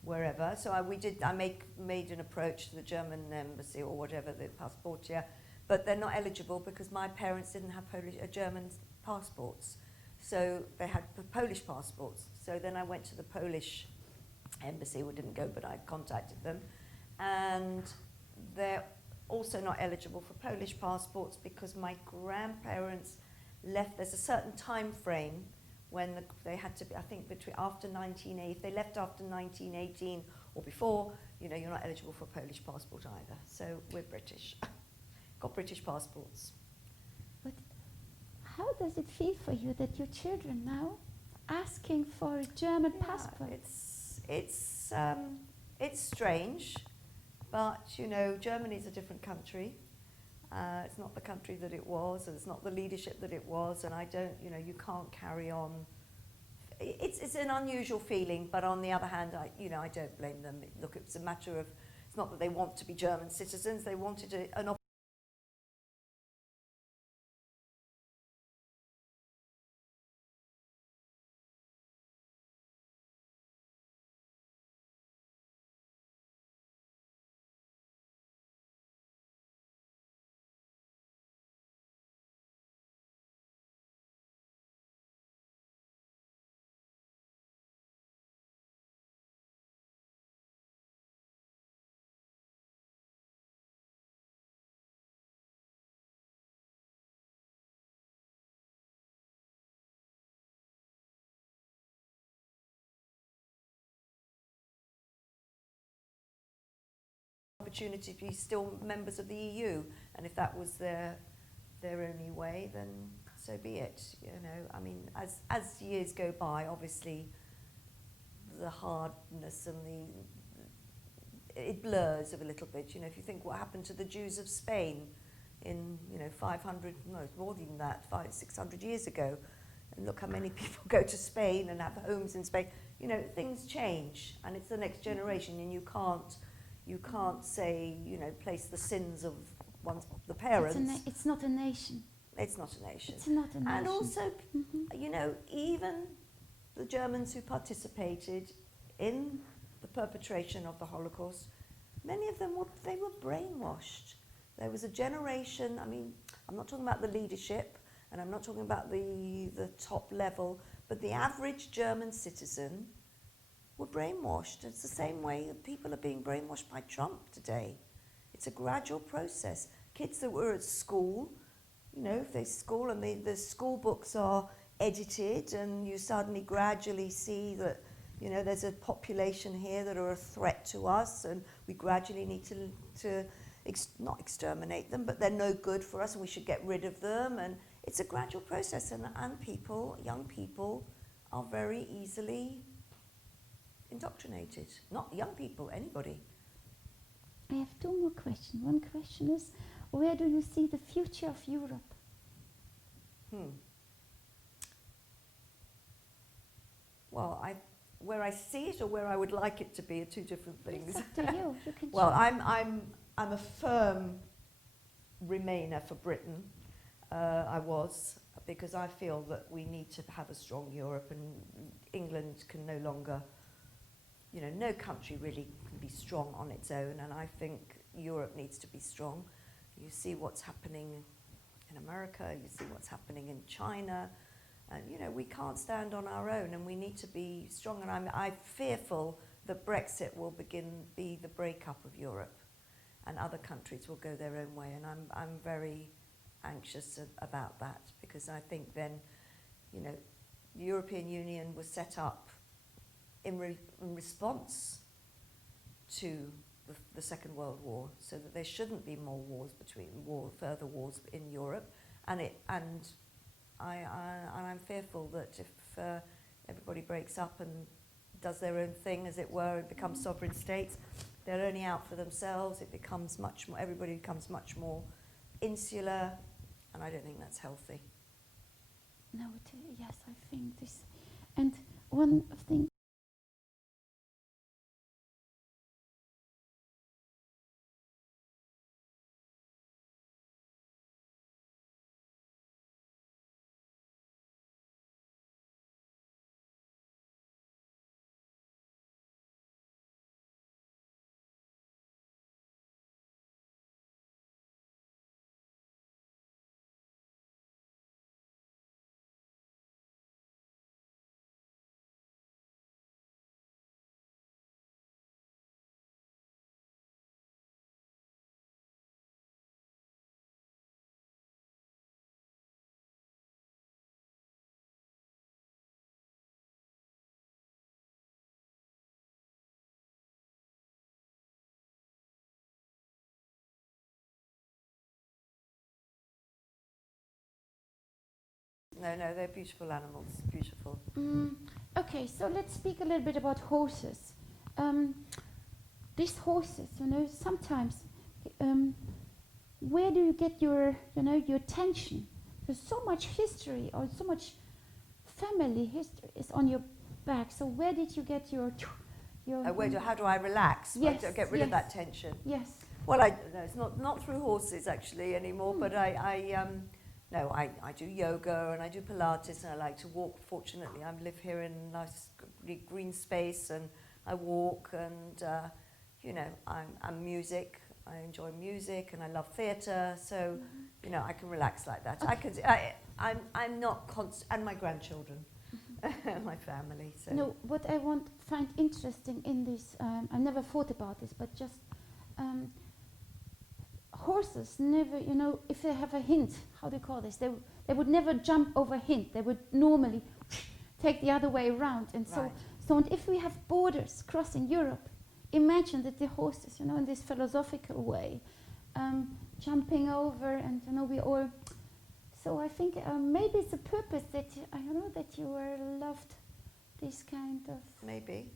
wherever. So I made an approach to the German embassy or whatever, the passport, yeah, but they're not eligible because my parents didn't have German passports. So they had Polish passports. So then I went to the Polish embassy, we didn't go, but I contacted them. And they're also not eligible for Polish passports because my grandparents left, there's a certain time frame when they had to be, I think after 1980, if they left after 1918 or before, you know, you're not eligible for a Polish passport either. So we're British, got British passports. But how does it feel for you that your children now asking for a German passport? It's strange, but, you know, Germany's a different country. It's not the country that it was, and it's not the leadership that it was, and I don't, you know, you can't carry on. It's an unusual feeling, but on the other hand, I don't blame them. Look, it's a matter of, it's not that they want to be German citizens, they wanted an opportunity to be still members of the EU, and if that was their only way, then so be it. You know, I mean, as years go by, obviously the hardness and it blurs a little bit. You know, if you think what happened to the Jews of Spain in, you know, 500, no, more than that, 500-600 years ago, and look how many people go to Spain and have homes in Spain. You know, things change, and it's the next generation, and you can't say, you know, place the sins of the parents. It's not a nation. It's not a nation. It's not a nation. And also, you know, even the Germans who participated in the perpetration of the Holocaust, many of them were brainwashed. There was a generation, I mean, I'm not talking about the leadership, and I'm not talking about the top level, but the average German citizen we're brainwashed. It's the same way that people are being brainwashed by Trump today. It's a gradual process. Kids that were at school, you know, if they school and the school books are edited, and you suddenly gradually see that, you know, there's a population here that are a threat to us, and we gradually need to not exterminate them, but they're no good for us and we should get rid of them. And it's a gradual process, and people, young people, are very easily indoctrinated. Not young people, anybody. I have two more questions. One question is, where do you see the future of Europe? Well, where I see it or where I would like it to be are two different things. It's up to you. You can Well, choose. I'm a firm Remainer for Britain. I was, because I feel that we need to have a strong Europe, and England can no longer, you know, no country really can be strong on its own, and I think Europe needs to be strong. You see what's happening in America, you see what's happening in China, and you know, we can't stand on our own, and we need to be strong. And I'm fearful that Brexit will be the breakup of Europe, and other countries will go their own way, and I'm very anxious about that, because I think then, you know, the European Union was set up in response to the Second World War, so that there shouldn't be more wars further wars in Europe, and I'm fearful that if everybody breaks up and does their own thing, as it were, and becomes sovereign states, they're only out for themselves. It becomes much more. Everybody becomes much more insular, and I don't think that's healthy. No, yes, I think this. And one thing. No, they're beautiful animals, beautiful. Okay, so let's speak a little bit about horses. These horses, you know, sometimes, where do you get your attention? There's so much history, or so much family history is on your back. So where did you get your How do I relax? Yes, How do I get rid of that tension? Yes. Well, no, it's not through horses actually anymore, but I do yoga and I do Pilates, and I like to walk. Fortunately, I live here in a nice green space, and I walk, and you know, I'm music. I enjoy music, and I love theatre, so you know, I can relax like that. Okay. I'm not and my grandchildren, my family. So. No, what I find interesting in this, I never thought about this, but just horses never, you know, if they have a hint, how do you call this? They would never jump over a hint. They would normally take the other way around. And right. so if we have borders crossing Europe, imagine that the horses, you know, in this philosophical way, jumping over, and you know, we all. So I think maybe it's a purpose that that you were loved. This kind of maybe.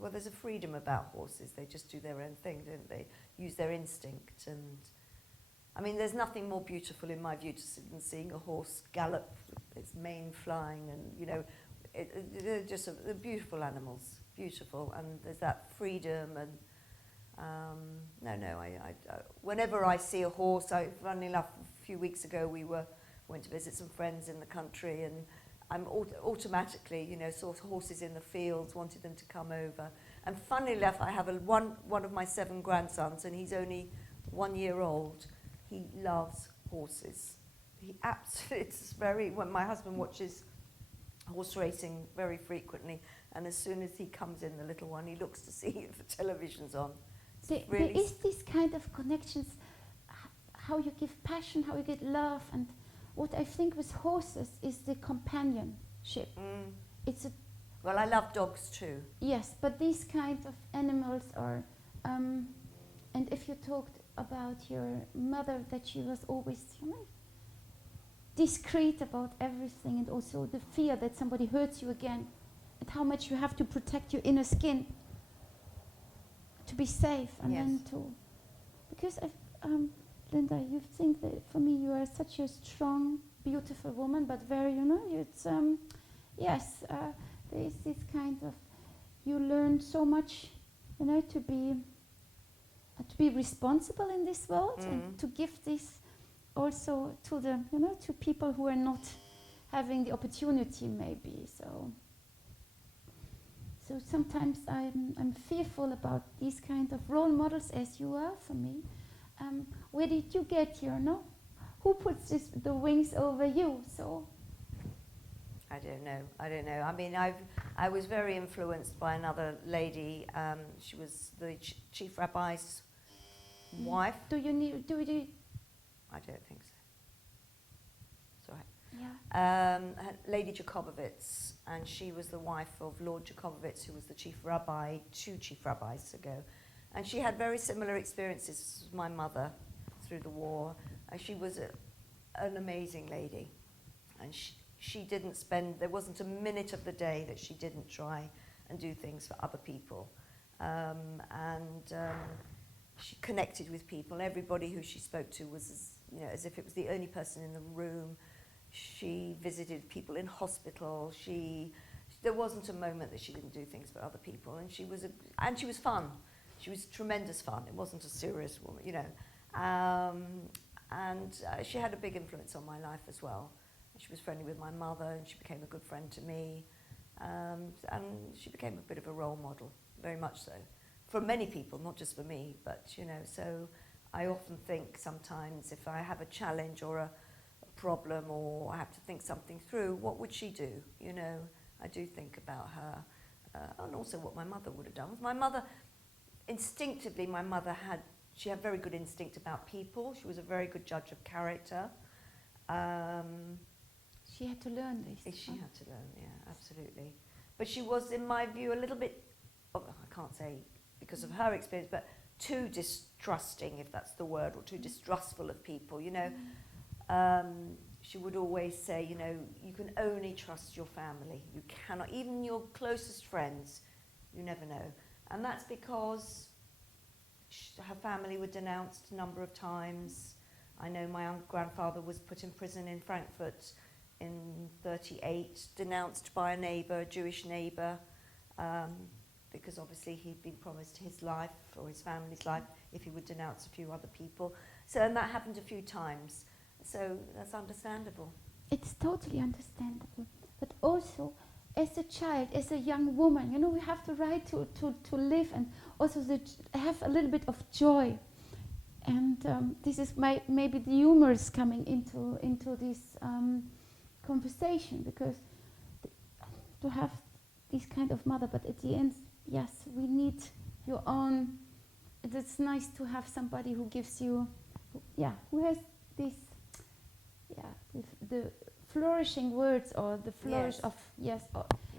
Well, there's a freedom about horses. They just do their own thing, don't they? Use their instinct, and I mean, there's nothing more beautiful in my view than seeing a horse gallop with its mane flying, and you know, they're just they're beautiful animals, beautiful, and there's that freedom. And whenever I see a horse, funnily enough, a few weeks ago went to visit some friends in the country, and I'm automatically, you know, saw horses in the fields, wanted them to come over. And funnily enough, I have one of my 7 grandsons, and he's only 1 year old. He loves horses. He absolutely, when my husband watches horse racing very frequently, And as soon as he comes in, the little one, he looks to see if the television's on. There is this kind of connections, how you give passion, how you get love, and what I think with horses is the companionship. It's a Well, I love dogs too. yes, but these kind of animals are, and if you talked about your mother, that she was always, discreet about everything, and also the fear that somebody hurts you again, and how much you have to protect your inner skin to be safe, and Yes. then because Linda, you think that for me you are such a strong, beautiful woman, but very, it's yes, there is this kind of, you learn so much, to be responsible in this world, and to give this also to the, to people who are not having the opportunity, maybe. So sometimes I'm fearful about these kind of role models, as you are for me. Where did you get here? Who puts the wings over you? So I don't know. I mean, I was very influenced by another lady. She was the chief rabbi's wife. do you I don't think so. It's all right. yeah. Lady Jakobovits, and she was the wife of Lord Jakobovits, who was the chief rabbi 2 chief rabbis ago. And she had very similar experiences as my mother through the war. And she was an amazing lady. And she didn't there wasn't a minute of the day that she didn't try and do things for other people. She connected with people. Everybody who she spoke to was as if it was the only person in the room. She visited people in hospital. There wasn't a moment that she didn't do things for other people. And she was fun. She was tremendous fun. It wasn't a serious woman, she had a big influence on my life as well. She was friendly with my mother, and she became a good friend to me. And she became a bit of a role model, very much so, for many people, not just for me. But so I often think sometimes if I have a challenge or a problem, or I have to think something through, what would she do? I do think about her, and also what my mother would have done. My mother. Instinctively, my mother had very good instinct about people. She was a very good judge of character. She had to learn this. She had to learn, yeah, absolutely. But she was, in my view, a little bit, I can't say because of her experience, but too distrusting, if that's the word, or too distrustful of people, She would always say, you can only trust your family. You cannot, even your closest friends, you never know. And that's because her family were denounced a number of times. I know my grandfather was put in prison in Frankfurt in 1938, denounced by a neighbour, a Jewish neighbour, because obviously he'd been promised his life or his family's life if he would denounce a few other people. And that happened a few times. So that's understandable. It's totally understandable. But also, as a child, as a young woman, we have the right to live, and also have a little bit of joy. And this is maybe the humors coming into this conversation, because to have this kind of mother, but at the end, yes, we need your own. It's nice to have somebody who gives you, who has this, with the flourishing words, or the flourish of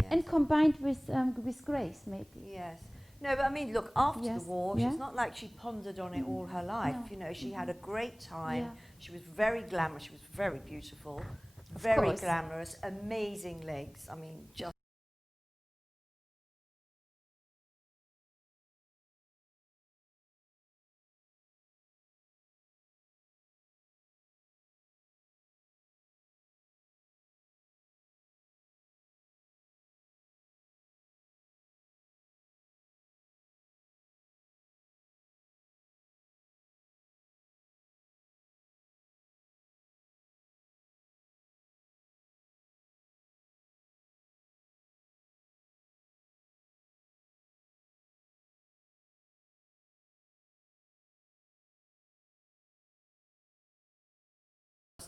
and combined with grace, maybe. Yes. No, but I mean, look, after the war, she's not like she pondered on it all her life. No. She had a great time. Yeah. She was very glamorous. She was very beautiful, very glamorous, amazing legs. I mean, just.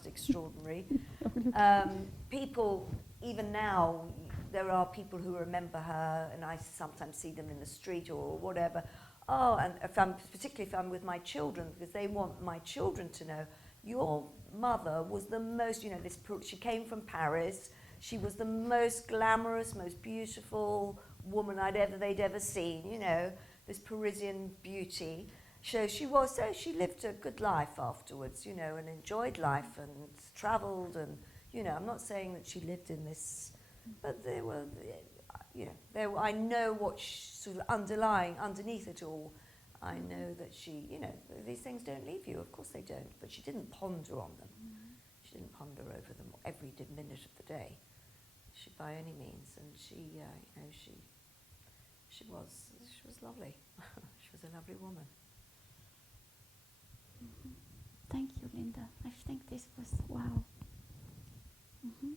Extraordinary. People, even now, there are people who remember her, and I sometimes see them in the street or whatever. Oh, and particularly if I'm with my children, because they want my children to know, your mother was the most, she came from Paris. She was the most glamorous, most beautiful woman they'd ever seen, this Parisian beauty. So she lived a good life afterwards, and enjoyed life and travelled, and, I'm not saying that she lived in this, but there were, I know what sort of underneath it all. I know that she, these things don't leave you, of course they don't, but she didn't ponder on them. She didn't ponder over them every minute of the day, by any means, and she was lovely. She was a lovely woman. Mm-hmm. Thank you, Linda. I think this was wow. Mm-hmm.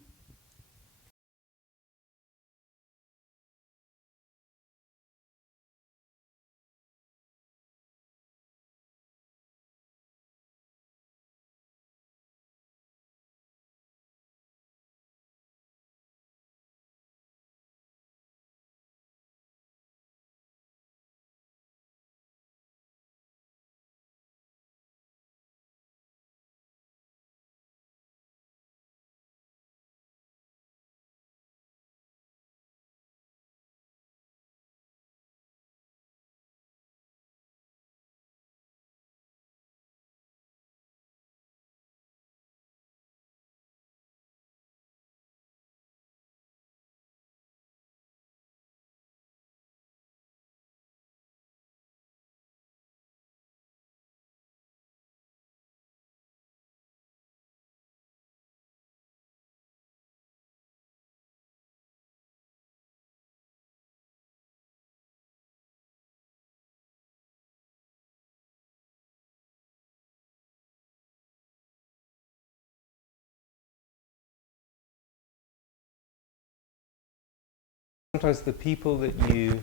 Sometimes the people that you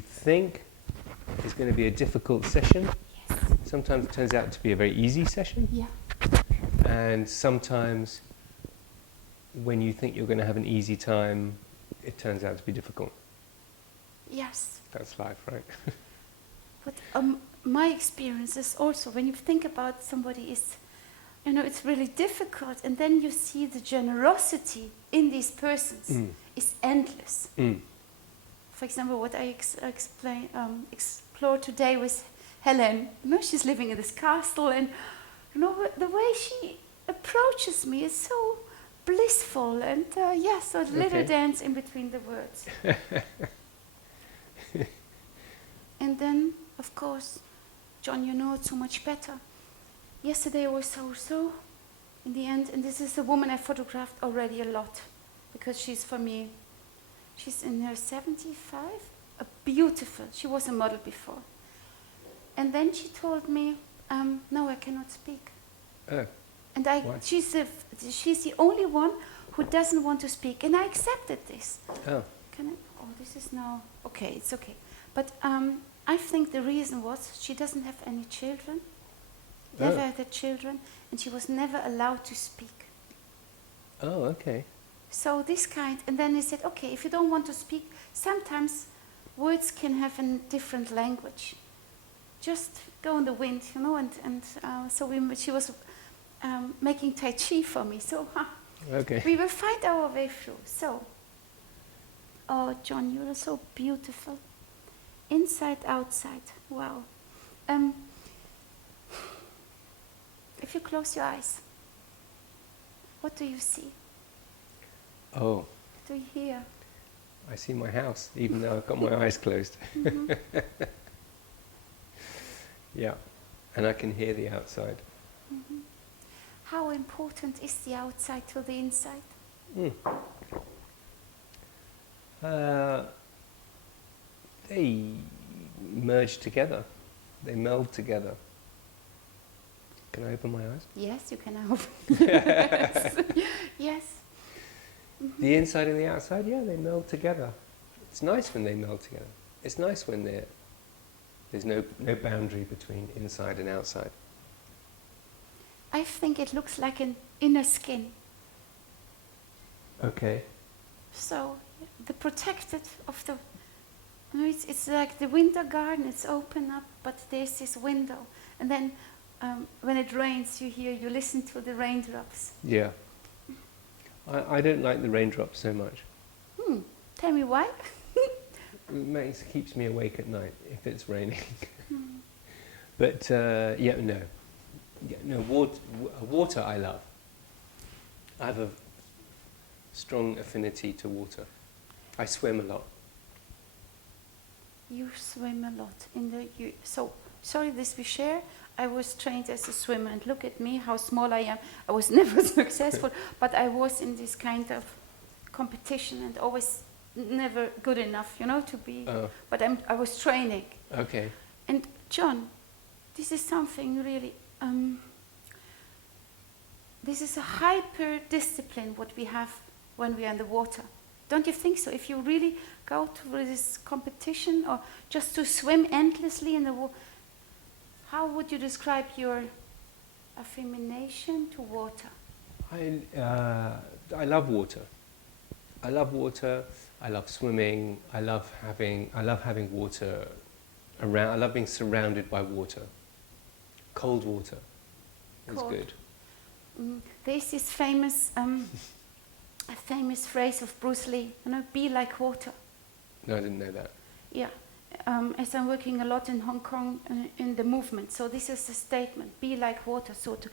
think is going to be a difficult session, Yes. sometimes it turns out to be a very easy session. Yeah. And sometimes when you think you're going to have an easy time, it turns out to be difficult. Yes. That's life, right? But my experience is also when you think about somebody is, it's really difficult, and then you see the generosity in these persons is endless. For example, what I explored today with Helen. She's living in this castle, and the way she approaches me is so blissful, and so a little dance in between the words. And then, of course, John, you know it so much better. Yesterday was so in the end, and this is a woman I photographed already a lot, because she's, for me, she's in her 75, she was a model before. And then she told me, no, I cannot speak. Oh. And she's the only one who doesn't want to speak, and I accepted this. Oh. This is now, okay, it's okay. But I think the reason was she doesn't have any children, never had children, and she was never allowed to speak. Oh, okay. So this kind, and then he said, okay, if you don't want to speak, sometimes words can have a different language. Just go in the wind, and so she was making Tai Chi for me. So we will find our way through. So, oh, John, you are so beautiful. Inside, outside, wow. If you close your eyes, what do you see? Oh. What do you hear? I see my house, even though I've got my eyes closed. Mm-hmm. Yeah, and I can hear the outside. Mm-hmm. How important is the outside to the inside? They merge together. They meld together. Can I open my eyes? Yes, you can open. Yes. Yes. Mm-hmm. The inside and the outside, yeah, they meld together. It's nice when they meld together. It's nice when there's no boundary between inside and outside. I think it looks like an inner skin. Okay. So the protected of the, you know, it's like the winter garden. It's open up, but there's this window, and then when it rains, you listen to the raindrops. Yeah. I don't like the raindrops so much. Tell me why? It keeps me awake at night if it's raining. But no. Yeah, no, water I love. I have a strong affinity to water. I swim a lot. You swim a lot so sorry, this we share. I was trained as a swimmer, and look at me, how small I am. I was never successful, but I was in this kind of competition and always never good enough, you know, to be. But I was training. Okay. And John, this is something really. This is a hyper discipline what we have when we are in the water. Don't you think so? If you really go to this competition or just to swim endlessly in the water, how would you describe your affiliation to water? I love water. I love water. I love swimming. I love having water around. I love being surrounded by water. Cold water is good. There's this famous phrase of Bruce Lee, you know, be like water. No, I didn't know that. Yeah, as I'm working a lot in Hong Kong in the movement, so this is a statement, be like water, so to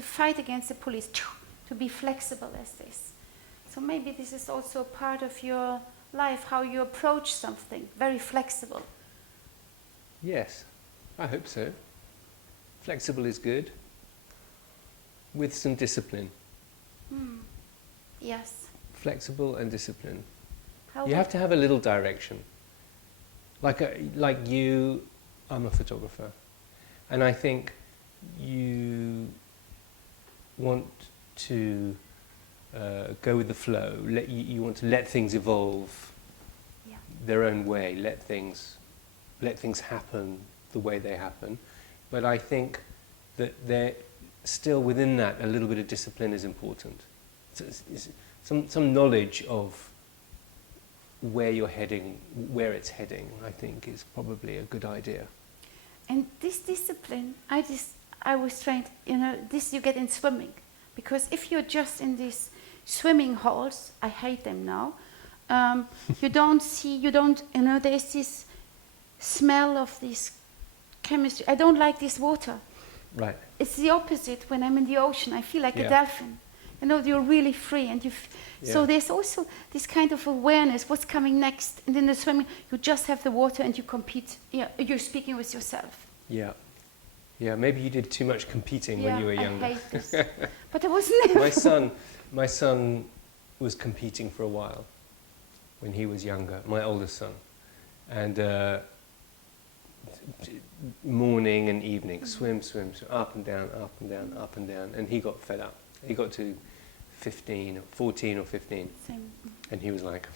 fight against the police, to be flexible as this. So maybe this is also part of your life, how you approach something, very flexible. Yes, I hope so. Flexible is good, with some discipline. Yes. Flexible and discipline. How you have to have a little direction. Like you, I'm a photographer, and I think you want to go with the flow. You want to let things evolve their own way. Let things happen the way they happen. But I think that they're still within that. A little bit of discipline is important. Some knowledge of where you're heading, where it's heading, I think is probably a good idea. And this discipline, I was trained, you know, this you get in swimming. Because if you're just in these swimming halls, I hate them now, you don't, you know, there's this smell of this chemistry. I don't like this water. Right. It's the opposite when I'm in the ocean. I feel like a dolphin. You know, you're really free, and so there's also this kind of awareness, what's coming next. And in the swimming, you just have the water and you compete. Yeah, you're speaking with yourself. Yeah. Yeah, maybe you did too much competing when you were younger. I hate this. But I was never. My son was competing for a while when he was younger, my oldest son. And morning and evening, swim, up and down, up and down, up and down. And he got fed up. He got to 14 or 15. Same. And he was like,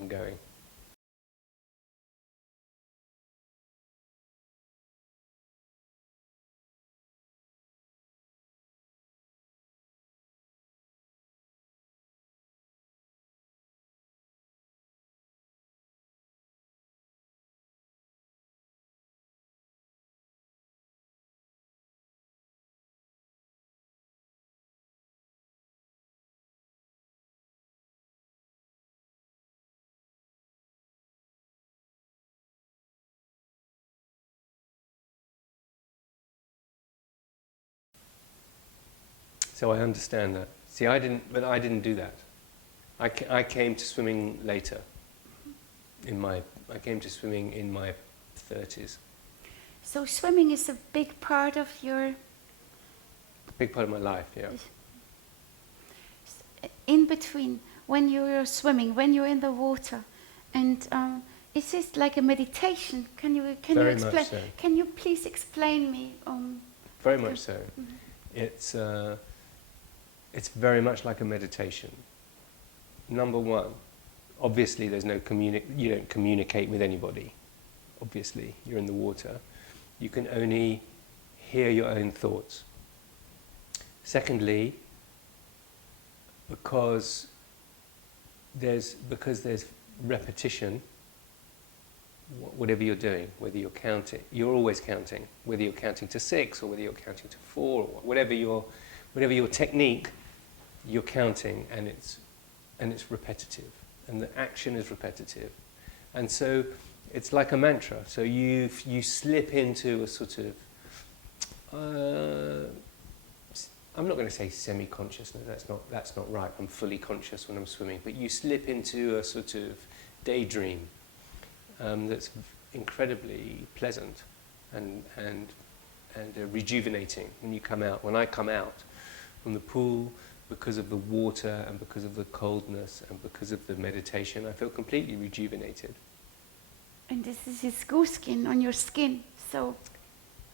I'm going. So I understand that. See, I didn't do that. I came to swimming later. I came to swimming in my 30s. So swimming is a big part of your... Big part of my life, yeah. In between, when you're swimming, when you're in the water, and is this like a meditation? Can you explain? Much so. Can you please explain me? Very much so. Mm-hmm. It's very much like a meditation. Number one, obviously you don't communicate with anybody. Obviously, you're in the water. You can only hear your own thoughts. Secondly, because because there's repetition, whatever you're doing, whether you're counting, you're always counting, whether you're counting to 6 or whether you're counting to 4, or whatever your technique, you're counting, and it's repetitive, and the action is repetitive, and so it's like a mantra. So you slip into a sort of I'm not going to say semi-consciousness. That's not right. I'm fully conscious when I'm swimming, but you slip into a sort of daydream that's incredibly pleasant and rejuvenating when you come out. When I come out from the pool, because of the water and because of the coldness and because of the meditation, I feel completely rejuvenated. And this is his goose skin on your skin, so.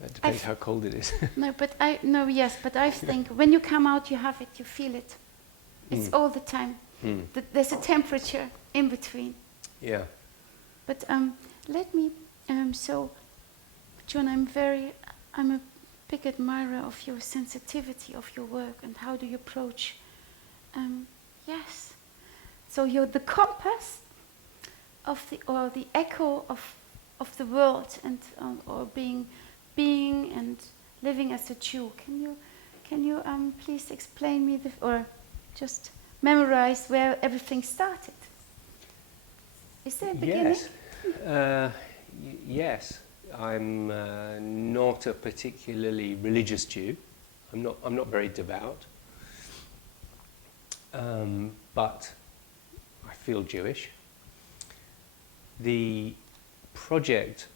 That depends how cold it is. But I think when you come out, you have it, you feel it. It's all the time. There's a temperature in between. Yeah. But let me. So, John, I'm a big admirer of your sensitivity of your work and how do you approach. Yes. So you're the compass of the echo of the world and or being and living as a Jew. Can you please explain me or just memorize where everything started? Is there a beginning? Yes. Yes. I'm not a particularly religious Jew. I'm not very devout. But I feel Jewish. The project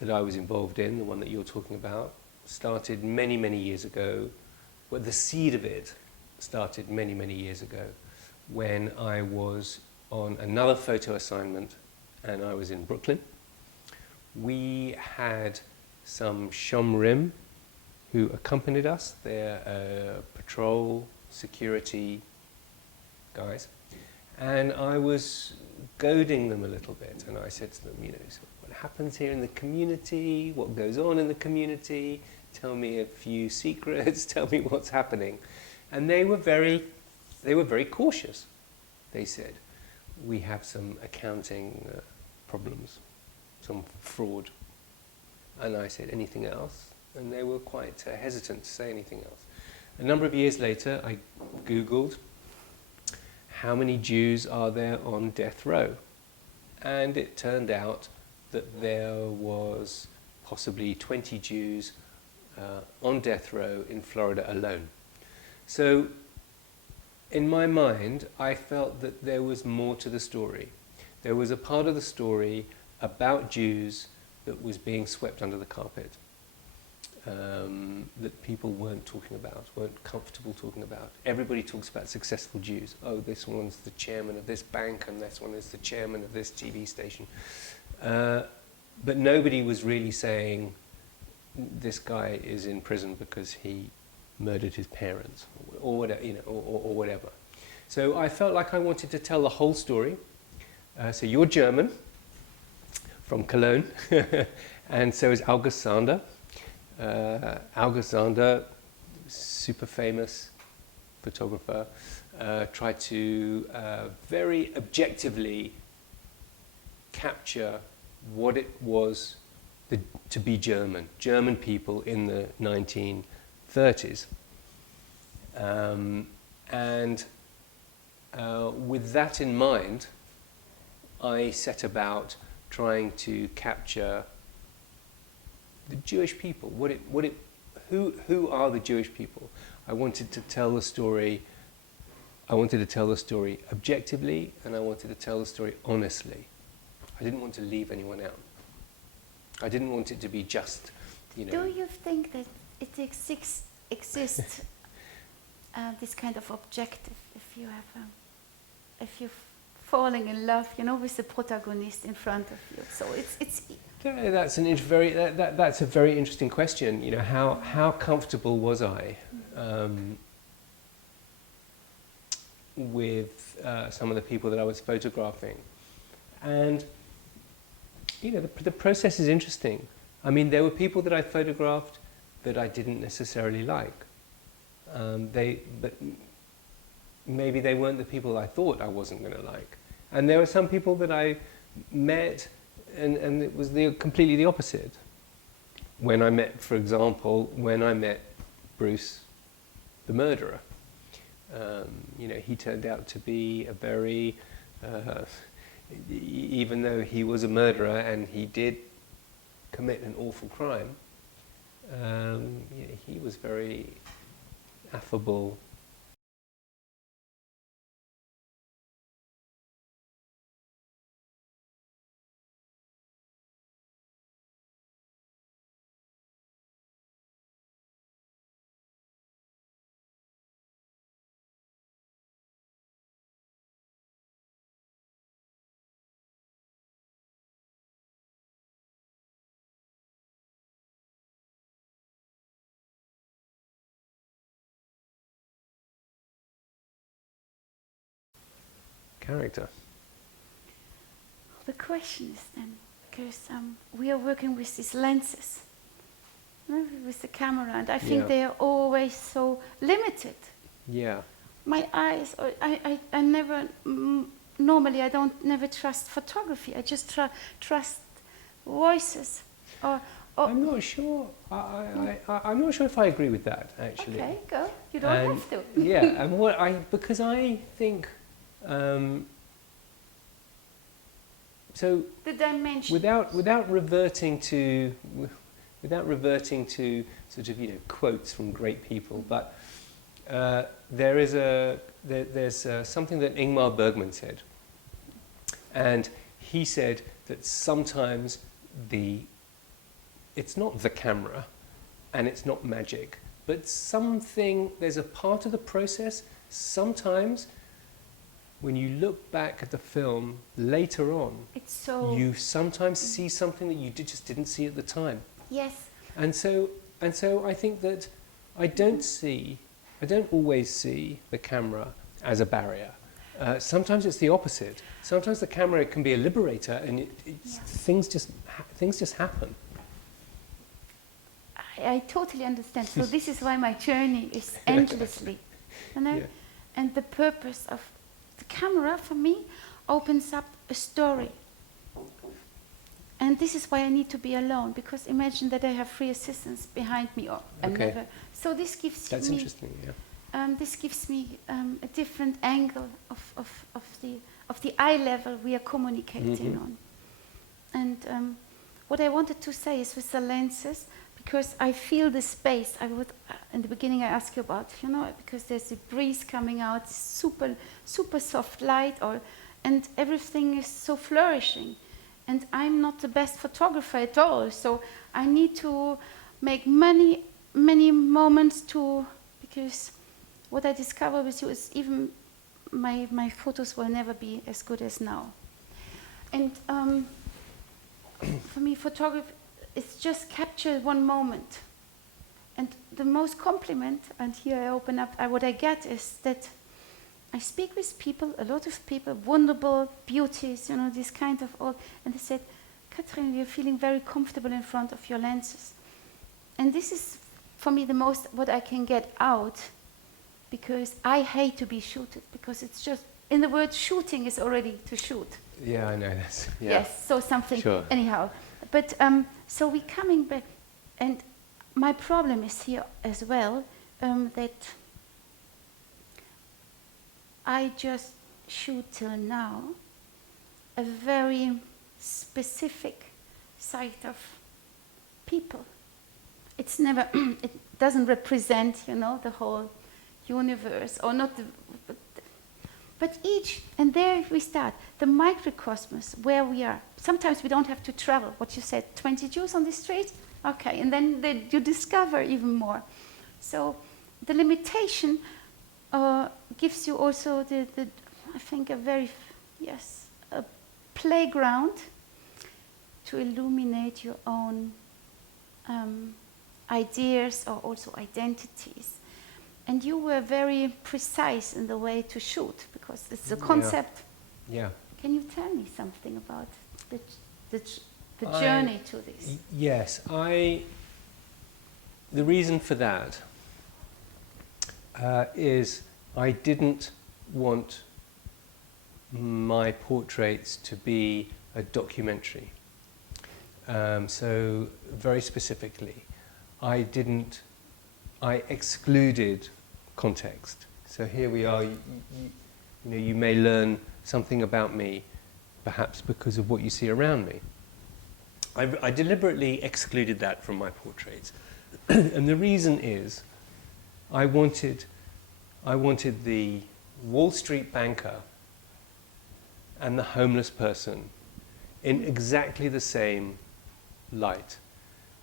that I was involved in, the one that you're talking about, started many, many years ago. Well, the seed of it started many, many years ago when I was on another photo assignment and I was in Brooklyn. We had some Shomrim who accompanied us. They're patrol security guys. And I was goading them a little bit, and I said to them, so what happens here in the community, what goes on in the community, tell me a few secrets, tell me what's happening. And they were very cautious. They said, we have some accounting problems, some fraud. And I said, anything else? And they were quite hesitant to say anything else. A number of years later, I Googled, how many Jews are there on death row? And it turned out that there was possibly 20 Jews on death row in Florida alone. So in my mind, I felt that there was more to the story. There was a part of the story about Jews that was being swept under the carpet, that people weren't talking about, weren't comfortable talking about. Everybody talks about successful Jews. Oh, this one's the chairman of this bank and this one is the chairman of this TV station. But nobody was really saying, this guy is in prison because he murdered his parents, or whatever, or whatever. So I felt like I wanted to tell the whole story. So you're German, from Cologne, and so is August Sander. August Sander, super famous photographer, tried to very objectively capture what it was to be German people in the 1930s. And with that in mind, I set about trying to capture the Jewish people. Who are the Jewish people? I wanted to tell the story. I wanted to tell the story objectively, and I wanted to tell the story honestly. I didn't want to leave anyone out. I didn't want it to be just, Do you think that it exists this kind of objective? If you're falling in love, with the protagonist in front of you, so it's. Yeah, that's that's a very interesting question. How comfortable was I with some of the people that I was photographing, and the process is interesting. I mean, there were people that I photographed that I didn't necessarily like. maybe they weren't the people I thought I wasn't going to like. And there were some people that I met and it was completely the opposite. When I met, for example, Bruce, the murderer, he turned out to be a very, even though he was a murderer and he did commit an awful crime, he was very affable. Character. The question is then, because we are working with these lenses, with the camera, and I think they are always so limited. Yeah. My eyes, I never, normally I never trust photography. I just trust voices. I'm not sure. I'm not sure if I agree with that, actually. Okay, go. You don't have to. Yeah, and because I think. So the dimension. Without reverting to sort of quotes from great people, but there's something that Ingmar Bergman said, and he said that sometimes it's not the camera, and it's not magic, but there's a part of the process sometimes. When you look back at the film later on, you sometimes see something that you just didn't see at the time. Yes. And so I think that I don't always see the camera as a barrier. Sometimes it's the opposite. Sometimes the camera can be a liberator, and things just happen. I totally understand. So this is why my journey is endlessly, and the purpose of the camera for me opens up a story. And this is why I need to be alone, because imagine that I have 3 assistants behind me. So this gives That's interesting, yeah. This gives me a different angle of the eye level we are communicating on. And what I wanted to say is with the lenses, because I feel the space. In the beginning I asked you about, because there's a breeze coming out, super soft light, and everything is so flourishing. And I'm not the best photographer at all, so I need to make many moments because what I discover with you is even my photos will never be as good as now. And for me, photography is just capture one moment. And the most compliment, and here I open up, what I get is that I speak with people, a lot of people, wonderful beauties, this kind of all, and they said, Catherine, you're feeling very comfortable in front of your lenses. And this is, for me, the most what I can get out, because I hate to be shooted, because it's just, in the word shooting is already to shoot. Yeah, I know this. Yeah. Yes, so something, anyhow. But, so we're coming back, and my problem is here as well, that I just shoot till now a very specific side of people. It's never, it doesn't represent, the whole universe, or not, but each, and there we start, the microcosmos, where we are. Sometimes we don't have to travel, what you said, 20 Jews on the street? Okay, and then you discover even more. So the limitation gives you also I think a very, a playground to illuminate your own ideas or also identities. And you were very precise in the way to shoot, because it's a concept. Yeah. Can you tell me something about the journey to this? Yes, the reason for that is I didn't want my portraits to be a documentary. So very specifically, I excluded context. So here we are, you know, you may learn something about me, perhaps because of what you see around me. I deliberately excluded that from my portraits. And the reason is, I wanted the Wall Street banker and the homeless person in exactly the same light.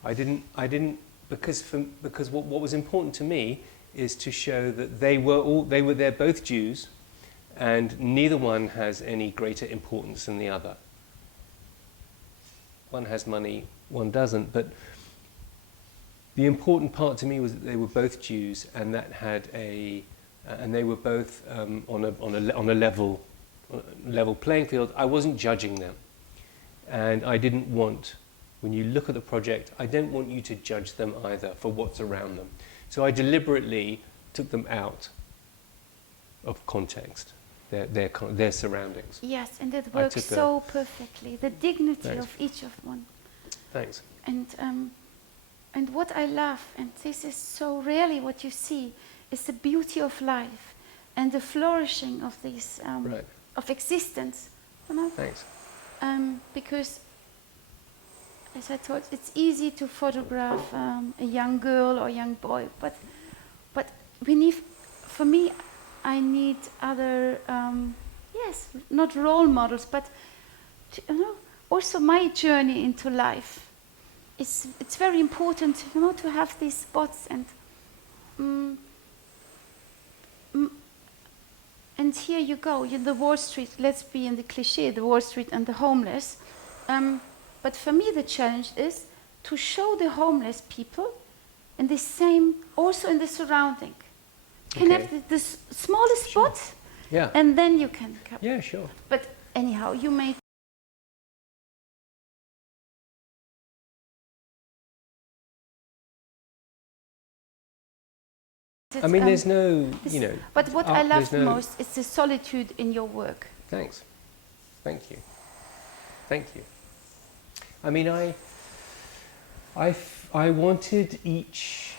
I didn't because what was important to me is to show that they're both Jews, and neither one has any greater importance than the other. One has money, one doesn't, but the important part to me was that they were both Jews, and that had and they were both on a level playing field. I wasn't judging them, and I didn't want, when you look at the project, I don't want you to judge them either for what's around them. So I deliberately took them out of context, their surroundings. Yes, and it works so perfectly. The dignity of each of one. Thanks. And what I love, and this is so rarely what you see, is the beauty of life and the flourishing of these of existence. You know? Thanks. Because, as I thought, it's easy to photograph a young girl or young boy, but we need, for me, I need other, yes, not role models, but you know, also my journey into life. It's very important, you know, to have these spots and here you go, in the Wall Street, let's be in the cliché, the Wall Street and the homeless. But for me the challenge is to show the homeless people in the same, also in the surrounding. You can have the smallest spot, and then you can come. Yeah, sure. But anyhow, you may I mean, there's no, you know... But what I love the most is the solitude in your work. Thanks. Thank you. Thank you. I mean, I wanted each...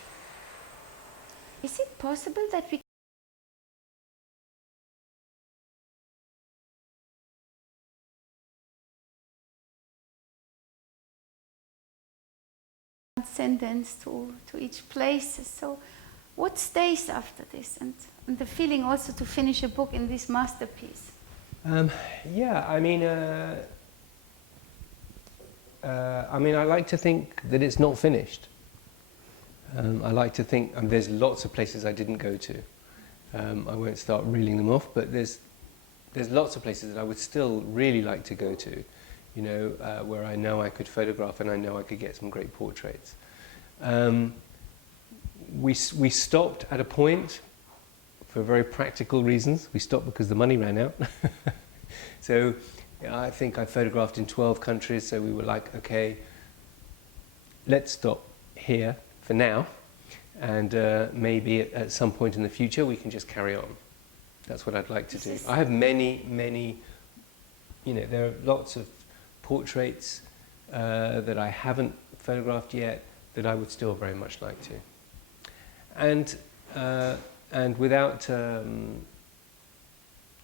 Is it possible that we sentence to each place? So what stays after this, and the feeling also to finish a book in this masterpiece? Yeah, I mean, I like to think that it's not finished. I like to think, there's lots of places I didn't go to. I won't start reeling them off, but there's lots of places that I would still really like to go to, you know, where I know I could photograph and I know I could get some great portraits. We stopped at a point for very practical reasons. We stopped because the money ran out. So I think I photographed in 12 countries, so we were like, okay, let's stop here for now, and maybe at some point in the future we can just carry on. That's what I'd like to do. I have many, you know, there are lots of portraits that I haven't photographed yet that I would still very much like to. And without, you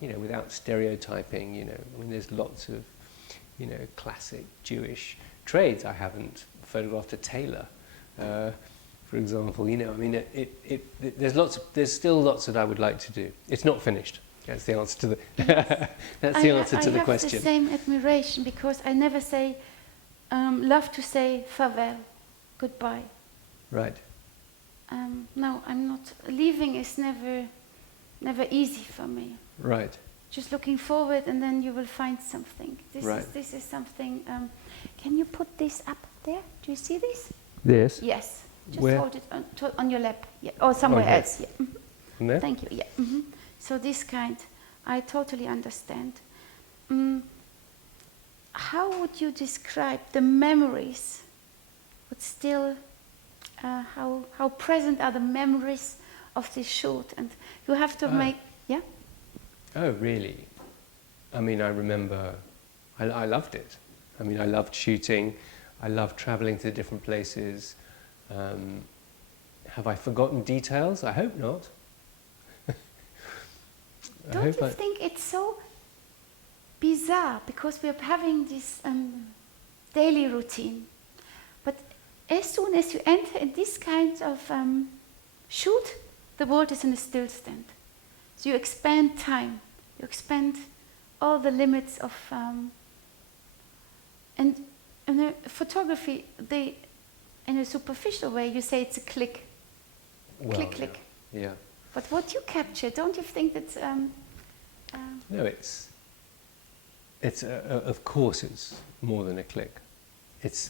know, without stereotyping, you know, I mean, there's lots of, you know, classic Jewish trades. I haven't photographed a tailor, for example, you know, I mean, there's still lots that I would like to do. It's not finished. That's the answer to the, that's the answer to the question. I have the same admiration, because I never say, love to say farewell, goodbye. Right. No, I'm not. Leaving is never easy for me. Right. Just looking forward, and then you will find something. This is something. Can you put this up there? Do you see this? This? Yes. Just Where? hold it on your lap. Yeah. Or somewhere else. Yeah. Mm-hmm. There? Thank you. Yeah. So this kind, I totally understand. How would you describe the memories? But still, how present are the memories of this shoot? And you have to make, yeah? Oh, really? I mean, I remember, I loved it. I mean, I loved shooting. I loved traveling to different places. Have I forgotten details? I hope not. Don't you think it's so bizarre, because we're having this daily routine, but as soon as you enter in this kind of shoot, the world is in a stillstand. So you expand time, you expand all the limits of, and in photography, in a superficial way, you say it's a click, Well, click. Yeah. But what you capture, don't you think that? No, it's of course it's more than a click. It's